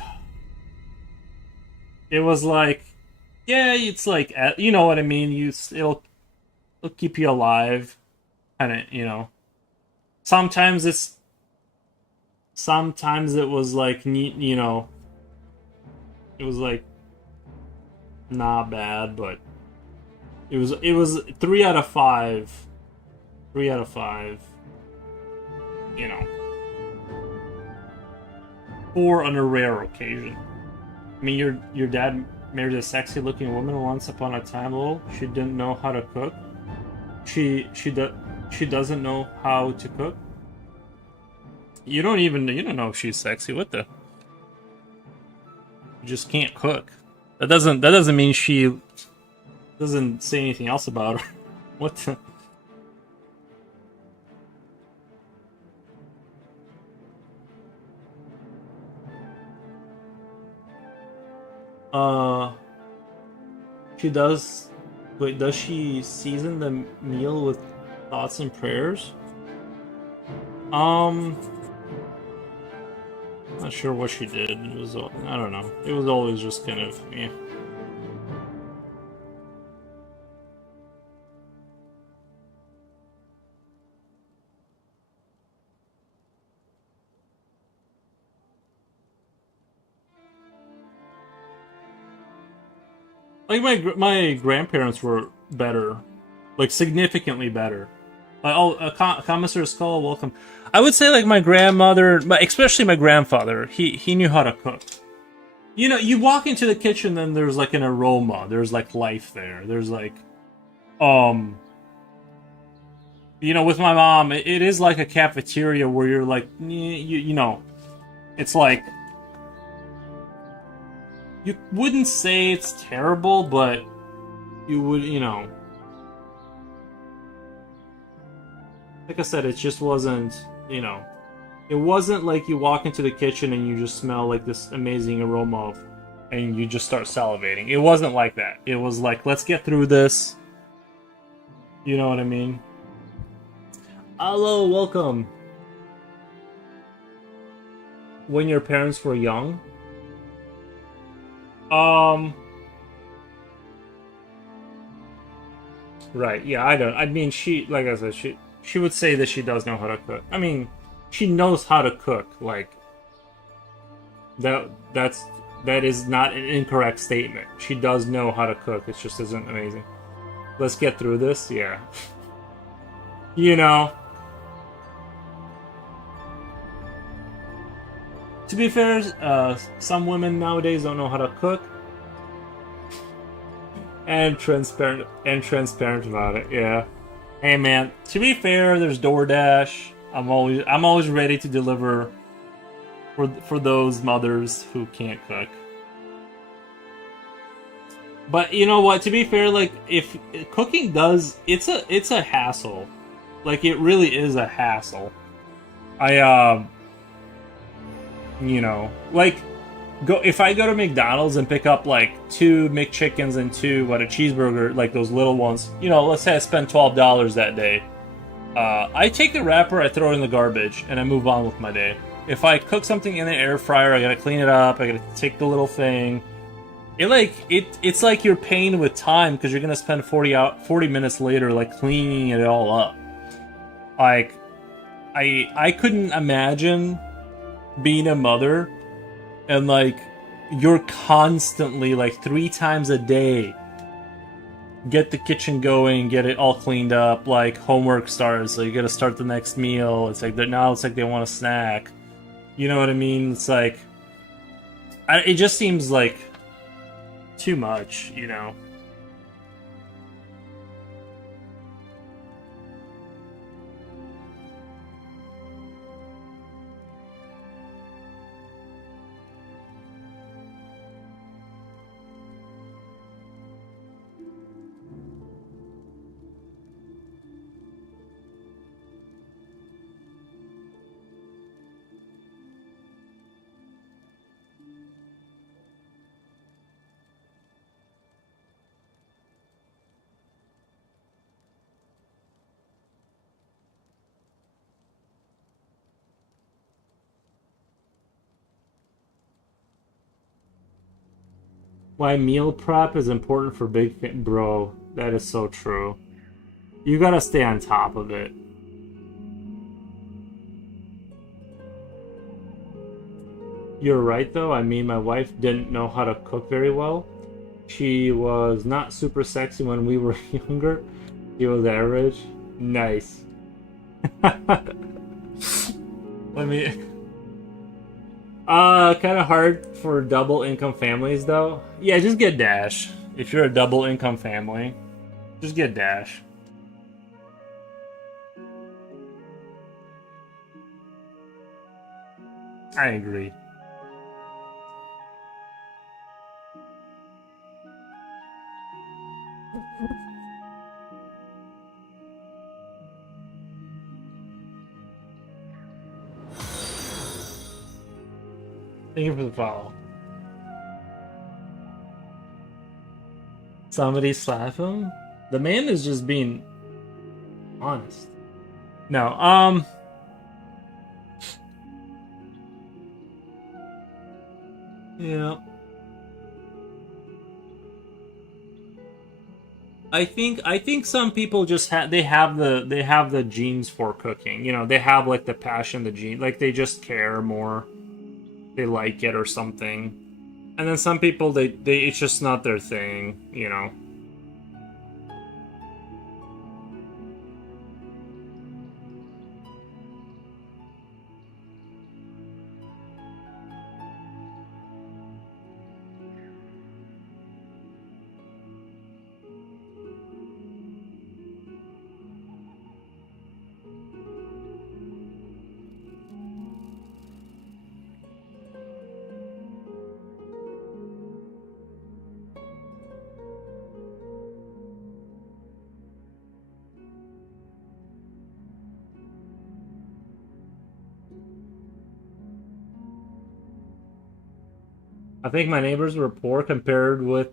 yeah, it's like, you know what I mean? It'll keep you alive, kind of, you know. Sometimes it's sometimes it was like, you know, it was like not bad, but it was 3 out of 5. 3 out of 5. You know, 4 on a rare occasion. I mean, your dad married a sexy looking woman once upon a time. Lol. She didn't know how to cook. She doesn't know how to cook. You don't know if she's sexy. What the? You just can't cook. That doesn't mean she doesn't say anything else about her. What the? Uh, she does. Wait, does she season the meal with thoughts and prayers? Um, not sure what she did. I don't know. It was always just kind of yeah. Like my grandparents were better, like significantly better. Oh, Commissar Skull, welcome. I would say like my grandmother, especially my grandfather. He knew how to cook. You know, you walk into the kitchen, then there's like an aroma. There's like life there. There's like, um, with my mom, it is like a cafeteria where you're like, you know, it's like you wouldn't say it's terrible, but you would, like I said, it just wasn't, it wasn't like you walk into the kitchen and you just smell like this amazing aroma and you just start salivating. It wasn't like that. It was like, let's get through this. You know what I mean? Hello, welcome. When your parents were young? Right, yeah, I mean, like I said, she would say that she does know how to cook. I mean, she knows how to cook. Like, that is not an incorrect statement. She does know how to cook. It just isn't amazing. Let's get through this, yeah. You know. To be fair, some women nowadays don't know how to cook. And transparent about it, yeah. Hey man, to be fair, there's DoorDash. I'm always ready to deliver for those mothers who can't cook. But you know what? To be fair, like if cooking it's a hassle. Like it really is a hassle. Like if I go to McDonald's and pick up like 2 McChickens and a cheeseburger, like those little ones. Let's say I spend $12 that day. I take the wrapper, I throw it in the garbage, and I move on with my day. If I cook something in the air fryer, I gotta clean it up. I gotta take the little thing. It's like you're paying with time because you're gonna spend 40 minutes later like cleaning it all up. Like, I couldn't imagine being a mother and like you're constantly like 3 times a day get the kitchen going, get it all cleaned up, like homework starts, so you gotta start the next meal. It's like now it's like they want a snack. You know what I mean? It's like it just seems like too much, Why meal prep is important for bro, that is so true. You gotta stay on top of it. You're right though, I mean my wife didn't know how to cook very well. She was not super sexy when we were younger. She was average. Nice. Let me kind of hard for double income families though. Yeah, just get Dash. If you're a double income family, just get Dash. I agree. Thank you for the follow. Somebody slap him? The man is just being honest. No, yeah. I think some people just they have the genes for cooking. They have like the passion, the gene, like they just care more. They like it or something. And then some people, they it's just not their thing, you know. I think my neighbors were poor compared with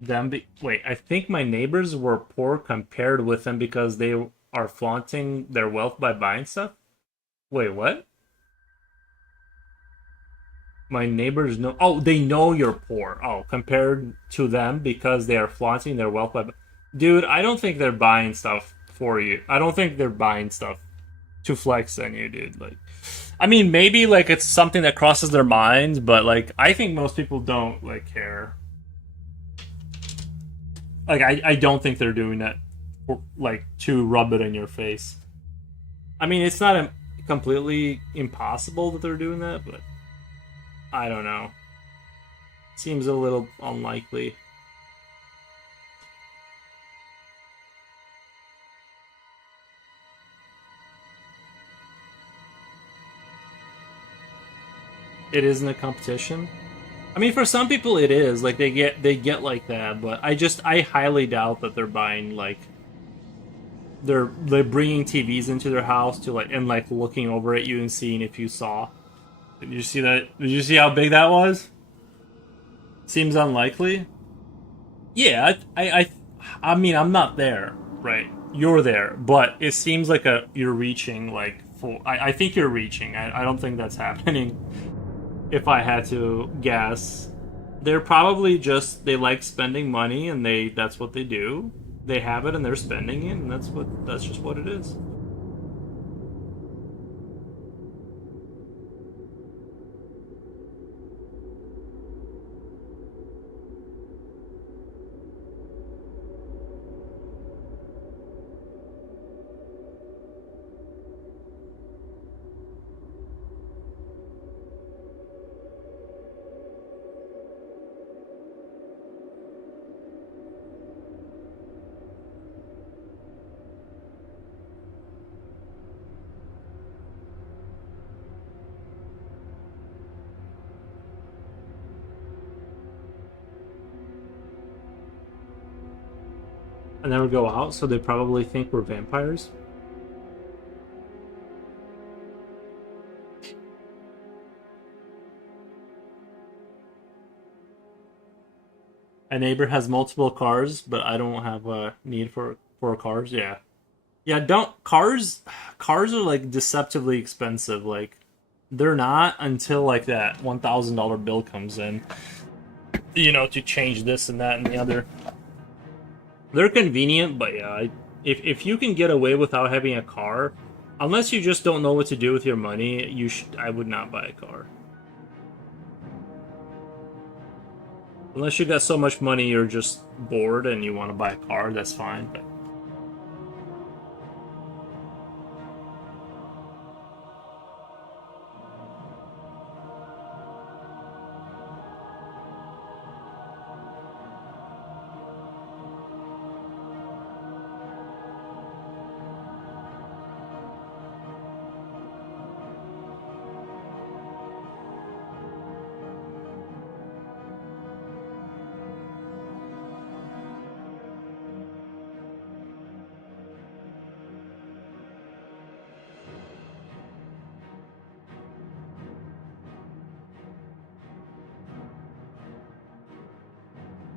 them. Wait, I think my neighbors were poor compared with them because they are flaunting their wealth by buying stuff. Wait, what? My neighbors know. Oh, they know you're poor. Oh, compared to them because they are flaunting their wealth by. Dude, I don't think they're buying stuff for you. I don't think they're buying stuff to flex on you, dude. Like, I mean, maybe like it's something that crosses their minds, but like, I think most people don't like care. Like, I don't think they're doing that for, like to rub it in your face. I mean, it's not completely impossible that they're doing that, but I don't know. Seems a little unlikely. It isn't a competition. I mean, for some people it is. Like they get like that, but I highly doubt that they're buying like they're bringing TVs into their house to like and like looking over at you and seeing if you saw. Did you see that? Did you see how big that was? Seems unlikely. Yeah, I mean, I'm not there, right? You're there, but it seems like you're reaching like full. I think you're reaching. I don't think that's happening. If I had to guess, they're probably just they like spending money and that's what they do. They have it and they're spending it, and that's just what it is. I never go out, so they probably think we're vampires. A neighbor has multiple cars, but I don't have a need for cars. Yeah, yeah. Don't cars are like deceptively expensive. Like they're not until like that $1,000 bill comes in. You know, to change this and that and the other. They're convenient, but yeah, if you can get away without having a car, unless you just don't know what to do with your money, I would not buy a car. Unless you got so much money you're just bored and you want to buy a car, that's fine. But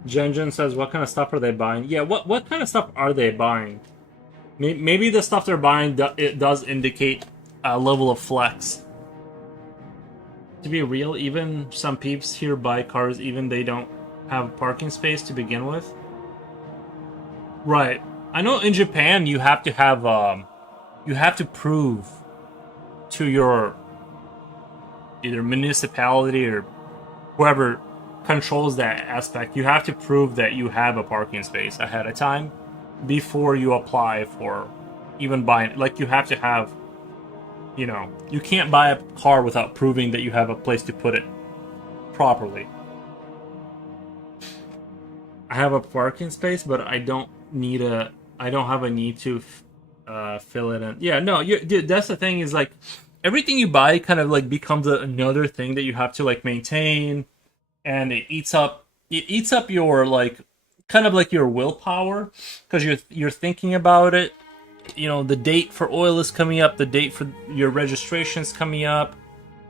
Jen says, "What kind of stuff are they buying?" Yeah, what kind of stuff are they buying? Maybe the stuff they're buying it does indicate a level of flex. To be real, even some peeps here buy cars even they don't have parking space to begin with. Right. I know in Japan you have to prove to your either municipality or whoever controls that aspect. You have to prove that you have a parking space ahead of time before you apply for even buying. Like you have to have, you can't buy a car without proving that you have a place to put it properly. I have a parking space, but I don't have a need to fill it in. Yeah, no, dude, that's the thing is like everything you buy kind of like becomes another thing that you have to like maintain, and it eats up your like kind of like your willpower because you're thinking about it. The date for oil is coming up, the date for your registration's coming up,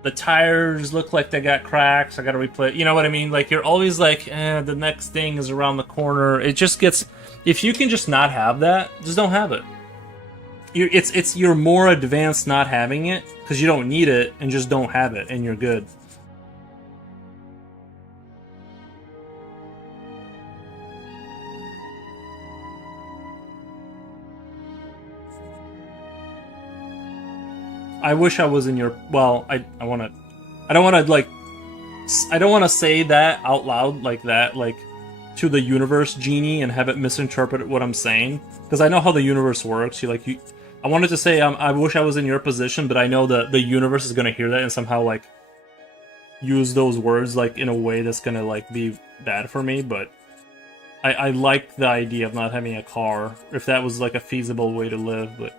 the tires look like they got cracks, I gotta replace, you know what I mean? Like you're always like, the next thing is around the corner. It just gets, if you can just not have that, just don't have it. You're more advanced not having it because you don't need it, and just don't have it and you're good. I wish I was in your, well, I want to, I don't want to like, I don't want to say that out loud like that, like to the universe genie and have it misinterpret what I'm saying, because I know how the universe works. I wanted to say, I wish I was in your position, but I know that the universe is gonna hear that and somehow like use those words like in a way that's gonna like be bad for me. But I like the idea of not having a car if that was like a feasible way to live. But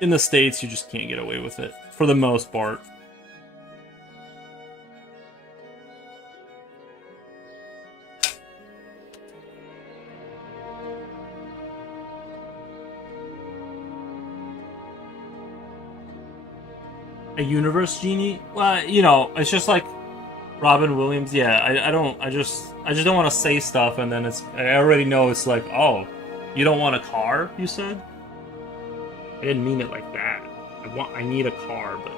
in the States, you just can't get away with it for the most part. A universe genie? Well, it's just like Robin Williams. Yeah, I just don't want to say stuff, and then I already know it's like, oh, you don't want a car? You said? I didn't mean it like that. I need a car, but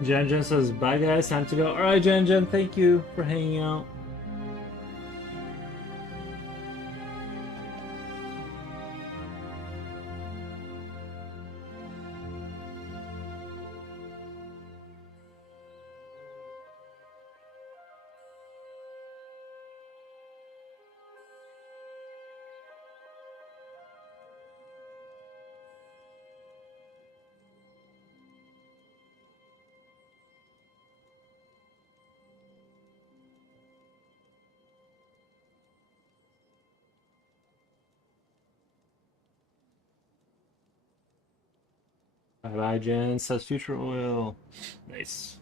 Jen Jen says, bye guys, time to go. Alright, Jen Jen, thank you for hanging out. Bye bye, Jen. Says Future Oil. Nice.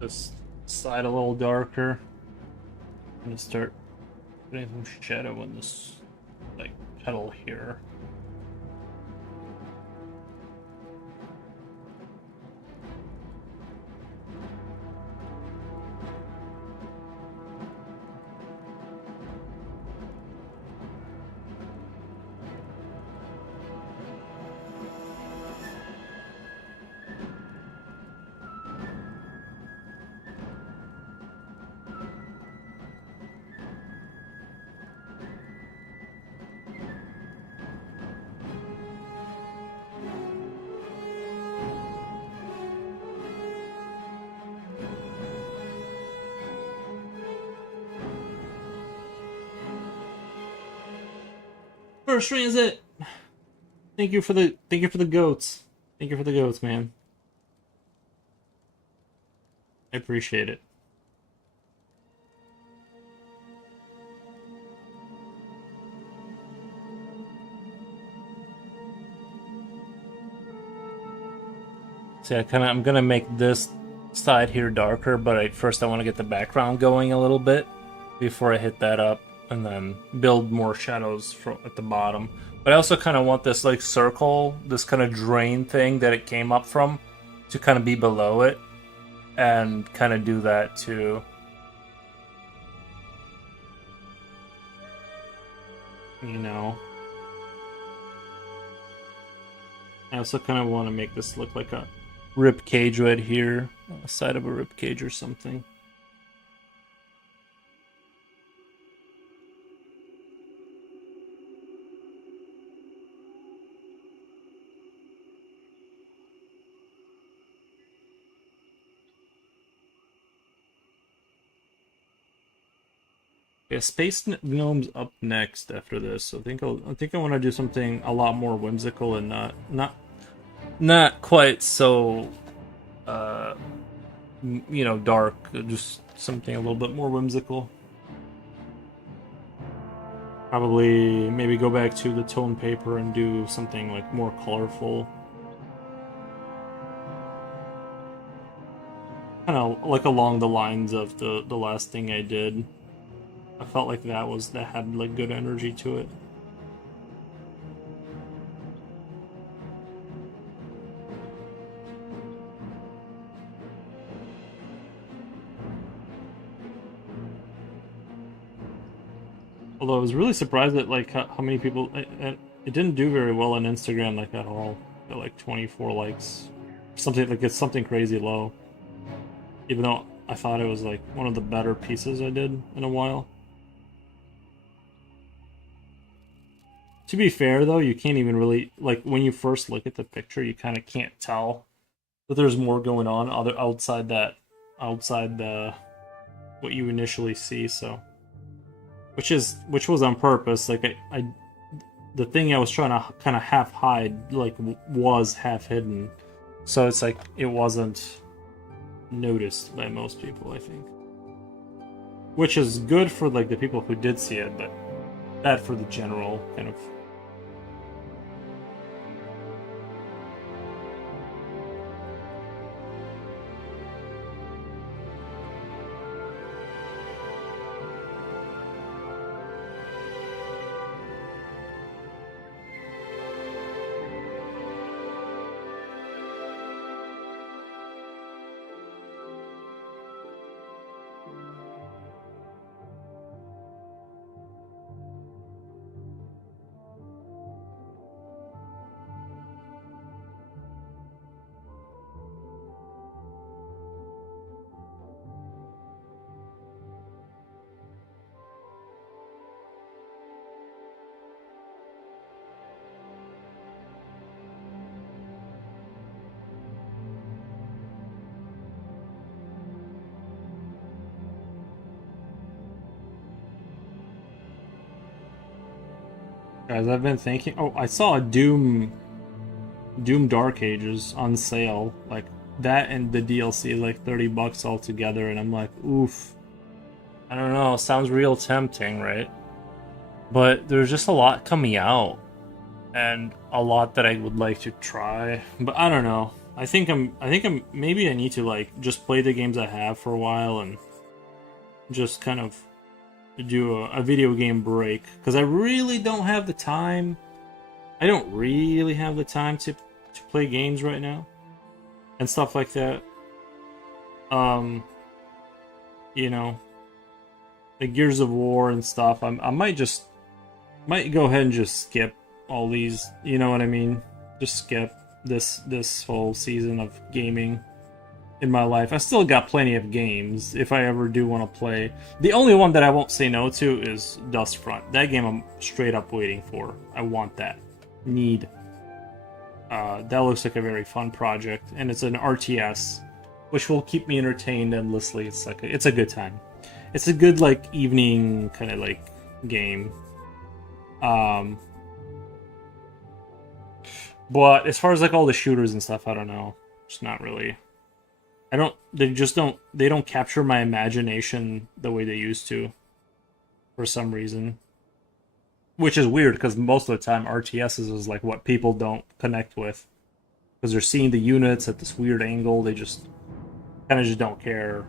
this side a little darker. I'm gonna start putting some shadow in this, like, petal here. First transit. Thank you for the goats. Thank you for the goats, man. I appreciate it. See, I'm gonna make this side here darker, but first I want to get the background going a little bit before I hit that up, and then build more shadows at the bottom. But I also kind of want this like circle, this kind of drain thing that it came up from, to kind of be below it, and kind of do that too. You know. I also kind of want to make this look like a rib cage right here, a side of a rib cage or something. Yeah, Space Gnome's up next after this. So I think I want to do something a lot more whimsical and not quite so you know, dark. Just something a little bit more whimsical. Probably maybe go back to the tone paper and do something like more colorful. Kind of like along the lines of the last thing I did. I felt like that had like good energy to it. Although I was really surprised at like how many people it didn't do very well on Instagram like at all. Got like 24 likes, something like it's something crazy low. Even though I thought it was like one of the better pieces I did in a while. To be fair though, you can't even really like when you first look at the picture, you kind of can't tell that there's more going on outside the what you initially see. So, which was on purpose. Like the thing I was trying to kind of half hide like was half hidden, so it's like it wasn't noticed by most people, I think, which is good for like the people who did see it, but bad for the general kind of. Guys, I've been thinking. Oh, I saw a Doom Dark Ages on sale, like that and the DLC, like $30 all together, and I'm like, oof. I don't know. Sounds real tempting, right? But there's just a lot coming out, and a lot that I would like to try. But I don't know. maybe I need to like just play the games I have for a while and just kind of do a video game break because I really don't have the time. I don't really have the time to play games right now and stuff like that. Um, you know, the Gears of War and stuff. I might go ahead and just skip all these. You know what I mean? Just skip this whole season of gaming in my life. I still got plenty of games if I ever do want to play. The only one that I won't say no to is Dustfront. That game I'm straight up waiting for. I want that. Need. That looks like a very fun project, and it's an RTS, which will keep me entertained endlessly. It's a good time. It's a good like evening kind of like game. But as far as like all the shooters and stuff, I don't know. It's not really. I don't. They just don't. They don't capture my imagination the way they used to. For some reason. Which is weird because most of the time RTSs is like what people don't connect with. Because they're seeing the units at this weird angle, they just kind of just don't care.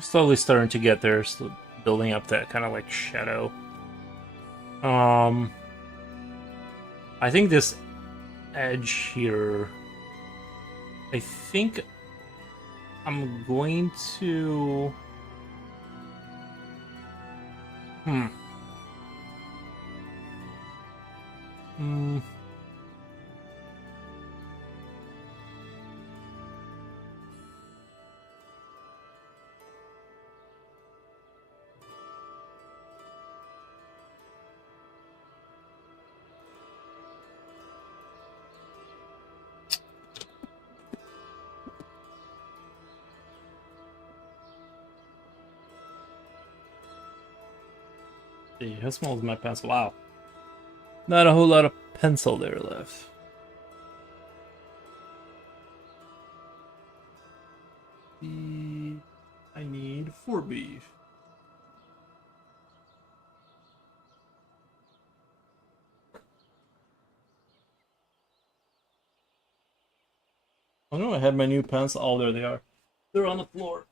Slowly starting to get there, still building up that kind of like shadow. Um, I think this edge here. I think I'm going to. Hmm. Hmm. See, how small is my pencil? Wow. Not a whole lot of pencil there left. I need 4 beef. Oh no, I had my new pencil. Oh, there they are. They're on the floor.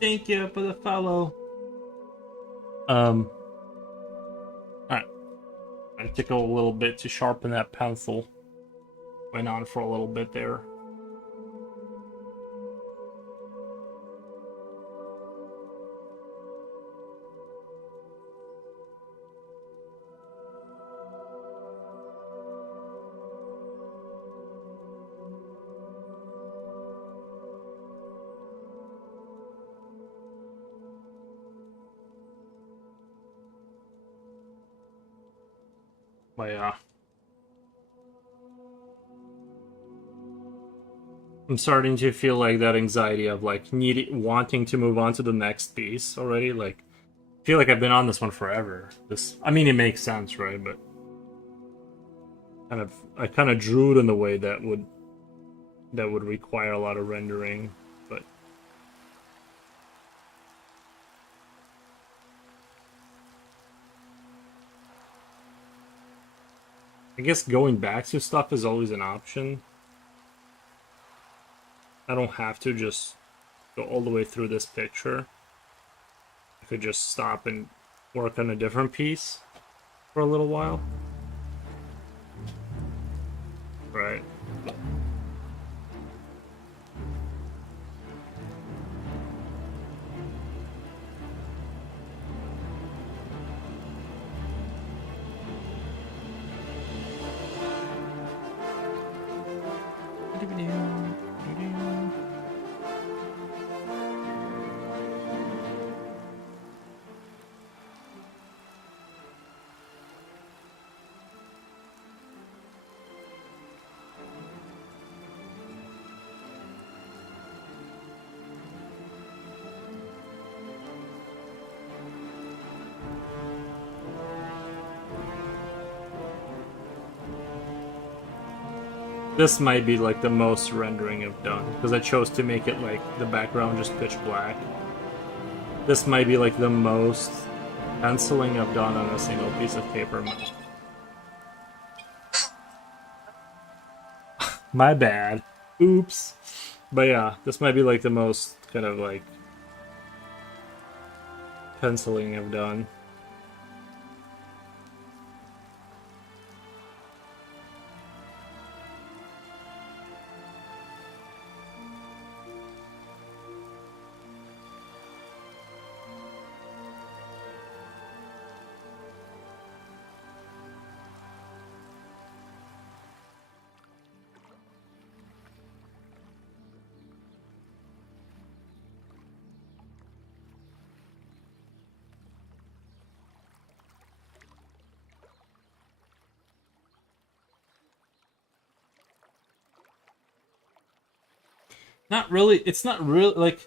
Thank you for the follow. Alright. It took a little bit to sharpen that pencil. Went on for a little bit there. But yeah. I'm starting to feel like that anxiety of like wanting to move on to the next piece already. Like, I feel like I've been on this one forever. I mean, it makes sense, right? But I kind of drew it in the way that would require a lot of rendering. But I guess going back to stuff is always an option. I don't have to just go all the way through this picture. I could just stop and work on a different piece for a little while. Right. This might be like the most rendering I've done because I chose to make it like the background just pitch black. This might be like the most penciling I've done on a single piece of paper. My bad. Oops. But yeah, this might be like the most kind of like penciling I've done. Not really. It's not really like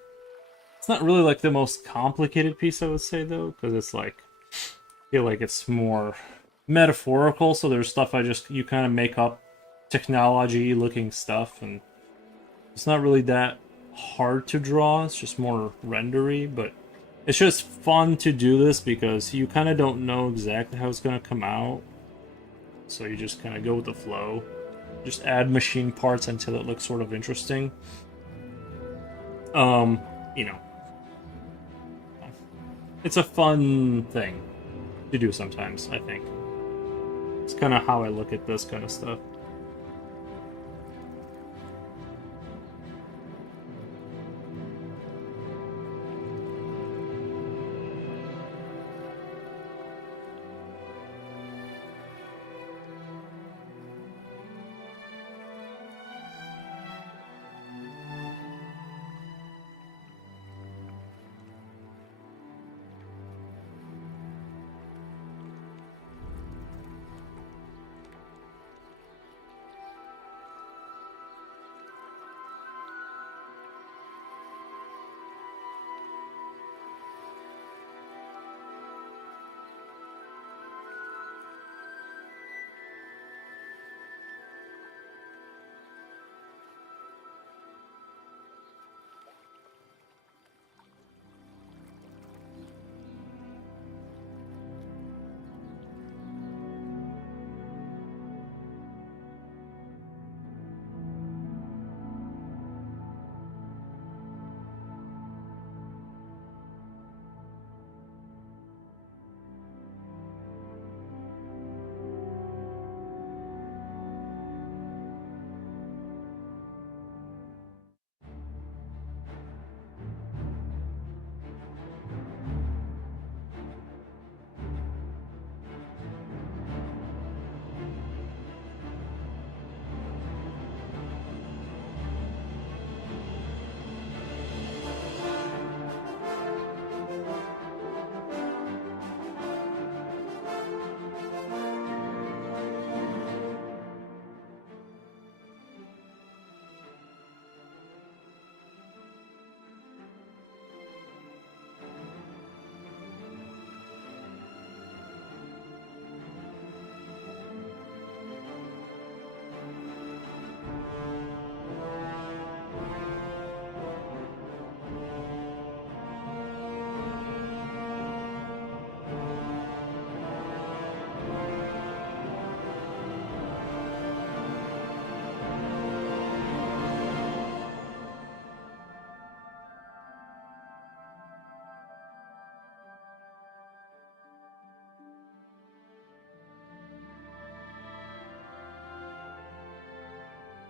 it's not really like the most complicated piece I would say though, because it's like I feel like it's more metaphorical. So there's stuff I just you kind of make up technology looking stuff, and it's not really that hard to draw. It's just more rendery, but it's just fun to do this because you kind of don't know exactly how it's gonna come out. So you just kind of go with the flow. Just add machine parts until it looks sort of interesting. You know, it's a fun thing to do sometimes, I think. It's kind of how I look at this kind of stuff.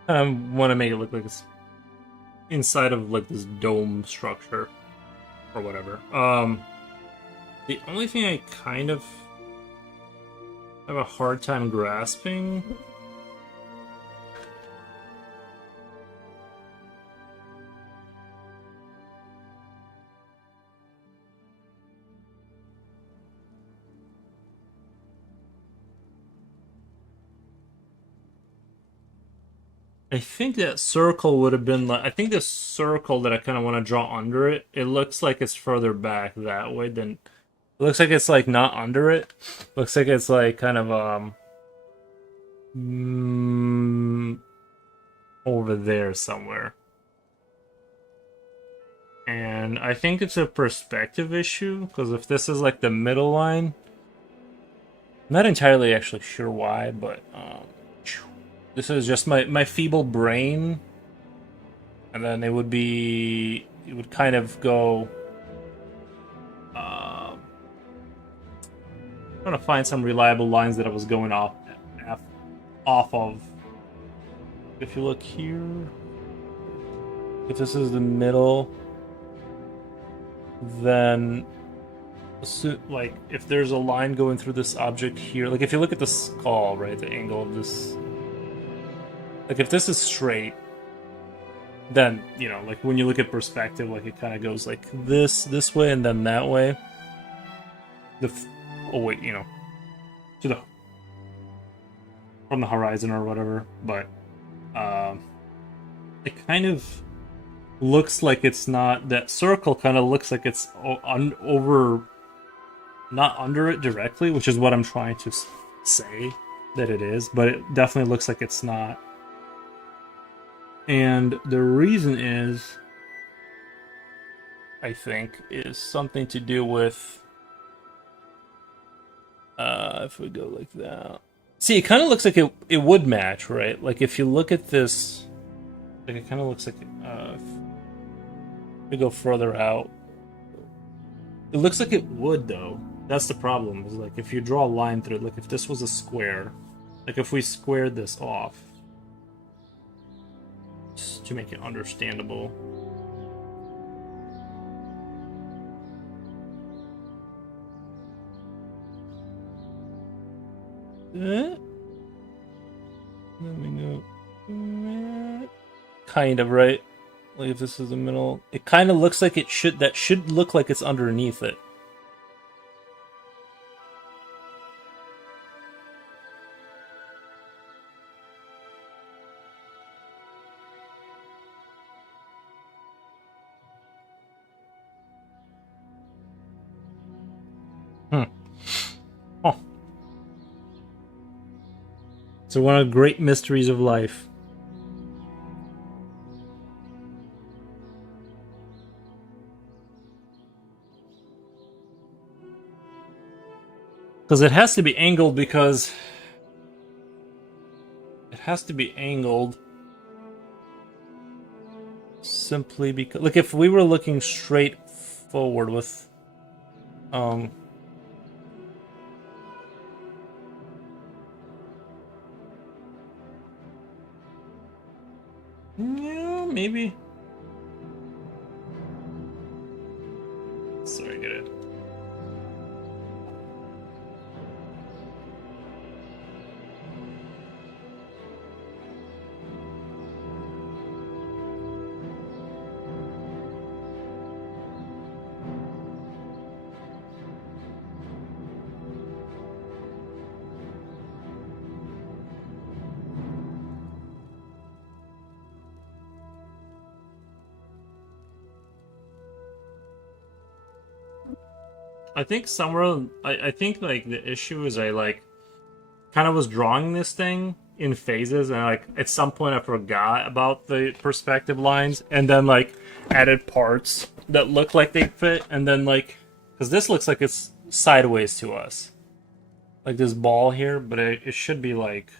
I want to make it look like it's inside of like this dome structure or whatever. The only thing I kind of have a hard time grasping. I think that circle would have been like. I think the circle that I kind of want to draw under it. It looks like it's further back that way than. It looks like it's like not under it. Looks like it's like kind of mm, over there somewhere. And I think it's a perspective issue, because if this is like the middle line, I'm not entirely actually sure why, but this is just my feeble brain. And then it would kind of go, trying to find some reliable lines that I was going off of. If you look here, if this is the middle, then like if there's a line going through this object here, like if you look at the skull, right, the angle of this, like if this is straight, then like when you look at perspective, like it kind of goes like this way and then that way. Oh wait, to the from the horizon or whatever, but it kind of looks like it's not, that circle kind of looks like it's over, not under it directly, which is what I'm trying to say that it is, but it definitely looks like it's not. And the reason is, I think, is something to do with if we go like that. See, it kind of looks like it would match, right? Like if you look at this, like it kind of looks like if we go further out, it looks like it would though. That's the problem. Is like if you draw a line through it, like if this was a square, like if we squared this off, just to make it understandable. Let me go. Kind of, right? Like if this is the middle, it kind of looks like that should look like it's underneath it. Oh. So one of the great mysteries of life. Because it has to be angled, because it has to be angled simply because, like, if we were looking straight forward with yeah, maybe. Sorry, get it. I think somewhere, I think like the issue is I like kind of was drawing this thing in phases, and like at some point I forgot about the perspective lines, and then like added parts that look like they fit, and then like, because this looks like it's sideways to us, like this ball here, but it should be like,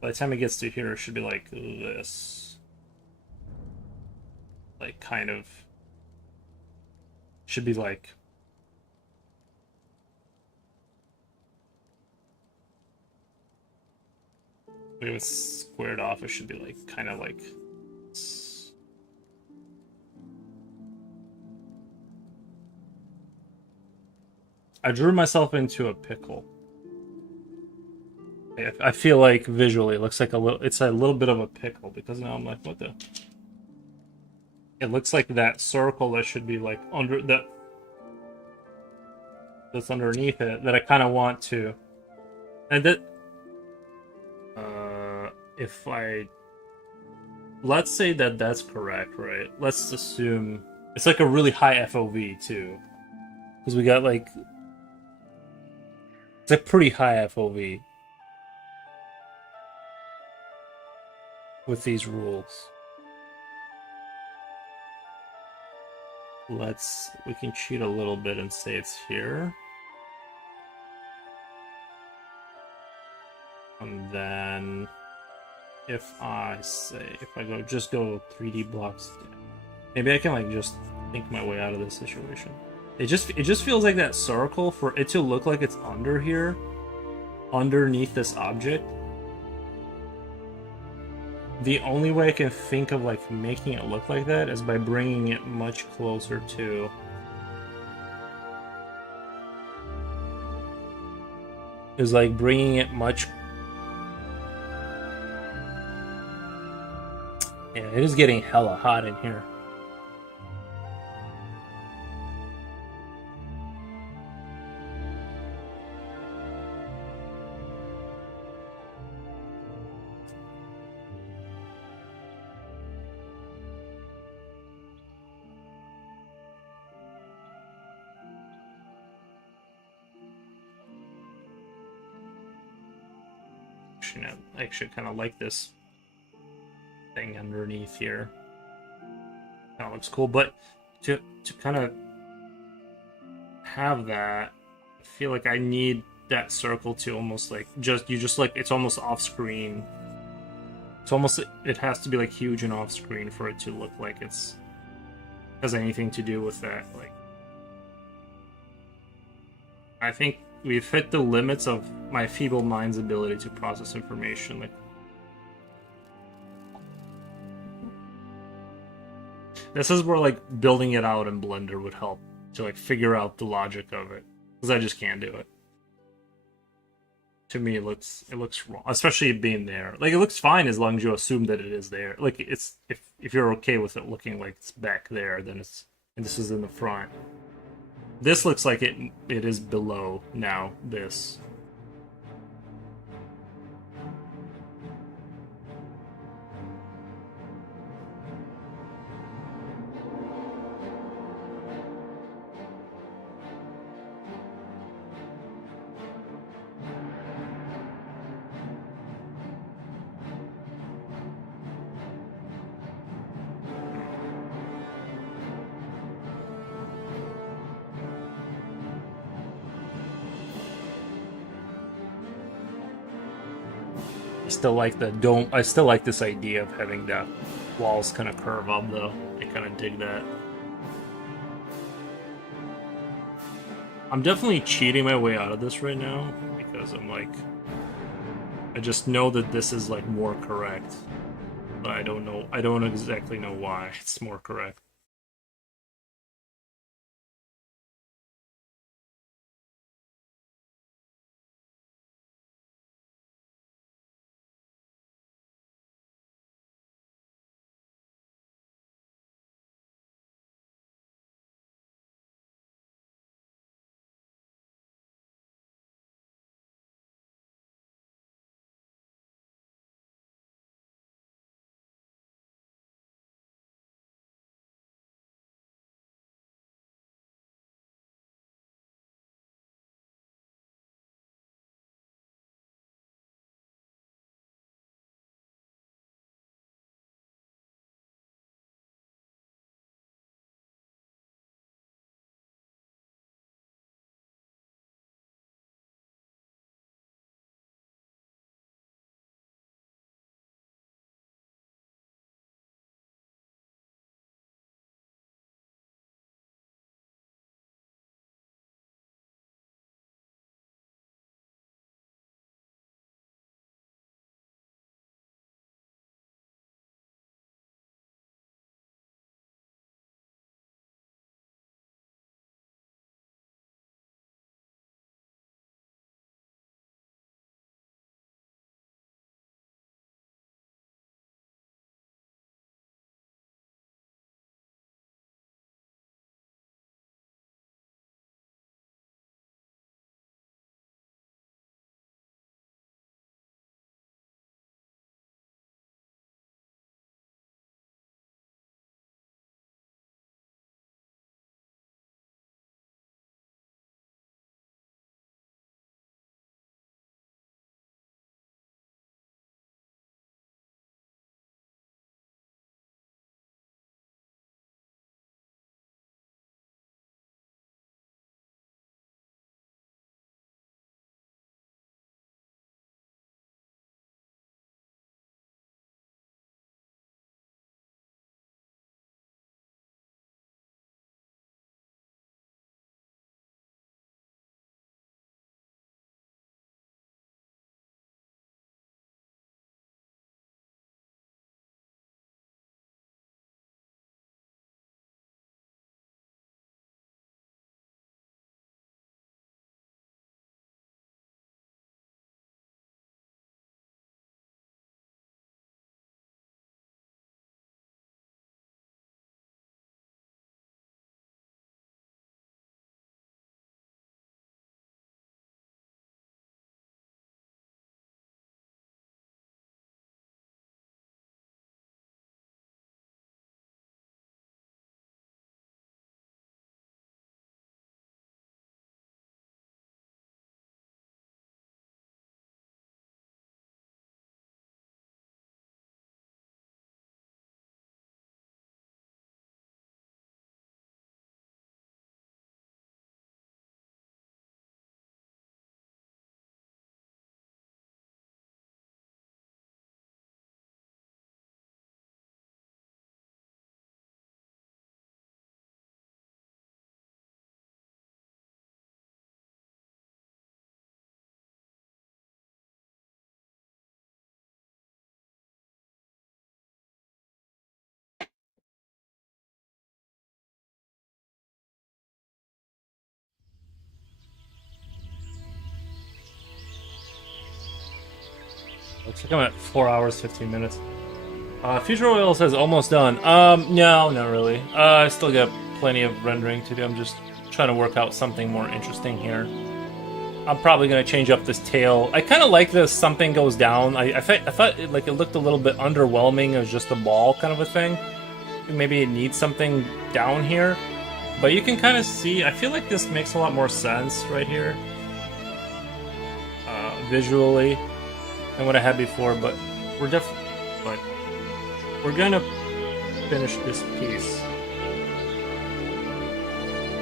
by the time it gets to here, it should be like this, like kind of should be like. If it was squared off, it should be like kind of like. I drew myself into a pickle. I feel like visually it looks like it's a little bit of a pickle, because now I'm like, what the? It looks like that circle that should be like under that's underneath it, that I kind of want to, and that if let's say that that's correct, right? Let's assume it's like a really high FOV too, because we got like, it's a pretty high FOV. with these rules. We can cheat a little bit and say it's here. And then if I just go 3D blocks, maybe I can like just think my way out of this situation. It just feels like that circle, for it to look like it's under here, underneath this object. The only way I can think of like making it look like that is by bringing it much closer to bringing it much. Yeah, it is getting hella hot in here. I actually kind of like this thing underneath here. Kind of looks cool, but to kind of have that, I feel like I need that circle to almost like it's almost off screen. It's almost, it has to be like huge and off screen for it to look like it's has anything to do with that. Like, I think we've hit the limits of my feeble mind's ability to process information. Like, this is where like building it out in Blender would help to like figure out the logic of it, because I just can't do it. To me, it looks wrong, especially it being there. Like, it looks fine as long as you assume that it is there. Like, it's if you're okay with it looking like it's back there, then it's, and this is in the front. This looks like it is below now. This. Still like the dome. I still like this idea of having the walls kind of curve up, though. I kind of dig that. I'm definitely cheating my way out of this right now because I'm like, I just know that this is like more correct, but I don't know. I don't exactly know why it's more correct. Looks like I'm at 4 hours, 15 minutes. Future Oil says almost done. No, not really. I still got plenty of rendering to do. I'm just trying to work out something more interesting here. I'm probably gonna change up this tail. I kind of like this. Something goes down. I thought it, like it looked a little bit underwhelming. It was just a ball kind of a thing. Maybe it needs something down here, but you can kind of see. I feel like this makes a lot more sense right here, visually, than what I had before. But we're gonna finish this piece.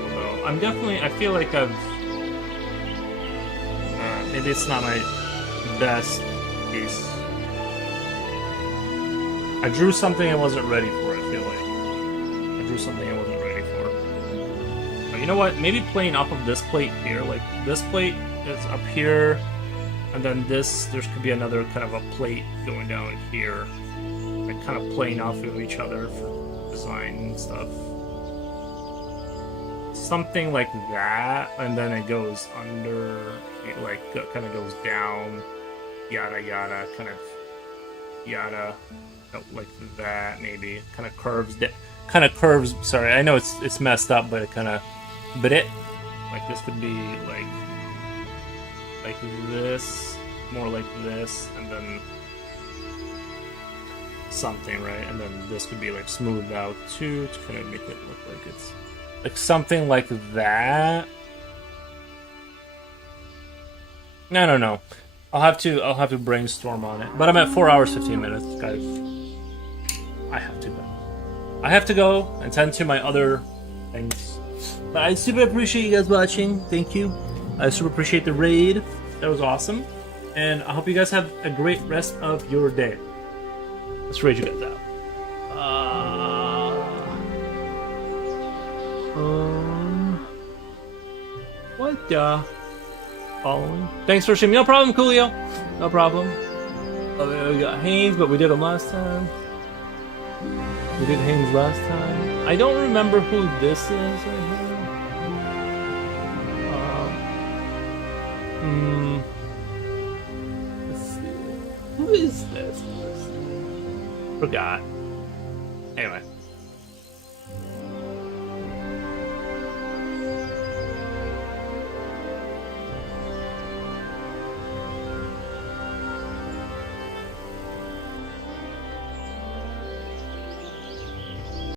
So I feel like I've. Maybe it's not my best piece. I drew something I wasn't ready for, I feel like. I drew something I wasn't ready for. But you know what? Maybe playing off of this plate here. Like, this plate is up here, and then this, there could be another kind of a plate going down here. Like, kind of playing off of each other for design and stuff. Something like that, and then it goes under, it like kind of goes down, yada yada, kind of yada, like that maybe, kind of curves. Sorry, I know it's messed up, but it kind of, like this could be like this, more like this, and then something, right? And then this could be like smoothed out too to kind of make it look like it's. Like something like that. I don't know. I'll have to brainstorm on it. But I'm at 4 hours 15 minutes, guys. I have to go. I have to go and tend to my other things. But I super appreciate you guys watching. Thank you. I super appreciate the raid. That was awesome. And I hope you guys have a great rest of your day. Let's raid you guys out. What the? Following? Thanks for streaming. No problem, Coolio. No problem. We got Haynes, but we did him last time. We did Haynes last time. I don't remember who this is right here. Let's see. Who is this person? Forgot. Anyway.